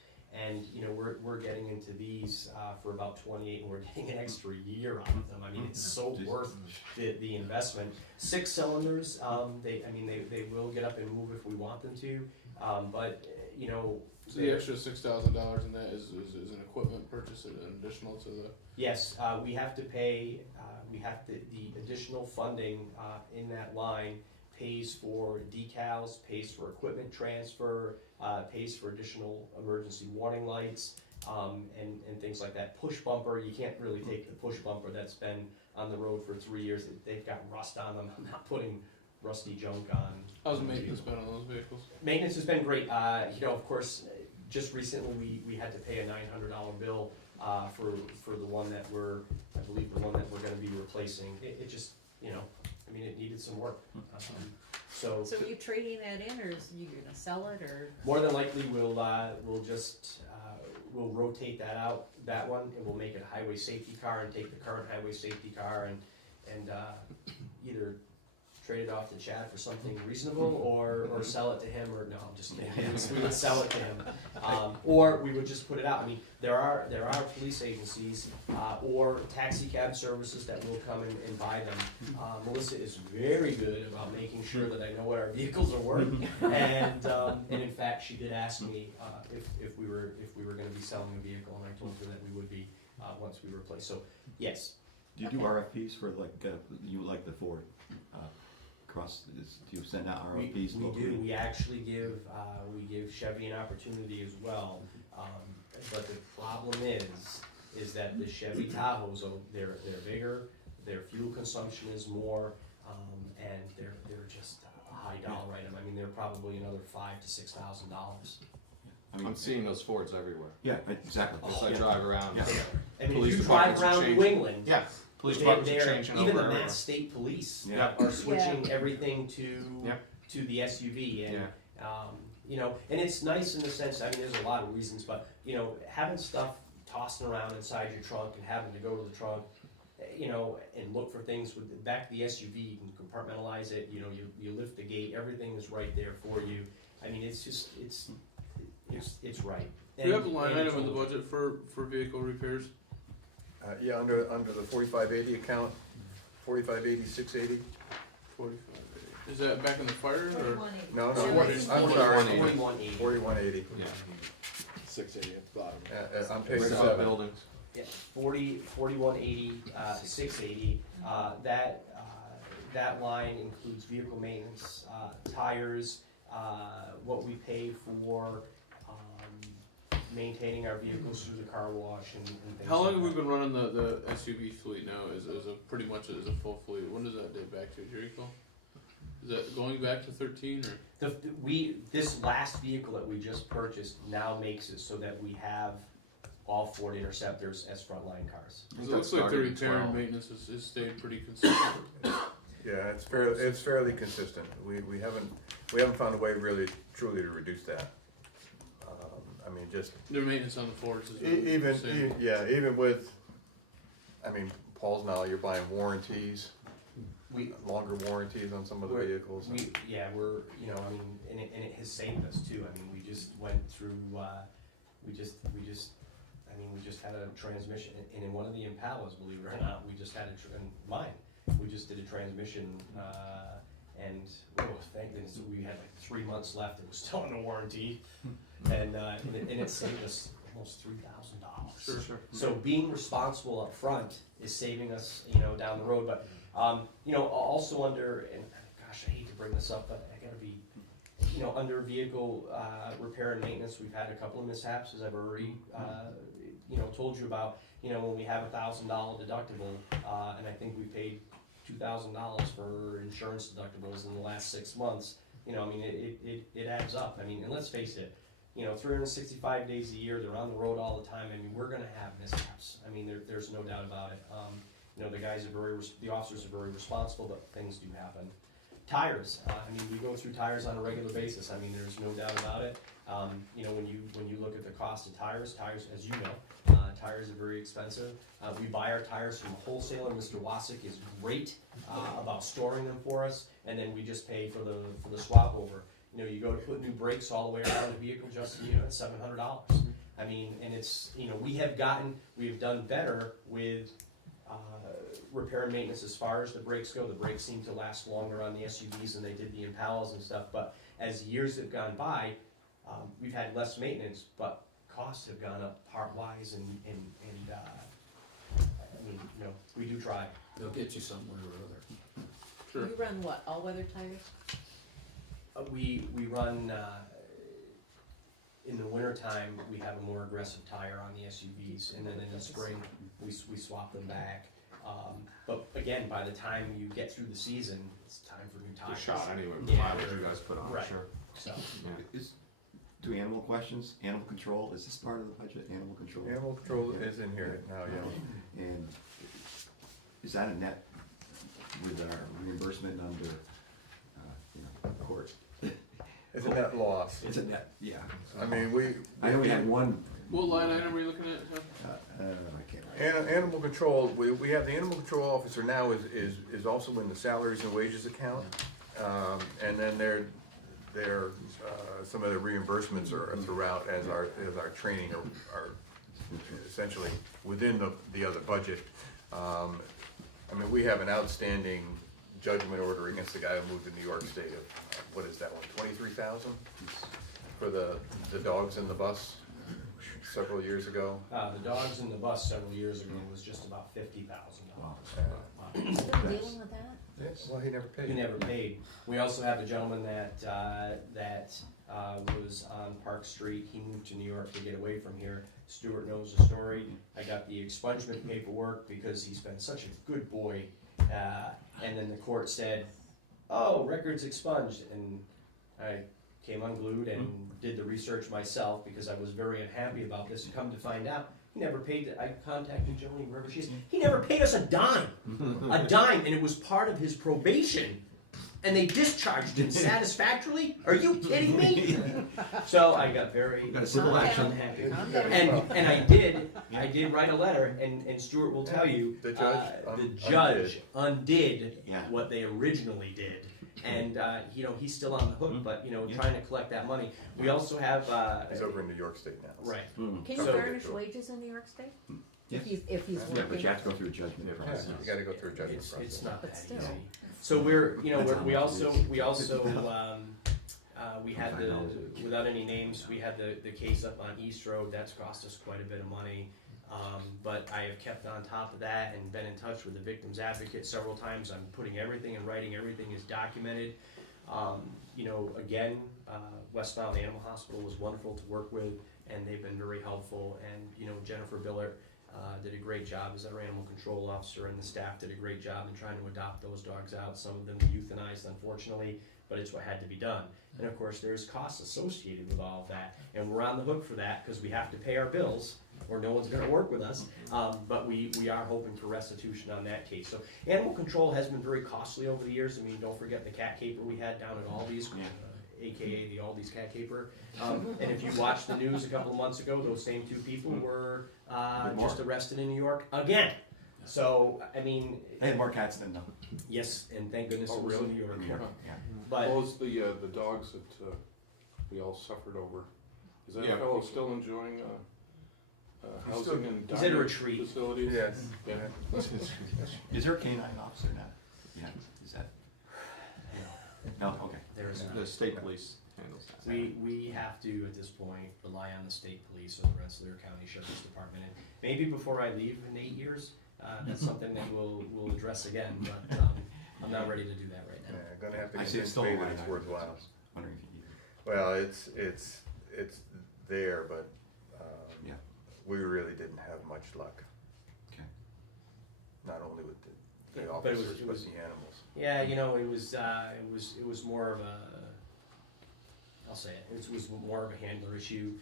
And, you know, we're getting into these, for about 28, and we're getting an extra year out of them. I mean, it's so worth the investment. 6 cylinders, they will get up and move if we want them to, but, you know. So the extra $6,000 in that is an equipment purchase, an additional to the. Yes, we have to pay, the additional funding in that line pays for decals, pays for equipment transfer, pays for additional emergency warning lights, and things like that. Push bumper, you can't really take the push bumper that's been on the road for 3 years. They've got rust on them. I'm not putting rusty junk on. How's maintenance been on those vehicles? Maintenance has been great. You know, of course, just recently we had to pay a $900 bill for the one that I believe the one that we're going to be replacing. It just, you know, I mean, it needed some work. So are you trading that in, or is you gonna sell it, or? more than likely we'll rotate that one, and we'll make it a highway safety car and take the current highway safety car and either trade it off to Chad for something reasonable, or sell it to him, or no, I'm just kidding. We would sell it to him, or we would just put it out. I mean, there are police agencies or taxi cab services that will come and buy them. Melissa is very good about making sure that I know what our vehicles are worth, and in fact, she did ask me if we were going to be selling a vehicle, and I told her that we would be once we replace. So yes. Do you do RFPs for like the Ford? Do you send out RFPs? We do. We actually give Chevy an opportunity as well. But the problem is that the Chevy Tahoes, they're bigger, their fuel consumption is more, and they're just a high dollar item. I mean, they're probably another $5,000 to $6,000. I'm seeing those Fords everywhere. Yeah, exactly. As I drive around. Yeah. I mean, Police if you drive departments are around New changing. England, Yeah, police departments are changing even over the everywhere. Mass State Police Yeah. are switching everything to Yep. the SUV, and Yeah. you know, and it's nice in the sense. I mean, there's a lot of reasons, but you know, having stuff tossing around inside your trunk and having to go to the trunk, you know, and look for things with the back of the SUV, you can compartmentalize it. You know, you lift the gate, everything is right there for you. I mean, it's just it's right. Do you have a line And item in the budget for vehicle repairs? Yeah, under the 4580 account, 4580, 4580. Is that back in the fire or? 4180. No, So I'm what is sorry, 4180? 4180. Yeah. 680 at the bottom. On page Right above 7. buildings. Yeah, 4180, 680, that line includes vehicle maintenance, tires, what we pay for, maintaining our vehicles through the car wash and things How long like have we that. been running the SUV fleet now as a pretty much as a full fleet? When does that date back to, do you recall? Is that going back to 13 or? This last vehicle that we just purchased now makes it so that we have all Ford Interceptors as frontline cars. It looks like the repair and maintenance has stayed pretty consistent. Yeah, it's fairly consistent. We haven't found a way really truly to reduce that. I mean, just Their maintenance on the Fords is really the same. even with, I mean, Paul's now you're buying warranties, longer warranties on some of the vehicles. We're, you know, I mean, and it has saved us too. I mean, we just went through, we just had a transmission, and in one of the Impalas, believe it or not, we just had we just did a transmission, and thank goodness, we had like 3 months left. It was still under warranty, and it saved us almost $3,000. Sure. So being responsible up front is saving us, you know, down the road. But you know, also under, and gosh, I hate to bring this up, but I gotta be, you know, under vehicle repair and maintenance, we've had a couple of mishaps, as I've already you know, told you about. You know, when we have $1,000 deductible, and I think we paid $2,000 for insurance deductibles in the last 6 months. You know, I mean, it adds up. I mean, and let's face it, you know, 365 days a year, they're on the road all the time. I mean, we're gonna have mishaps. I mean, there's no doubt about it. You know, the officers are very responsible, but things do happen. Tires, I mean, we go through tires on a regular basis, I mean, there's no doubt about it. You know, when you look at the cost of tires, as you know, tires are very expensive. We buy our tires from a wholesaler, Mr. Wasik is great, about storing them for us, and then we just pay for the swap over. You know, you go to put new brakes all the way around the vehicle, just, you know, it's $700. I mean, and it's, you know, we have done better with, repair and maintenance as far as the brakes go. The brakes seem to last longer on the SUVs than they did the Impalas and stuff, but as years have gone by, we've had less maintenance, but costs have gone up part-wise, and I mean, you know, we do try. They'll get you somewhere or other. Sure. You run what, all-weather tires? We run, in the wintertime, we have a more aggressive tire on the SUVs, and then in the spring, we swap them back. But again, by the time you get through the season, it's time for new The tires. shot anyway, the Yeah. mileage you guys put on, Right. sure. So, Yeah. Do animal questions, animal control, is this part of the budget, animal control? Animal control is in here now, yeah. And is that a net with our reimbursement under, you know, court? It's a net loss. It's a net, yeah. I mean, I know we had one, What line item are you looking at, Jeff? I can't. Animal control, we have the animal control officer now is also in the salaries and wages account. And then some of the reimbursements are throughout as our training are essentially within the other budget. I mean, we have an outstanding judgment order against the guy who moved to New York State of, what is that one, 23,000? For the dogs in the bus several years ago. the dogs in the bus several years ago was just about $50,000. Still dealing with that? Yes, well, he never paid. He never paid. We also have a gentleman that was on Park Street. He moved to New York to get away from here. Stuart knows the story. I got the expungement paperwork because he's been such a good boy. And then the court said, "Oh, record's expunged," and I came unglued and did the research myself because I was very unhappy about this. Come to find out, he never paid. I contacted Jolene, wherever she is. He never paid us a dime, and it was part of his probation. And they discharged him satisfactorily? Are you kidding me? So I got very Got a civil action. unhappy. Calm down. And I did write a letter, and Stuart will tell you, The judge the judge undid Yeah. what they originally did. And, you know, he's still on the hook, but, you know, trying to collect that money. We also have, He's over in New York State now. right. Mm. Can you So- garnish wages in New York State? Yes. If he's Yeah, but working? you have to go through a judgment Yeah, process. you gotta go through a judgment It's process. not But that still. easy. So we're, you know, That's how we much also, it is. we also, we had the, without any names, we had the case up on East Road, that's cost us quite a bit of money. But I have kept on top of that and been in touch with the victim's advocate several times. I'm putting everything in writing, everything is documented. You know, again, Westbound Animal Hospital was wonderful to work with, and they've been very helpful. And, you know, Jennifer Billert did a great job as our animal control officer, and the staff did a great job in trying to adopt those dogs out. Some of them were euthanized, unfortunately, but it's what had to be done. And of course, there's costs associated with all of that, and we're on the hook for that because we have to pay our bills, or no one's gonna work with us. But we are hoping for restitution on that case. So animal control has been very costly over the years. I mean, don't forget the cat caper we had down at Aldi's, AKA the Aldi's cat caper. And if you watched the news a couple of months ago, those same two people were just arrested in New York again. So, I mean, I had more cats than them. yes, and thank goodness Oh, it was in really? New York. Yeah. But What was the dogs that we all suffered over? Is that Yeah. fellow still enjoying He's housing and he's at a dining retreat. facilities? Yes. Yeah. Is there a canine officer now? Yeah, is that? No, okay. There's The state police handles that. we have to, at this point, rely on the state police or the Rensselaer County Sheriff's Department. And maybe before I leave in 8 years, that's something that we'll address again, but I'm not ready to do that right Yeah, now. gonna have to I see it's convince still me a that line it's item. worthwhile. Wondering if you need Well, it's there, but, Yeah. we really didn't have much luck. Okay. Not only with the But it was- officers, it but was- the animals. Yeah, you know, it was more of a, I'll say it was more of a handler issue.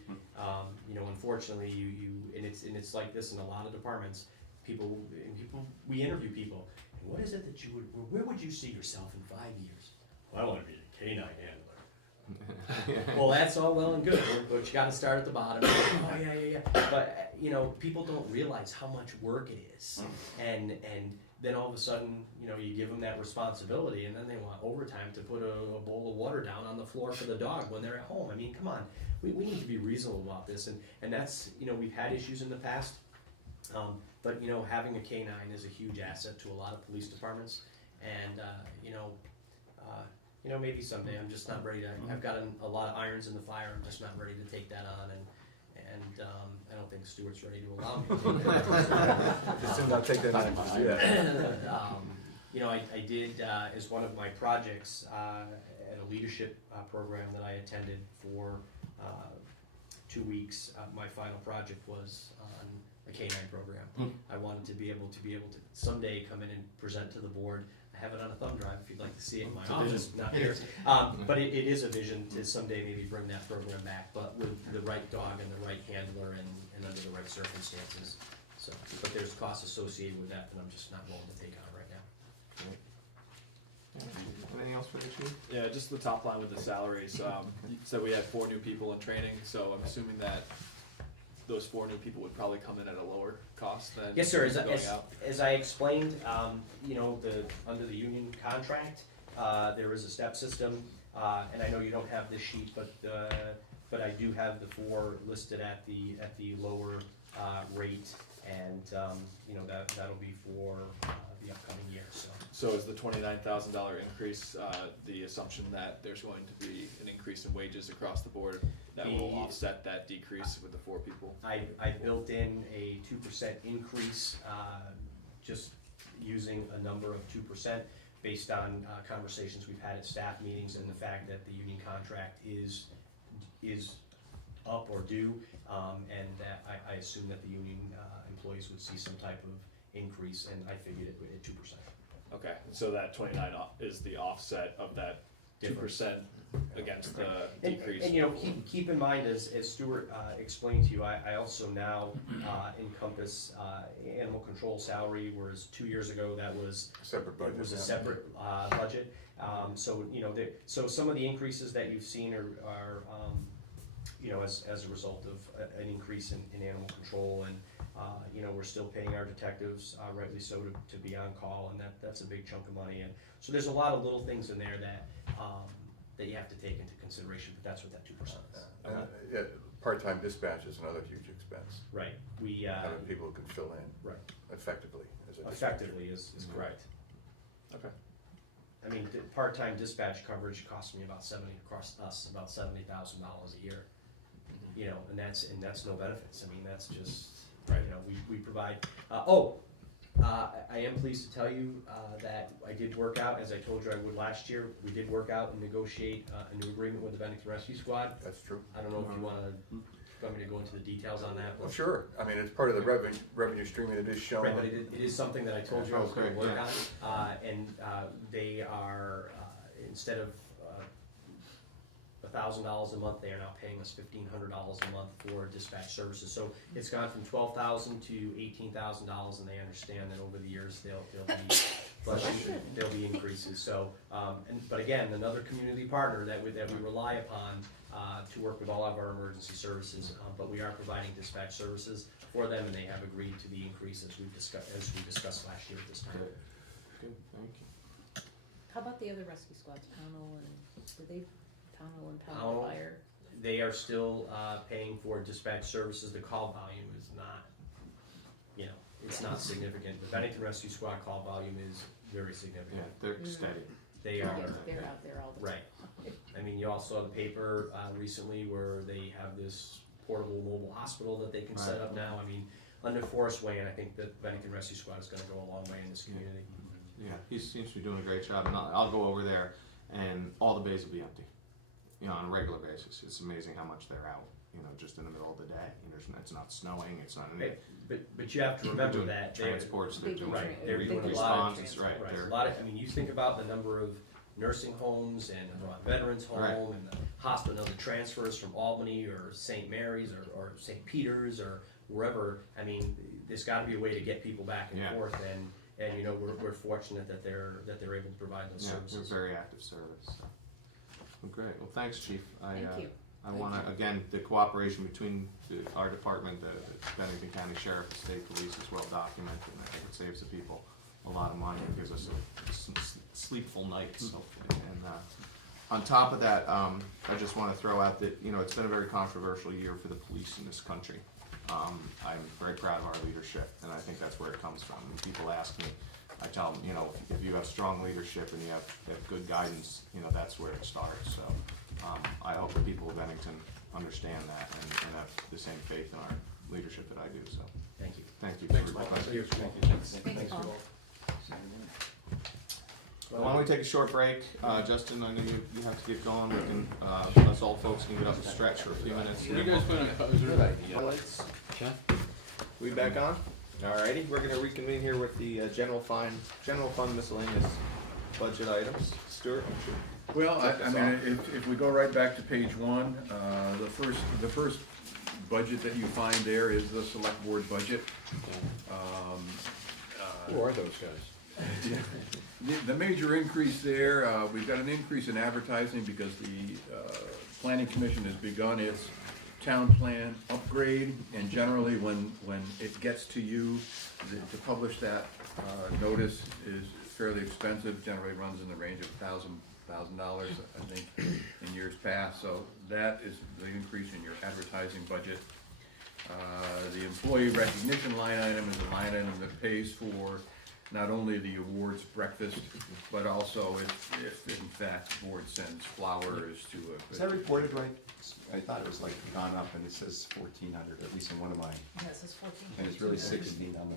You know, unfortunately, and it's like this in a lot of departments. we interview people, and what is it that where would you see yourself in 5 years? Well, I wanna be a canine handler. Well, that's all well and good, but you gotta start at the bottom. Oh, yeah. But, people don't realize how much work it is. And then all of a sudden, you give them that responsibility, and then they want overtime to put a bowl of water down on the floor for the dog when they're at home. I mean, come on, we need to be reasonable about this, and that's, we've had issues in the past, but, having a canine is a huge asset to a lot of police departments, and, maybe someday, I'm just not ready to, I've got a lot of irons in the fire, I'm just not ready to take that on, and I don't think Stuart's ready to allow me to take that on. Just do not take that on. I did, as one of my projects, at a leadership program that I attended for 2 weeks, my final project was on a canine program. I wanted to be able to someday come in and present to the board. I have it on a thumb drive if you'd like to see it in my office, not here. But it is a vision to someday maybe bring that program back, but with the right dog and the right handler and under the right circumstances. So, but there's costs associated with that I'm just not willing to take on right now. Anything else for the chief? Yeah, just the top line with the salaries. You said we had 4 new people in training, so I'm assuming that those 4 new people would probably come in at a lower cost than Yes, sir. going out. As I explained, under the union contract, there is a step system, and I know you don't have this sheet, but I do have the 4 listed at the lower rate, and that'll be for the upcoming year. So is the $29,000 increase the assumption that there's going to be an increase in wages across the board that will offset that decrease with the 4 people? I built in a 2% increase, just using a number of 2% based on conversations we've had at staff meetings and the fact that the union contract is up or due, and that I assume that the union employees would see some type of increase, and I figured it at 2%. Okay, so that 29 is the offset of that 2% against the decrease. And keep in mind, as Stuart explained to you, I also now encompass animal control salary, whereas 2 years ago that was Separate budget. It was a separate budget. So some of the increases that you've seen are as a result of an increase in animal control, and we're still paying our detectives, rightly so, to be on call, and that's a big chunk of money. And so there's a lot of little things in there that you have to take into consideration, but that's what that 2% is. Part-time dispatch is another huge expense. Right. We Having people who can fill in right effectively as a dispatcher. effectively is correct. Okay. I mean, part-time dispatch coverage costs me about $70,000 a year. And that's no benefits. I mean, that's just right. We provide. I am pleased to tell you that I did work out, as I told you I would last year. We did work out and negotiate a new agreement with the Bennington Rescue Squad. That's true. I don't know if you want me to go into the details on that. Well, sure. I mean, it's part of the revenue stream, and it is shown. Right, but it is something that I told you I was going to work on, and they are instead of $1,000 a month, they are now paying us $1,500 a month for dispatch services. So it's gone from $12,000 to $18,000, and they understand that over the years there'll be increases. So, but again, another community partner that we rely upon to work with all of our emergency services. But we are providing dispatch services for them, and they have agreed to the increase as we discussed last year at this time. Good, thank you. How about the other rescue squads, Pownell and Pownell Fire? They are still paying for dispatch services. The call volume is not, it's not significant. The Bennington Rescue Squad call volume is very significant. Yeah, they're steady. They are. They're out there all the time. Right. I mean, you all saw the paper recently where they have this portable mobile hospital that they can set up now. I mean, under Forest Way, and I think that Bennington Rescue Squad is going to go a long way in this community. Yeah, he seems to be doing a great job, and I'll go over there, and all the bays will be empty. On a regular basis. It's amazing how much they're out, just in the middle of the day. It's not snowing, it's not anything. But you have to remember that transports, they're doing they're doing a lot of right. A lot of, I mean, you think about the number of nursing homes and veterans home and the hospital, the transfers from Albany or St. Mary's or St. Peter's or wherever. I mean, there's gotta be a way to get people back and Yeah. forth, and, you know, we're fortunate that they're able to provide those Yeah, it's services. a very active service, so. Well, great, well, thanks, chief. Thank you. I wanna, again, the cooperation between our department, the Bennington County Sheriff, the state police is well documented, and I think it saves the people a lot of money, it gives us some sleepful nights, hopefully. And, on top of that, I just wanna throw out that, you know, it's been a very controversial year for the police in this country. I'm very proud of our leadership, and I think that's where it comes from. When people ask me, I tell them, you know, if you have strong leadership and you have good guidance, you know, that's where it starts. So I hope the people of Bennington understand that and have the same faith in our leadership that I do. So Thank you. thank you. Thanks, for Paul. requesting. Thanks, Paul. Why don't we take a short break? Justin, I know you have to get going. We can, us old folks can get up and stretch for a few minutes. You guys plan on, Lights. We back on? Alrighty, we're gonna reconvene here with the general fund miscellaneous budget items. Stuart? Well, Check I us mean, if we go right back to page one, the first budget that you find there is the select board budget. Who are those guys? The major increase there, we've got an increase in advertising because the planning commission has begun its town plan upgrade, and generally when it gets to you, to publish that notice is fairly expensive, generally runs in the range of $1,000, I think, in years past, so that is the increase in your advertising budget. The employee recognition line item is a line item that pays for not only the awards breakfast, but also if in fact the board sends flowers to a. Is that reported right? I thought it was like gone up and it says 1,400, at least in one of mine, Yeah, it says 14. and it's really 16 on the,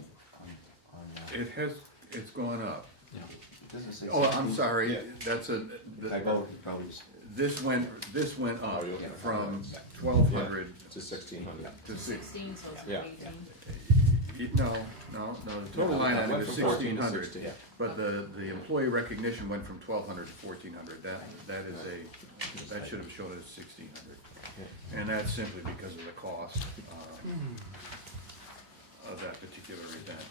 It's gone up. it doesn't say. Oh, I'm 16. sorry, Yeah. that's a, Typo, probably just. this went up Oh, yeah. from 1,200 To 1,600. to 6. 16, so it's Yeah. 18. No, the total line item Went is from 14 to 1,600. 16. But the employee recognition went from 1,200 to 1,400, that should have shown as 1,600. And that's simply because of the cost, of that particular event,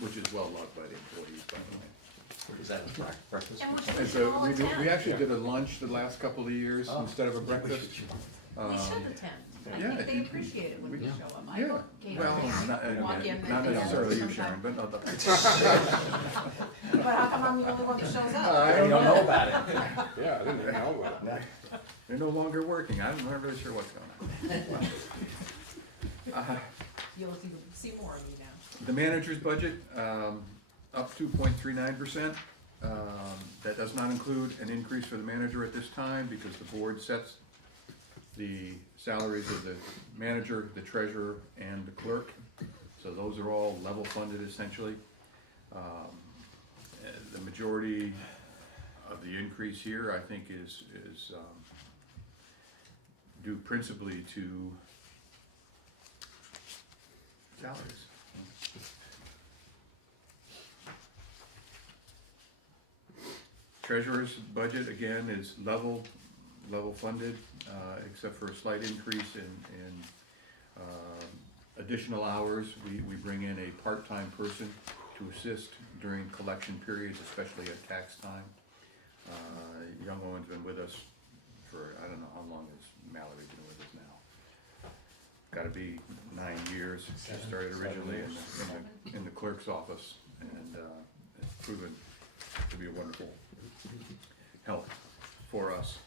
which is well loved by the employees, by the way. Is that breakfast? And which And we should so all we attend. actually did a lunch the last couple of years Oh. instead of a breakfast. We should attend. I yeah, think they appreciate it when we yeah. show up. I Yeah, go well, occasionally, walk in not and necessarily you, sometime. Sharon, but other. But how come I'm the only one that shows up? I don't know about it. Yeah, I didn't even know about it. They're no longer working, I'm not really sure what's going on. You'll see more of me now. The manager's budget, up 2.39%. That does not include an increase for the manager at this time because the board sets the salaries of the manager, the treasurer, and the clerk. So those are all level funded essentially. The majority of the increase here, I think, is due principally to salaries. Treasurer's budget, again, is level funded, except for a slight increase in additional hours. We bring in a part-time person to assist during collection periods, especially at tax time. Young woman's been with us for, I don't know how long has Mallory been with us now. Gotta be 9 years. She started originally in the clerk's office, and it's proven to be a wonderful help for us.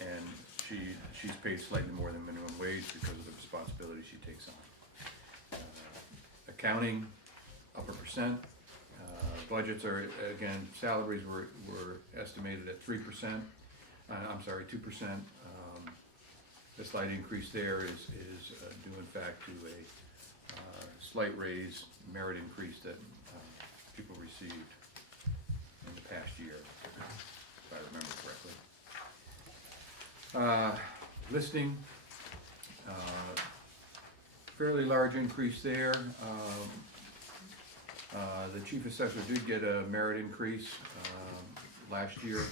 And she's paid slightly more than minimum wage because of the responsibility she takes on. Accounting, up 1%. Budgets are, again, salaries were estimated at 3%, I'm sorry, 2%. The slight increase there is due in fact to a slight raise, merit increase that people received in the past year, if I remember correctly. Listing, fairly large increase there. The chief assessor did get a merit increase last year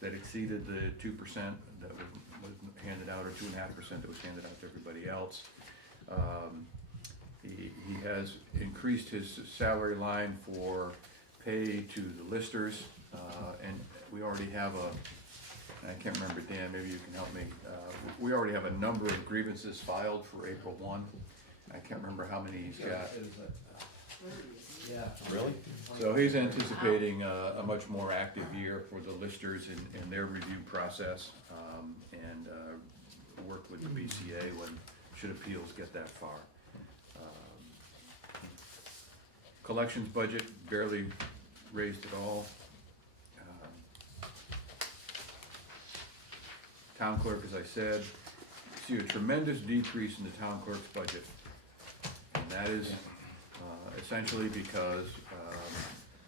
that exceeded the 2% that was handed out, or 2.5% that was handed out to everybody else. He has increased his salary line for pay to the listers, and we already have I can't remember, Dan, maybe you can help me. We already have a number of grievances filed for April 1. I can't remember how many he's got. Really? So he's anticipating a much more active year for the listers in their review process, and work with the BCA should appeals get that far. Collections budget barely raised at all. Town clerk, as I said, see a tremendous decrease in the town clerk's budget. And that is essentially because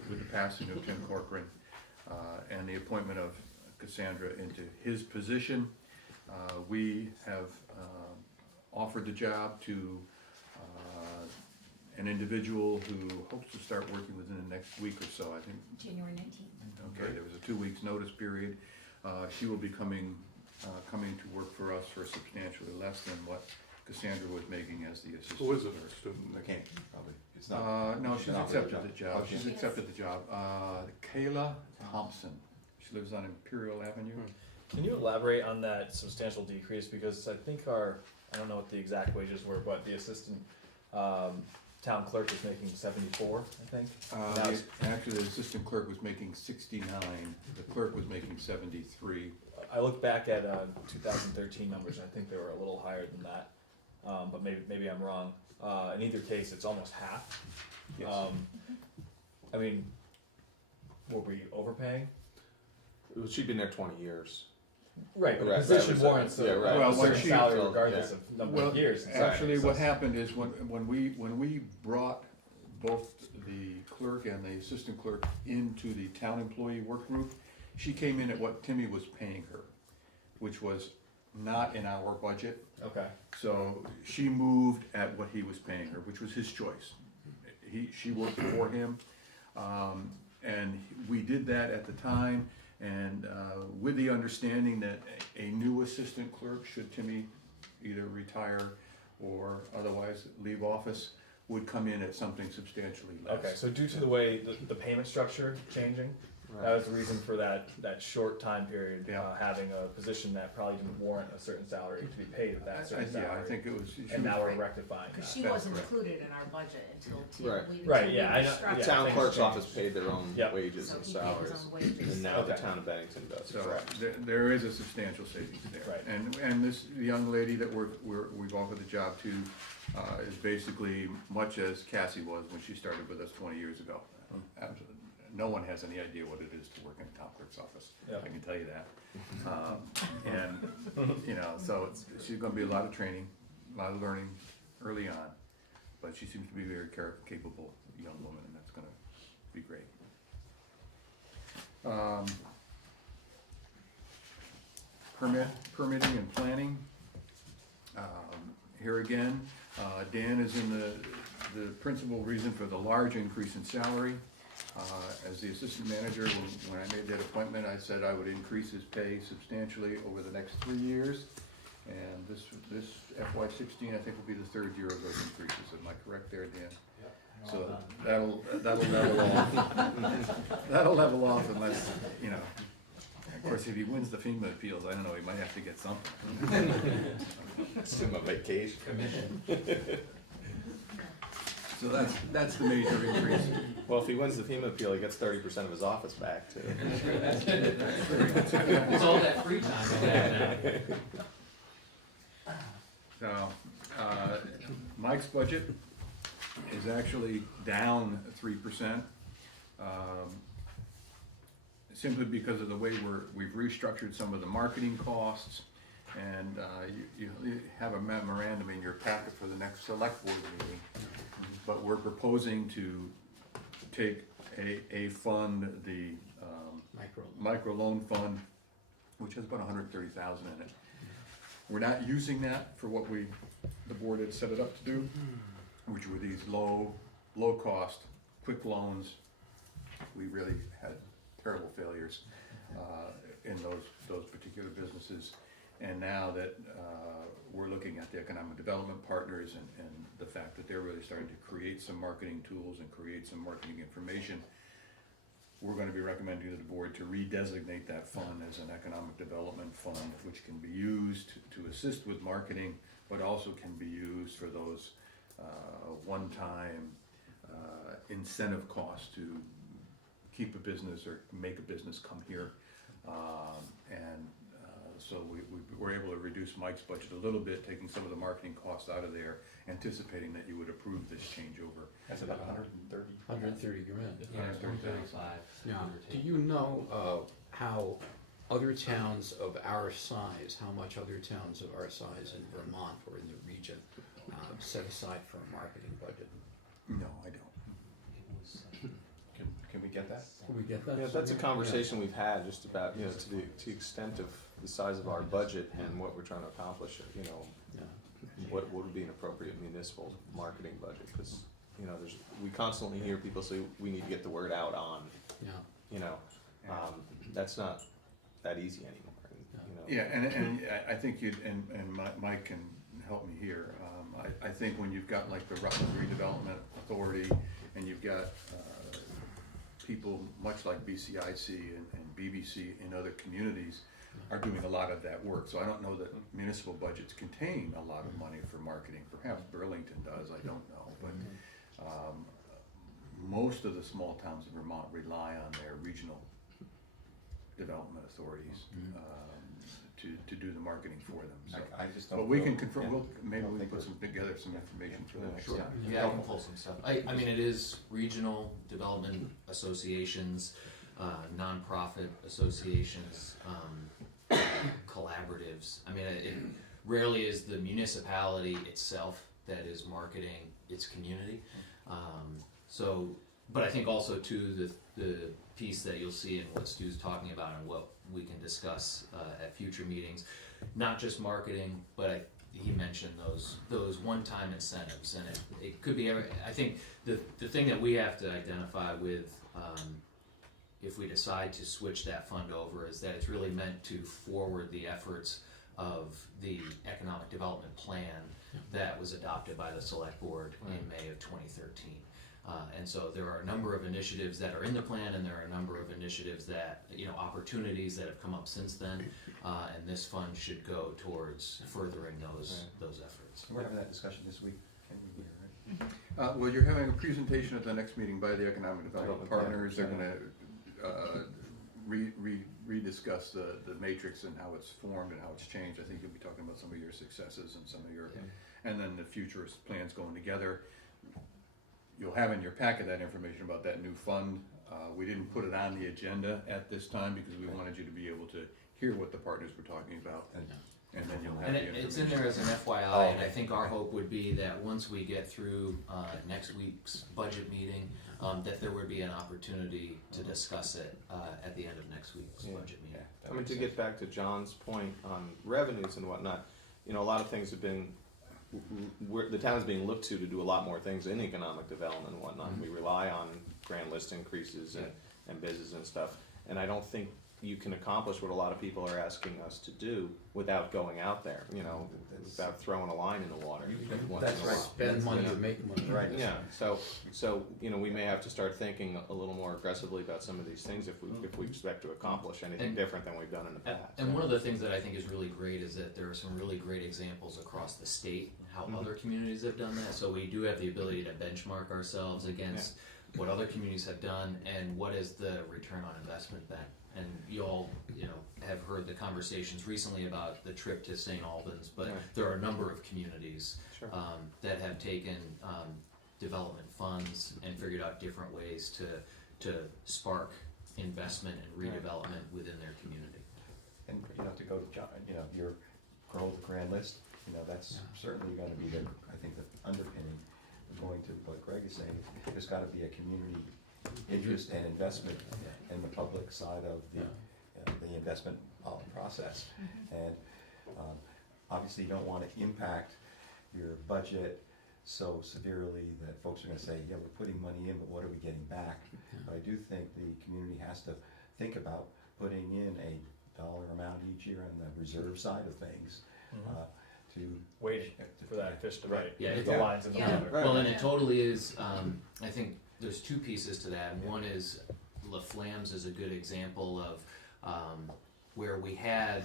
with the passing of Tim Corcoran and the appointment of Cassandra into his position, we have offered the job to an individual who hopes to start working within the next week or so, I think. January 19th. Okay, there was a 2 weeks notice period. She will be coming to work for us for substantially less than what Cassandra was making as the assistant. Who is it? clerk. Student? They can't, probably, it's not. No, she's not accepted for the job. Okay. She's accepted the job. Kayla Thompson. She lives on Imperial Avenue. Can you elaborate on that substantial decrease? Because I think I don't know what the exact wages were, but the assistant town clerk was making 74, I think. That was- Actually, the assistant clerk was making 69. The clerk was making 73. I looked back at 2013 numbers, and I think they were a little higher than that. But maybe I'm wrong. In either case, it's almost half. Yes. I mean, were we overpaying? She'd been there 20 years. Right, but the Right, position right, warrants yeah, right. a Well, when certain she- salary so, regardless yeah. of number of years. Actually, So- what happened is when we brought both the clerk and the assistant clerk into the town employee work group, she came in at what Timmy was paying her, which was not in our budget. Okay. So she moved at what he was paying her, which was his choice. She worked for him, and we did that at the time, and with the understanding that a new assistant clerk, should Timmy either retire or otherwise leave office, would come in at something substantially less. Okay, so due to the way the payment structure changing, that was the reason for that short time period, Yeah. having a position that probably didn't warrant a certain salary to be paid at that certain Yeah, I salary. think it was. And now we're rectifying Because that. she That's wasn't correct. included in our budget until Tim. Right. Right, yeah, I know, restructured. yeah. Town things clerk's changed. office paid their own Yep. wages So and he paid his salaries, own wages. and now the Okay. town of Bennington does. So Correct. there is a substantial savings there. Right. And this young lady that we've offered the job to is basically much as Cassie was when she started with us 20 years ago. Absolutely. No one has any idea what it is to work in a town clerk's office. Yeah. I can tell you that. And, so she's gonna be a lot of training, a lot of learning early on. But she seems to be a very capable young woman, and that's gonna be great. Permitting and planning. Here again, Dan is in the principal reason for the large increase in salary. As the assistant manager, when I made that appointment, I said I would increase his pay substantially over the next 3 years. And this FY16, I think, will be the third year of those increases. Am I correct there, Dan? So that'll level off. That'll level off unless, of course, if he wins the FEMA appeals, I don't know, he might have to get something. Some vacation. So that's the major increase. Well, if he wins the FEMA appeal, he gets 30% of his office back too. It's all that free time they have now. So, Mike's budget is actually down 3%. Simply because of the way we've restructured some of the marketing costs. And you have a memorandum in your packet for the next select board meeting. But we're proposing to take a fund, the micro loan fund, which has about $130,000 in it. We're not using that for what the board had set it up to do, which were these low cost, quick loans. We really had terrible failures in those particular businesses. And now that we're looking at the economic development partners and the fact that they're really starting to create some marketing tools and create some marketing information, we're gonna be recommending to the board to redesignate that fund as an economic development fund, which can be used to assist with marketing, but also can be used for those one-time incentive costs to keep a business or make a business come here. So we're able to reduce Mike's budget a little bit, taking some of the marketing costs out of there, anticipating that you would approve this changeover. That's about 130. 130 grand. Yeah, 135. Now, do you know how other towns of our size, how much other towns of our size in Vermont or in the region set aside for a marketing budget? No, I don't. Can we get that? Can we get that? Yeah, that's a somewhere? conversation we've had just about, you know, to the extent of the size of our budget and what we're trying to accomplish, you know, Yeah. what would be an appropriate municipal marketing budget, because, you know, we constantly hear people say, we need to get the word out on, Yeah. you know, that's not that easy anymore, you know. Yeah, and I think and Mike can help me here. I think when you've got like the Rutland Redevelopment Authority and you've got people much like BCIC and BBC in other communities are doing a lot of that work. So I don't know that municipal budgets contain a lot of money for marketing. Perhaps Burlington does, I don't know. But most of the small towns in Vermont rely on their regional development authorities to do the marketing for them. So. I just don't. But we can feel- confirm, yeah. maybe don't we can think put we're- together some information for the next Sure. time. Yeah, I can pull some stuff. I mean, it is regional development associations, nonprofit associations, collaboratives. I mean, it rarely is the municipality itself that is marketing its community. But I think also too, the piece that you'll see in what Stu's talking about and what we can discuss at future meetings, not just marketing, but he mentioned those one-time incentives, and it could be I think the thing that we have to identify with if we decide to switch that fund over is that it's really meant to forward the efforts of the economic development plan that was adopted by the select board in May of 2013. And so there are a number of initiatives that are in the plan, and there are a number of initiatives that, you know, opportunities that have come up since then, and this fund should go towards furthering those efforts. We're having that discussion this week. Can we hear it? Well, you're having a presentation at the next meeting by the Economic Development Partners. They're gonna rediscuss the matrix and how it's formed and how it's changed. I think you'll be talking about some of your successes and some of your, and then the futurist plans going together. You'll have in your packet that information about that new fund. We didn't put it on the agenda at this time because we wanted you to be able to hear what the partners were talking about. And then you'll have And the information. it's in there as an FYI, and I think our hope would be that once we get through next week's budget meeting, that there would be an opportunity to discuss it at the end of next week's budget meeting. I mean, to get back to John's point on revenues and whatnot, you know, a lot of things have been, the town is being looked to do a lot more things in economic development and whatnot. We rely on grand list increases and business and stuff, and I don't think you can accomplish what a lot of people are asking us to do without going out there, you know, without throwing a line in the water. once That's in a right. while. Spend money You know? to make money. Right. Yeah, so, you know, we may have to start thinking a little more aggressively about some of these things if we expect to accomplish anything And- different than we've done in the past. And one of the things that I think is really great is that there are some really great examples across the state, how other communities have done that, so we do have the ability to benchmark ourselves against what other communities have done and what is the return on investment then. And you all, you know, have heard the conversations recently about the trip to St. Albans, but there are a number of communities Sure. that have taken development funds and figured out different ways to spark investment and redevelopment within their community. And, you know, to go to John, you know, your grow the grand list, you know, that's certainly gonna be the, I think, the underpinning. Going to what Greg is saying, there's gotta be a community interest and investment in the public side of the investment process. And obviously you don't wanna impact your budget so severely that folks are gonna say, yeah, we're putting money in, but what are we getting back? But I do think the community has to think about putting in a dollar amount each year on the reserve side of things, to. Waiting for that fish to bite. Yeah, The lines in the Yeah. water. Well, and it totally is, I think there's two pieces to that. One is La Flamme's is a good example of, where we had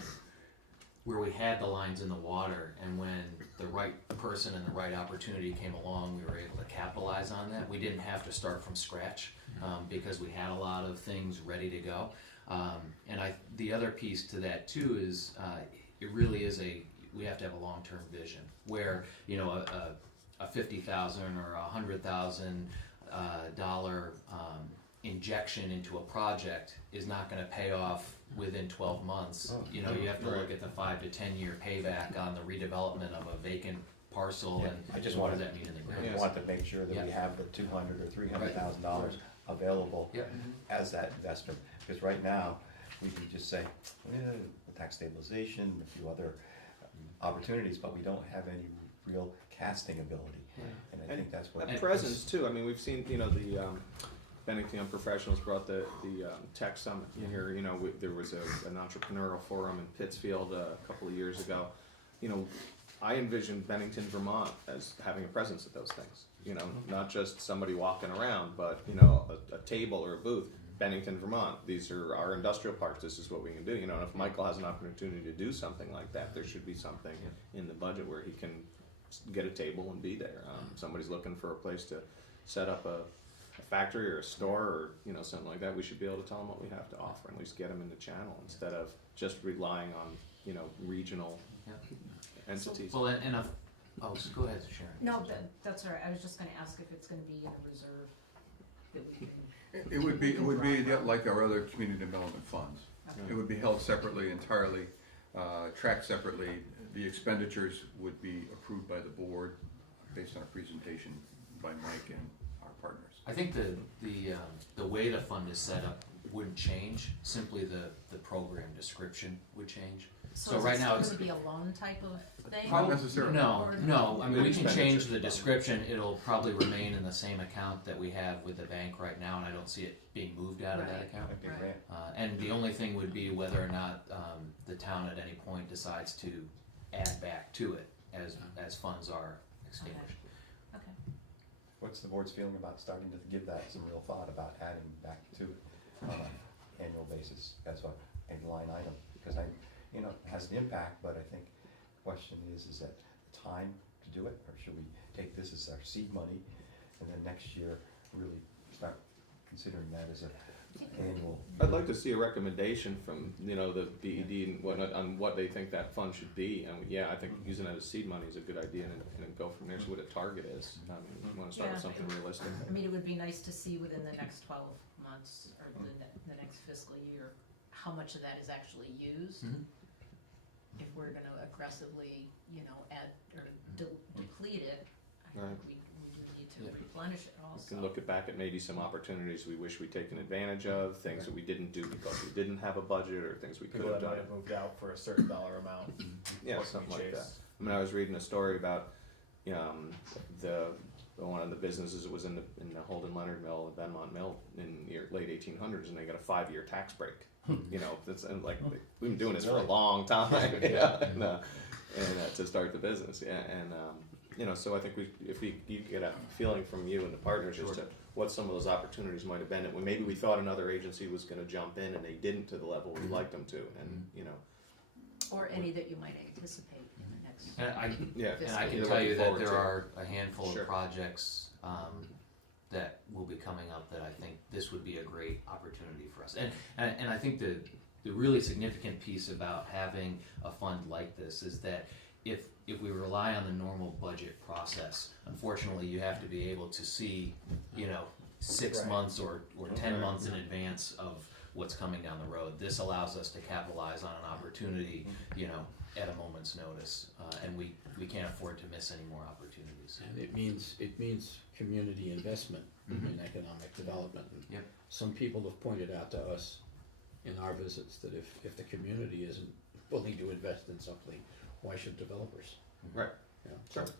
the lines in the water, and when the right person and the right opportunity came along, we were able to capitalize on that. We didn't have to start from scratch, because we had a lot of things ready to go. And the other piece to that too is, it really is we have to have a long-term vision, where, you know, a $50,000 or $100,000 injection into a project is not gonna pay off within 12 months. You know, you have to look at the 5 to 10 year payback on the redevelopment of a vacant parcel, Yeah, and I just what does wanted- that mean in the We ground? Yes. want to make sure that we Yeah. have the $200,000 or $300,000 available Yeah. as that investment, because right now, we can just say, tax stabilization, a few other opportunities, but we don't have any real casting ability. And I think that's what. At presence too, I mean, we've seen, you know, the Bennington Young Professionals brought the tech summit in here, you know, there was an entrepreneurial forum in Pittsfield a couple of years ago. You know, I envision Bennington, Vermont as having a presence at those things, you know, not just somebody walking around, but, you know, a table or a booth. Bennington, Vermont, these are our industrial parks, this is what we can do, you know, and if Michael has an opportunity to do something like that, there should be something in the budget where he can get a table and be there. Somebody's looking for a place to set up a factory or a store or, you know, something like that, we should be able to tell them what we have to offer, and at least get them in the channel, instead of just relying on, you know, regional entities. Well, so go ahead, Sharon. No, that's all right, I was just gonna ask if it's gonna be in a reserve that we can. It would be like our other community development funds. It would be held separately entirely, tracked separately. The expenditures would be approved by the board based on a presentation by Mike and our partners. I think the way the fund is set up wouldn't change, simply the program description would change. So right now it's gonna be a loan type of thing? Not necessarily. No, I mean, we can change Expenditure. the description, it'll probably remain in the same account that we have with the bank right now, and I don't see it being moved out of that Right. account. Might be a Right. grant. And the only thing would be whether or not the town at any point decides to add back to it as funds are extinguished. Okay. What's the board's feeling about starting to give that some real thought about adding back to it on an annual basis as a line item? Because you know, it has an impact, but I think the question is that the time to do it, or should we take this as our seed money and then next year really start considering that as an annual? I'd like to see a recommendation from, you know, the BED and whatnot on what they think that fund should be. And yeah, I think using it as seed money is a good idea, and go from there, see what a target is. I mean, we wanna start with Yeah. something realistic. I mean, it would be nice to see within the next 12 months or the next fiscal year, how much of that is actually used. Mhm. If we're gonna aggressively, you know, add or deplete it, I Right. think we do need to Yeah. replenish it We also. can look back at maybe some opportunities we wish we'd taken advantage of, things that we didn't do because we didn't have a budget, or things we could People have that might done. have moved out for a certain dollar amount. Yeah, What can something we like that. chase? I mean, I was reading a story about, one of the businesses that was in the Holden Leonard Mill, the Benmont Mill, in the late 1800s, and they got a 5-year tax break. You know, that's, and like, we've been doing this for a long time, yeah, and to start the business, yeah, and you know, so I think if you get a feeling from you and the partners as to what some of those opportunities might have been, and when maybe we thought another agency was gonna jump in and they didn't to the level we'd like them to, and, you know. Or any that you might anticipate in the next. And I can Either tell you looking that forward there to. are a handful Sure. of projects that will be coming up that I think this would be a great opportunity for us. And I think the really significant piece about having a fund like this is that if we rely on the normal budget process, unfortunately, you have to be able to see, you know, 6 Right. months or 10 months in advance of what's coming down the road. This allows us to capitalize on an opportunity, you know, at a moment's notice, and we can't afford to miss any more opportunities. And it means community investment in economic development. And Yep. some people have pointed out to us in our visits that if the community isn't willing to invest in something, why should developers? Right.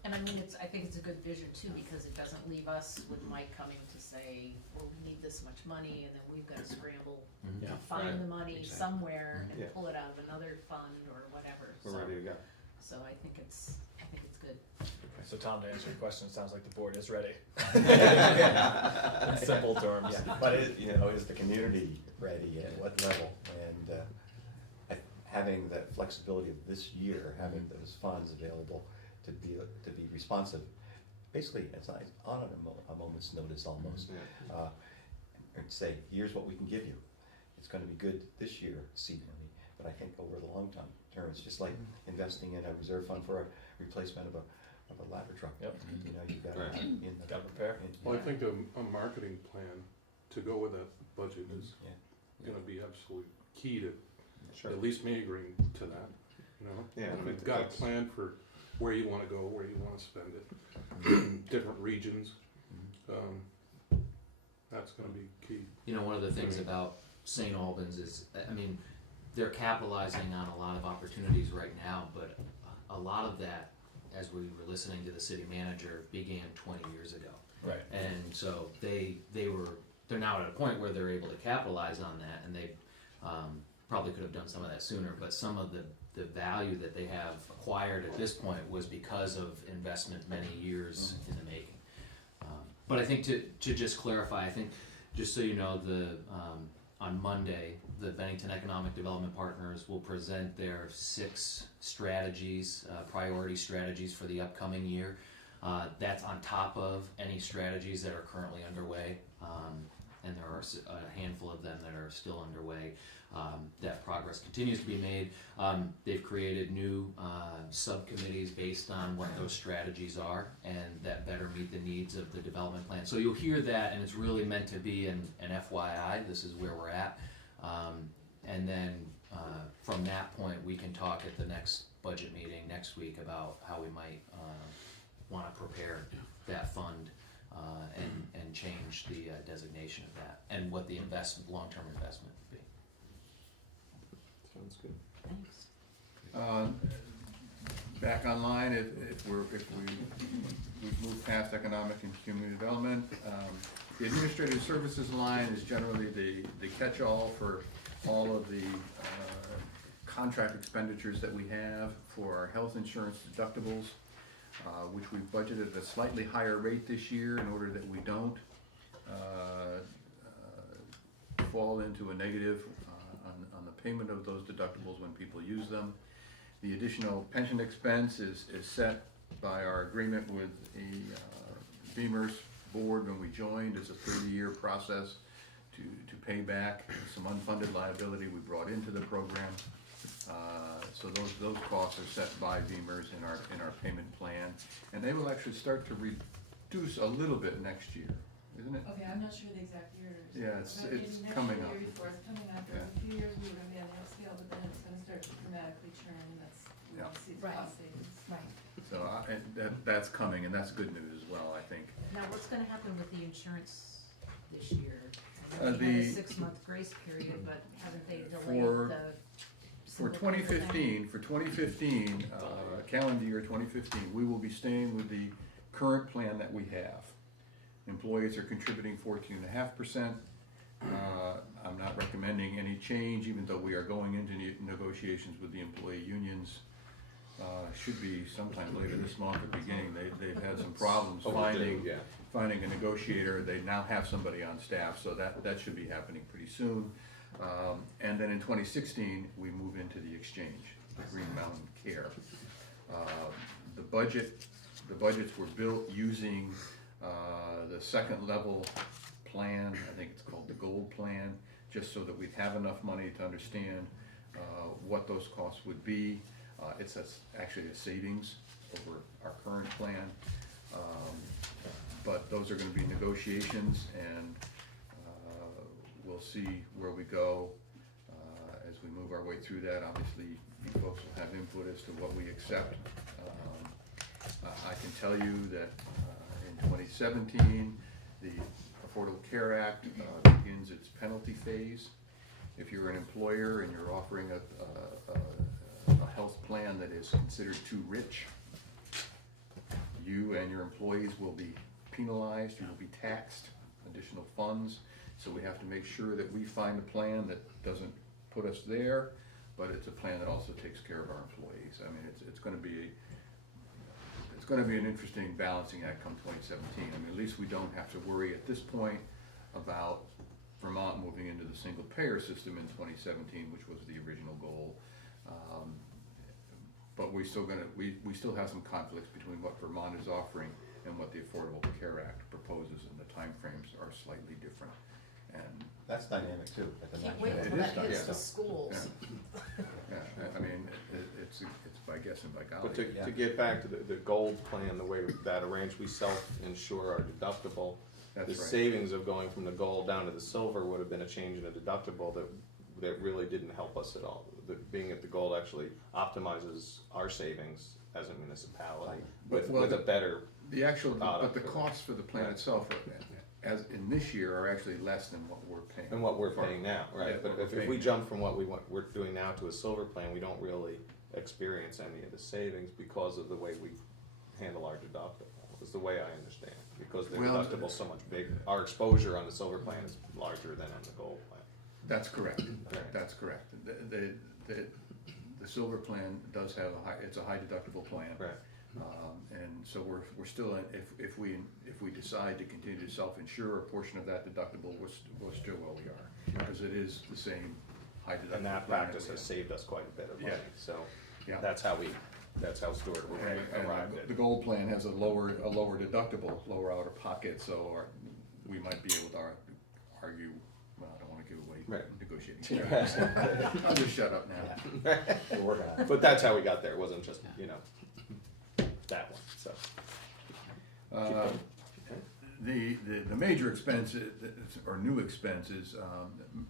And I mean, I think it's a good vision too, because it doesn't leave us with Mike coming to say, well, we need this much money, and then we've gotta scramble Mhm. to Yeah. find the money Exactly. somewhere and Yeah. pull it out of another fund or whatever, so. We're ready to go. So I think it's good. So Tom, to answer your question, it sounds like the board is ready. In simple terms. But is the community ready, at what level? And having that flexibility of this year, having those funds available to be responsive, basically, it's like on a moment's notice almost. Yeah. And say, here's what we can give you. It's gonna be good this year, seed money, but I think over the long term, it's just like investing in a reserve fund for a replacement of a ladder truck. Yep. You know, you've got Right. to in the. Gotta prepare. Well, I think a marketing plan to go with that budget is Yeah. gonna be absolutely key to Sure. at least me agreeing to that, you know? Yeah, I If mean, you've got a that's- plan for where you wanna go, where you wanna spend it, in different regions, that's gonna be key. You know, one of the things about St. Albans is, I mean, they're capitalizing on a lot of opportunities right now, but a lot of that, as we were listening to the city manager, began 20 years ago. Right. And so they're now at a point where they're able to capitalize on that, and they probably could have done some of that sooner, but some of the value that they have acquired at this point was because of investment many years in the making. But I think to just clarify, I think, just so you know, on Monday, the Bennington Economic Development Partners will present their 6 strategies, priority strategies for the upcoming year. That's on top of any strategies that are currently underway, and there are a handful of them that are still underway. That progress continues to be made. They've created new subcommittees based on what those strategies are, and that better meet the needs of the development plan. So you'll hear that, and it's really meant to be an FYI. This is where we're at. And then from that point, we can talk at the next budget meeting next week about how we might want to prepare that fund and change the designation of that, and what the long-term investment would be. Sounds good. Thanks. Back online, if we've moved past economic and community development. The administrative services line is generally the catch-all for all of the contract expenditures that we have for our health insurance deductibles, which we've budgeted at a slightly higher rate this year in order that we don't fall into a negative on the payment of those deductibles when people use them. The additional pension expense is set by our agreement with the Beamer's board when we joined. It's a 30-year process to pay back some unfunded liability we brought into the program. So those costs are set by Beamer's in our payment plan, and they will actually start to reduce a little bit next year, isn't it? Okay, I'm not sure the exact year. Yeah, it's But it's next coming year, up. the year before, it's coming up. Yeah. In a few years, we were gonna be on that scale, but then it's gonna start to dramatically churn, and that's, we Yeah. see the Right. cost savings. Right. So and that's coming, and that's good news as well, I think. Now, what's gonna happen with the insurance this year? Uh, We had a the- 6-month grace period, but haven't they For- delayed the? For single payer thing? 2015, calendar year 2015, we will be staying with the current plan that we have. Employees are contributing 14.5%. I'm not recommending any change, even though we are going into negotiations with the employee unions. Should be sometime later this month or beginning. They've had some problems finding a negotiator. They now have somebody on staff, so that should be happening pretty soon. And then in 2016, we move into the exchange, the Green Mountain Care. The budgets were built using the second level plan. I think it's called the Gold Plan, just so that we'd have enough money to understand what those costs would be. It's actually a savings over our current plan. But those are gonna be negotiations, and we'll see where we go as we move our way through that. Obviously, you folks will have input as to what we accept. I can tell you that in 2017, the Affordable Care Act begins its penalty phase. If you're an employer and you're offering a health plan that is considered too rich, you and your employees will be penalized, you will be taxed additional funds. So we have to make sure that we find a plan that doesn't put us there, but it's a plan that also takes care of our employees. I mean, it's gonna be an interesting balancing act come 2017. I mean, at least we don't have to worry at this point about Vermont moving into the single payer system in 2017, which was the original goal. But we still have some conflicts between what Vermont is offering and what the Affordable Care Act proposes, and the timeframes are slightly different. And That's dynamic too, at the Can't national wait It till is that done, hits yeah. the schools. I mean, it's by guess and by golly. But to get back to the gold plan, the way that arranged, we self-insure our deductible. That's The right. savings of going from the gold down to the silver would have been a change in the deductible that really didn't help us at all. Being at the gold actually optimizes our savings as a municipality with a better The actual, but the product. costs for the plan Right. itself, as in this year, are actually less than what we're paying. than what we're for- paying now, Yeah, right? But what we're if paying we now. jump from what we're doing now to a silver plan, we don't really experience any of the savings because of the way we handle our deductible, is the way I understand. Because the Well, deductible's so much bigger, our exposure on the silver plan is larger than on the gold plan. That's correct, Right. that's correct. The silver plan does have it's a high deductible plan. Right. And so we're still, if we decide to continue to self-insure a portion of that deductible, we're still where we are. Because it is the same high deductible plan. And that practice has we saved us quite a bit of money, Yeah. so Yeah. that's how Stuart have. arrived And at. the gold plan has a lower deductible, lower out of pocket, so we might be able to argue, well, I don't wanna give away Right. negotiating strategies. I'll just shut up now. We're working on it. But that's how we got there, it wasn't just, that one, so. The major expenses, or new expenses,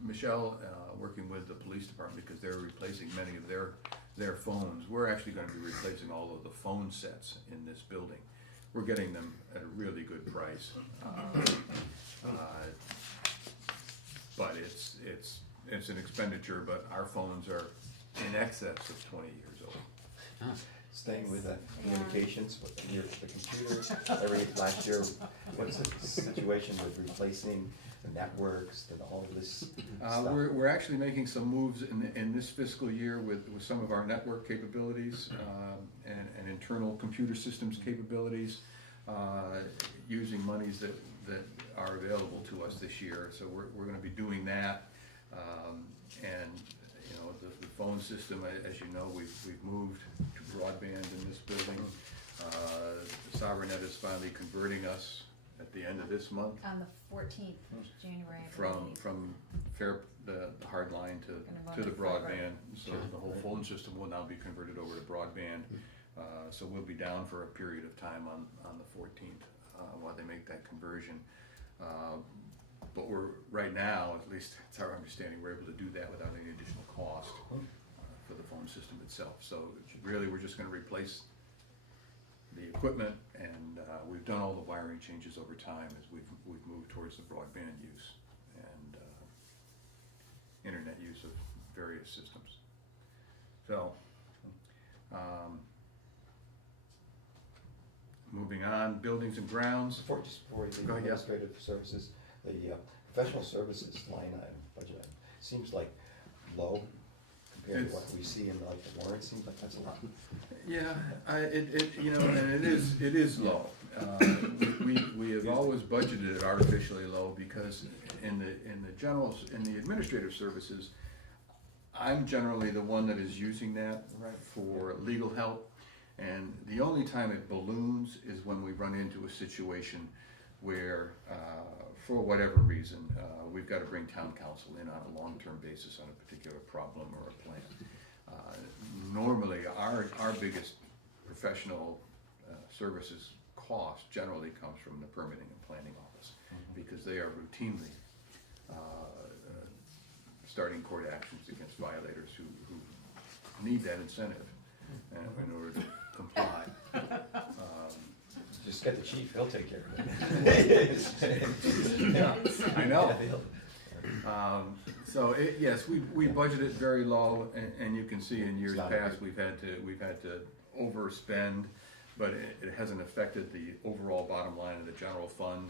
Michelle, working with the police department, because they're replacing many of their phones. We're actually gonna be replacing all of the phone sets in this building. We're getting them at a really good price. But it's an expenditure, but our phones are in excess of 20 years old. Staying with communications, with the computer, last year, what's the situation with replacing the networks and all of this stuff? We're actually making some moves in this fiscal year with some of our network capabilities and internal computer systems capabilities, using monies that are available to us this year. So we're gonna be doing that. And the phone system, as you know, we've moved to broadband in this building. SovereignNet is finally converting us at the end of this month On the 14th of January, I from believe. the hard line to the broadband. So the whole phone system will now be converted over to broadband. So we'll be down for a period of time on the 14th while they make that conversion. But right now, at least it's our understanding, we're able to do that without any additional cost for the phone system itself. So really, we're just gonna replace the equipment, and we've done all the wiring changes over time as we've moved towards the broadband use and internet use of various systems. So, moving on, buildings and grounds. Before Go the ahead, yeah. administrative services, the professional services line item, budget item, seems like low compared to what we see in like the warrant, seems like that's a lot. Yeah, and it is low. We have always budgeted it artificially low because in the administrative services, I'm generally the one that is using that for legal help. And the only time it balloons is when we run into a situation where, for whatever reason, we've got to bring town council in on a long-term basis on a particular problem or a plan. Normally, our biggest professional services cost generally comes from the permitting and planning office, because they are routinely starting court actions against violators who need that incentive in order to comply. Just get the chief, he'll take care of it. Yeah, I know. So yes, we budgeted very low, and you can see in years It's not past, we've had to overspend but it hasn't affected the overall bottom line of the general fund.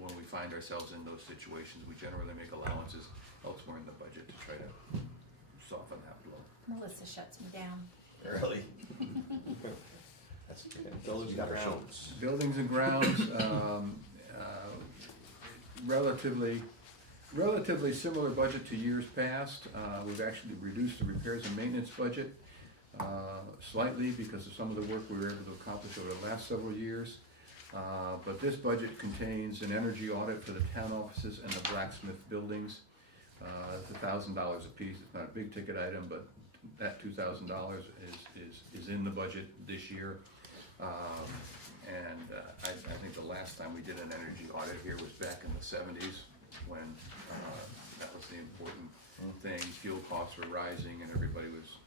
When we find ourselves in those situations, we generally make allowances elsewhere in the budget to try to soften that blow. Melissa shuts me down. Really? That's Buildings and grounds. Buildings and grounds, relatively similar budget to years past. We've actually reduced the repairs and maintenance budget slightly because of some of the work we were able to accomplish over the last several years. But this budget contains an energy audit for the town offices and the blacksmith buildings. It's $1,000 apiece. It's not a big ticket item, but that $2,000 is in the budget this year. I think the last time we did an energy audit here was back in the 70s when that was the important thing. Fuel costs were rising and everybody was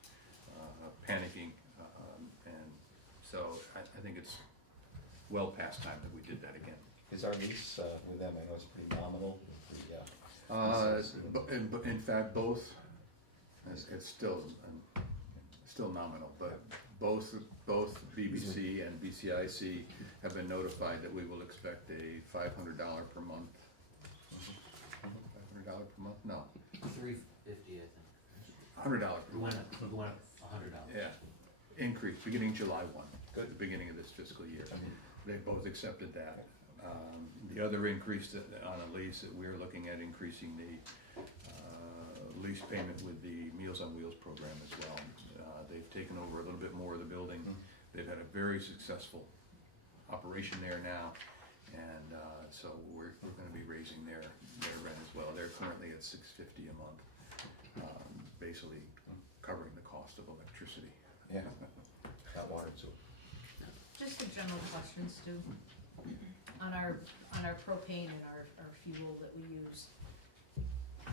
panicking. And so I think it's well past time that we did that again. Is our lease with them, I know it's pretty nominal. In fact, both, it's still nominal, but both BBC and BCIC have been notified that we will expect a $500 per month. $500 per month? No, $350, I think. $100 per We month. went up $100. Yeah, increase, beginning July 1, Good. the beginning of this fiscal year. They both accepted that. The other increase on a lease, that we're looking at increasing the lease payment with the Meals on Wheels program as well. They've taken over a little bit more of the building. They've had a very successful operation there now, and so we're gonna be raising their rent as well. They're currently at $650 a month, basically covering the cost of electricity. Yeah, got water too. Just a general question, Stu. On our propane and our fuel that we use,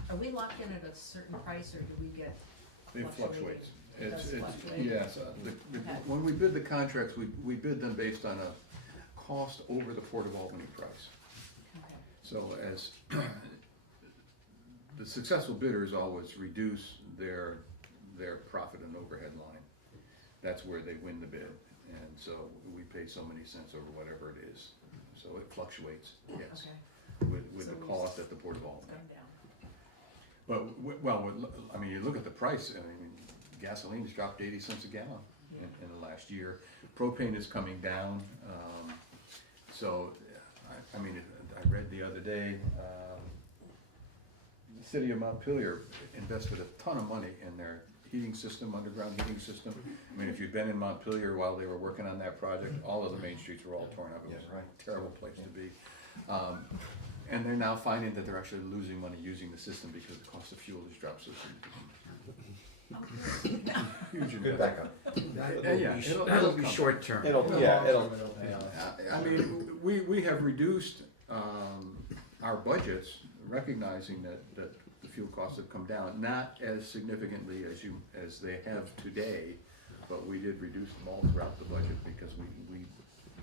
are we locked in at a certain price or do we get It fluctuating? fluctuates. It does fluctuate? Yes, when we bid the contracts, we bid them based on a cost over the Port of Albany price. Okay. So as the successful bidders always reduce their profit and overhead line. That's where they win the bid, and so we pay so many cents over whatever it is. So it fluctuates, yes, Okay, with So the we cost at the Port of Albany. come down. But, well, I mean, you look at the price, I mean, gasoline's dropped 80 cents a gallon in the last year. Propane is coming down, so, I mean, I read the other day, the city of Montpelier invested a ton of money in their heating system, underground heating system. I mean, if you'd been in Montpelier while they were working on that project, all of the main streets were all torn up. It was a terrible place to be. And they're now finding that they're actually losing money using the system because the cost of fuel has dropped so significantly. Huge Good investment. backup. Yeah, That'll be come. short term. It'll pay off. I mean, we have reduced our budgets, recognizing that the fuel costs have come down, not as significantly as they have today, but we did reduce them all throughout the budget because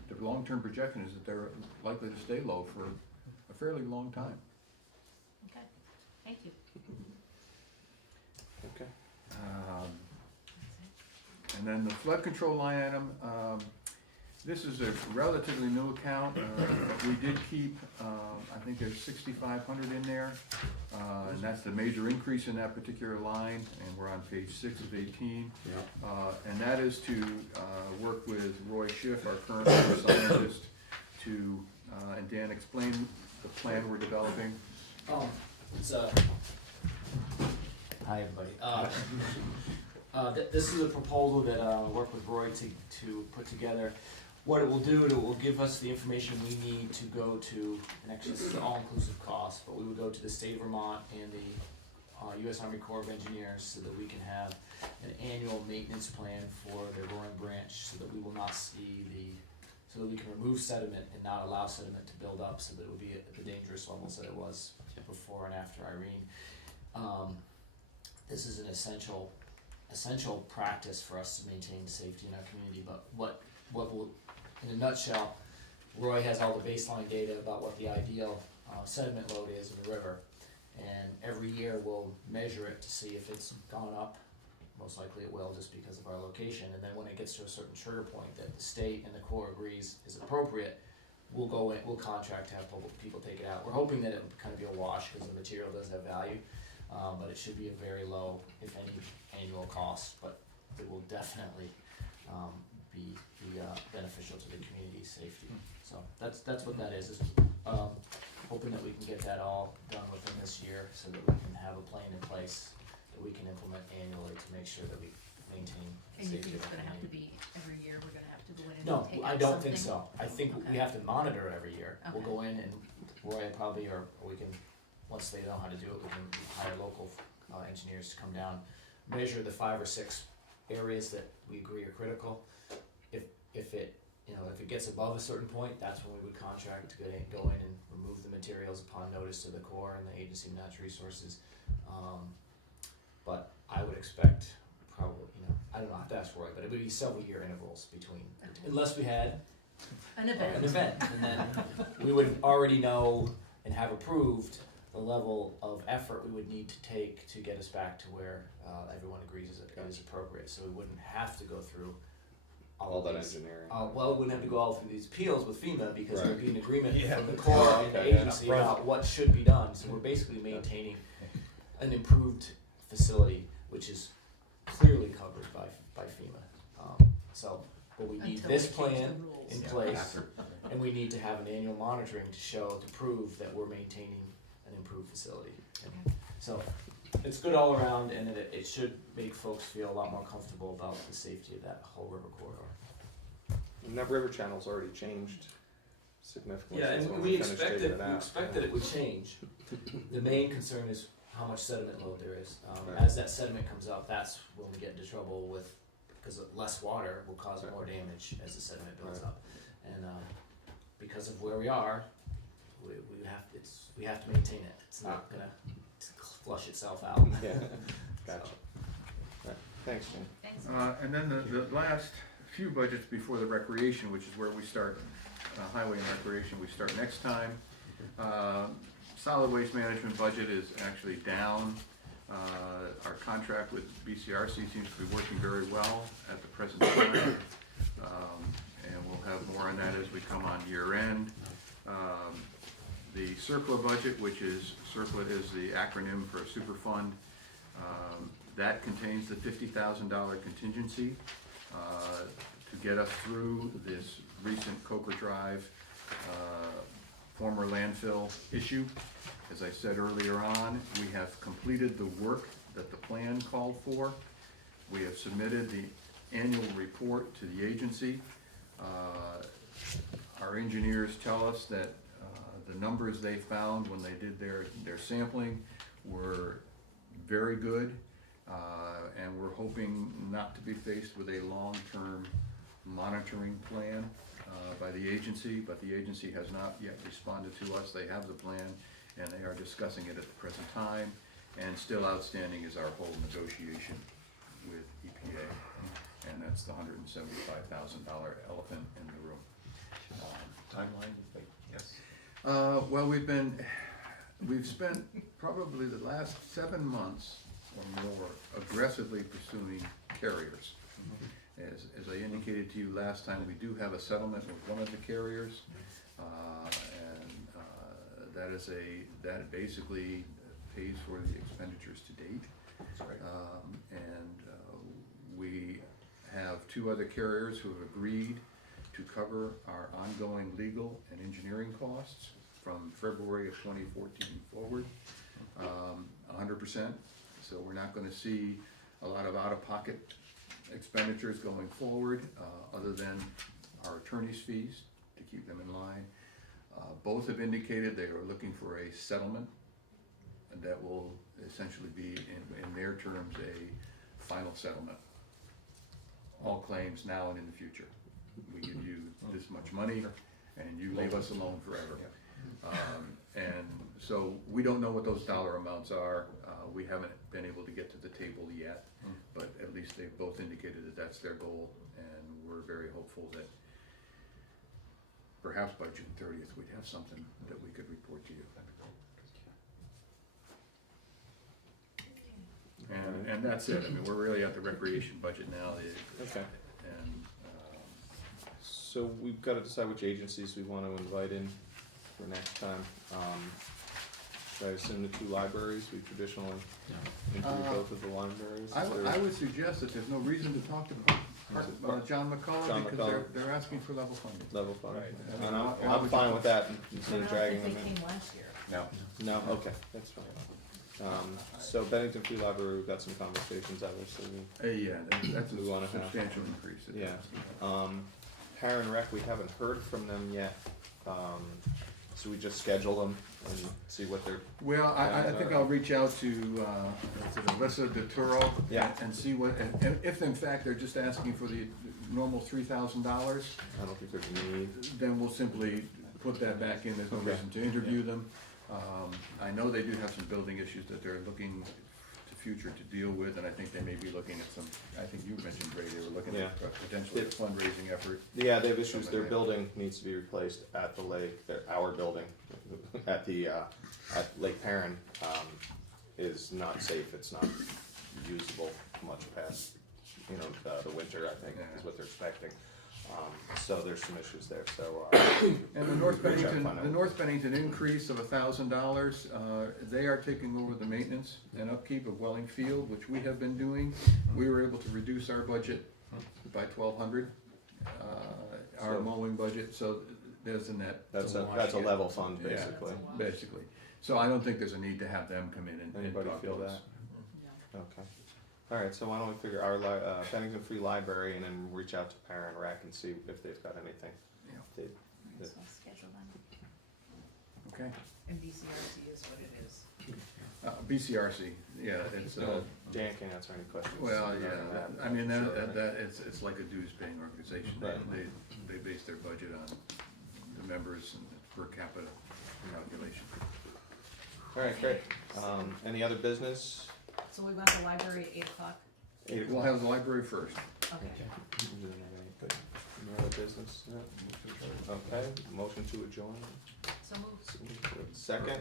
the long-term projection is that they're likely to stay low for a fairly long time. Okay, thank you. Okay. And then the flood control line item, this is a relatively new account. We did keep, I think there's 6,500 in there, and that's the major increase in that particular line, and we're on page 6 of 18. And that is to work with Roy Schiff, our current scientist, to, and Dan, explain the plan we're developing. Hi, everybody. This is a proposal that I worked with Roy to put together. What it will do, it will give us the information we need to go to, and actually this is an all-inclusive cost, but we would go to the state of Vermont and the U.S. Army Corps of Engineers so that we can have an annual maintenance plan for the Roaring Branch so that we will not see so that we can remove sediment and not allow sediment to build up so that it would be at the dangerous levels that it was before and after Irene. This is an essential practice for us to maintain safety in our community, but what will, in a nutshell, Roy has all the baseline data about what the ideal sediment load is in the river, and every year we'll measure it to see if it's gone up most likely it will, just because of our location, and then when it gets to a certain trigger point that the state and the Corps agrees is appropriate, we'll go in, we'll contract to have people take it out. We're hoping that it would kind of be a wash, because the material does have value, but it should be a very low, if any, annual cost, but it will definitely, be beneficial to the community's safety. So that's what that is hoping that we can get that all done within this year, so that we can have a plan in place that we can implement annually to make sure that we maintain And you safety think of it's the gonna have to community. be every year, we're gonna have to go in and No, take I out don't think something? so. I think we Okay. have to monitor it every year. We'll Okay. go in and Roy probably, or we can, once they know how to do it, we can hire local engineers to come down, measure the 5 or 6 areas that we agree are critical. If it, you know, if it gets above a certain point, that's when we would contract to go in and remove the materials upon notice to the Corps and the Agency of Natural Resources. But I would expect probably, you know, I don't know, I have to ask Roy, but it would be several year intervals between, Okay. unless we had An event. an event, and then we would already know and have approved the level of effort we would need to take to get us back to where everyone agrees is appropriate, so we wouldn't have to go through all that these, engineering. well, we wouldn't have to go all through these appeals with FEMA, because there'd Right. be an agreement Yeah. from the Corps and the Okay, yeah. agency about what should be done, so we're basically maintaining an improved facility, which is clearly covered by FEMA. But we need Until this we change the plan rules. in Yeah, place, after. and we need to have an annual monitoring to show, to prove that we're maintaining an improved facility. Okay. So, it's good all around, and it should make folks feel a lot more comfortable about the safety of that whole river corridor. And that river channel's already changed significantly. Yeah, since and when we finished expected, digging it we out. expected it would change. The main concern is how much sediment load there is. Right. As that sediment comes up, that's when we get into trouble with, because less water will cause more damage as the sediment builds Right. up. And, because of where we are, we have to maintain it. It's not gonna flush itself out. Yeah, gotcha. Right. Thanks, Jim. Thanks. And then the last few budgets before the recreation, which is where we start, highway and recreation, we start next time. Solid waste management budget is actually down. Our contract with BCRC seems to be working very well at the present time. And we'll have more on that as we come on year end. The CERCLA budget, which is, CERCLA is the acronym for a super fund. That contains the $50,000 contingency to get us through this recent Coker Drive former landfill issue. As I said earlier on, we have completed the work that the plan called for. We have submitted the annual report to the agency. Our engineers tell us that the numbers they found when they did their sampling were very good, and we're hoping not to be faced with a long-term monitoring plan by the agency, but the agency has not yet responded to us. They have the plan, and they are discussing it at the present time, and still outstanding is our whole negotiation with EPA, and that's the $175,000 elephant in the room. Timeline, yes. Well, we've spent probably the last 7 months or more aggressively pursuing carriers. As I indicated to you last time, we do have a settlement with one of the carriers, and that basically pays for the expenditures to date. We have 2 other carriers who have agreed to cover our ongoing legal and engineering costs from February of 2014 forward, 100%. So we're not gonna see a lot of out-of-pocket expenditures going forward, other than our attorney's fees to keep them in line. Both have indicated they are looking for a settlement that will essentially be, in their terms, a final settlement. All claims now and in the future. We give you this much money, and you leave us alone forever. And so we don't know what those dollar amounts are. We haven't been able to get to the table yet, but at least they've both indicated that that's their goal, and we're very hopeful that perhaps by June 30th, we'd have something that we could report to you. And that's it, I mean, we're really at the recreation budget now, Okay. and, So we've gotta decide which agencies we wanna invite in for next time. Should I assume the two libraries, we traditionally interview both of the libraries? I would suggest that there's no reason to talk to John McCullough, John because McCullough. they're asking for level funding. Level funding. Right. And Why I'm would fine you- with that, I instead don't of dragging think them they in. came last year. No. No, okay, that's fine. So Bennington Free Library, we've got some conversations, obviously. Yeah, that's We a wanna have- substantial increase. Yeah. Parent and Rec, we haven't heard from them yet. So we just schedule them and see what they're, Well, I think I'll reach out to Alyssa DeTuro. Yeah. And see what, and if in fact they're just asking for the normal $3,000, I don't think there's a need. then we'll simply put that back in, there's no Okay. reason to interview them. I know they do have some building issues that they're looking to future to deal with, and I think they may be looking at some, I think you mentioned, Ray, they were looking at potentially a fundraising effort. Yeah, they have issues, their building needs to be replaced at the lake, our building, at at Lake Perrin, is not safe, it's not usable much past, the winter, I think, is what they're expecting. So there's some issues there, so, And the North We'll try to Bennington, find out. the North Bennington increase of $1,000, they are taking over the maintenance and upkeep of Welling Field, which we have been doing. We were able to reduce our budget by 1,200, our So- mowing budget, so there's a net. that's a a, wash, that's a yeah. level fund, Yeah. basically. Basically. So I don't think there's a need to have them come in and Anybody talk feel to that? us. Okay. Alright, so why don't we figure our Bennington Free Library and then reach out to Parent and Rec and see if they've got anything. Yeah. They- So schedule them. Okay. And BCRC is what it is. BCRC, yeah, it's, Dan can answer any questions. well, regarding yeah, that. I mean, Sure. it's like a dues paying organization. Right. They base their budget on the members and per capita calculation. Alright, great. Any other business? So we want the library at 8 o'clock? We'll have the library first. Okay. Any other business? No? Okay, motion to adjourn. So moved. Second,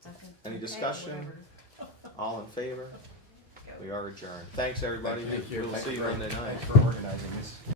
Second. Any Okay, discussion? whatever. all in favor? We are adjourned. Thanks, everybody. Thank you. We'll Thank see you you very- Monday night. Thanks for organizing this.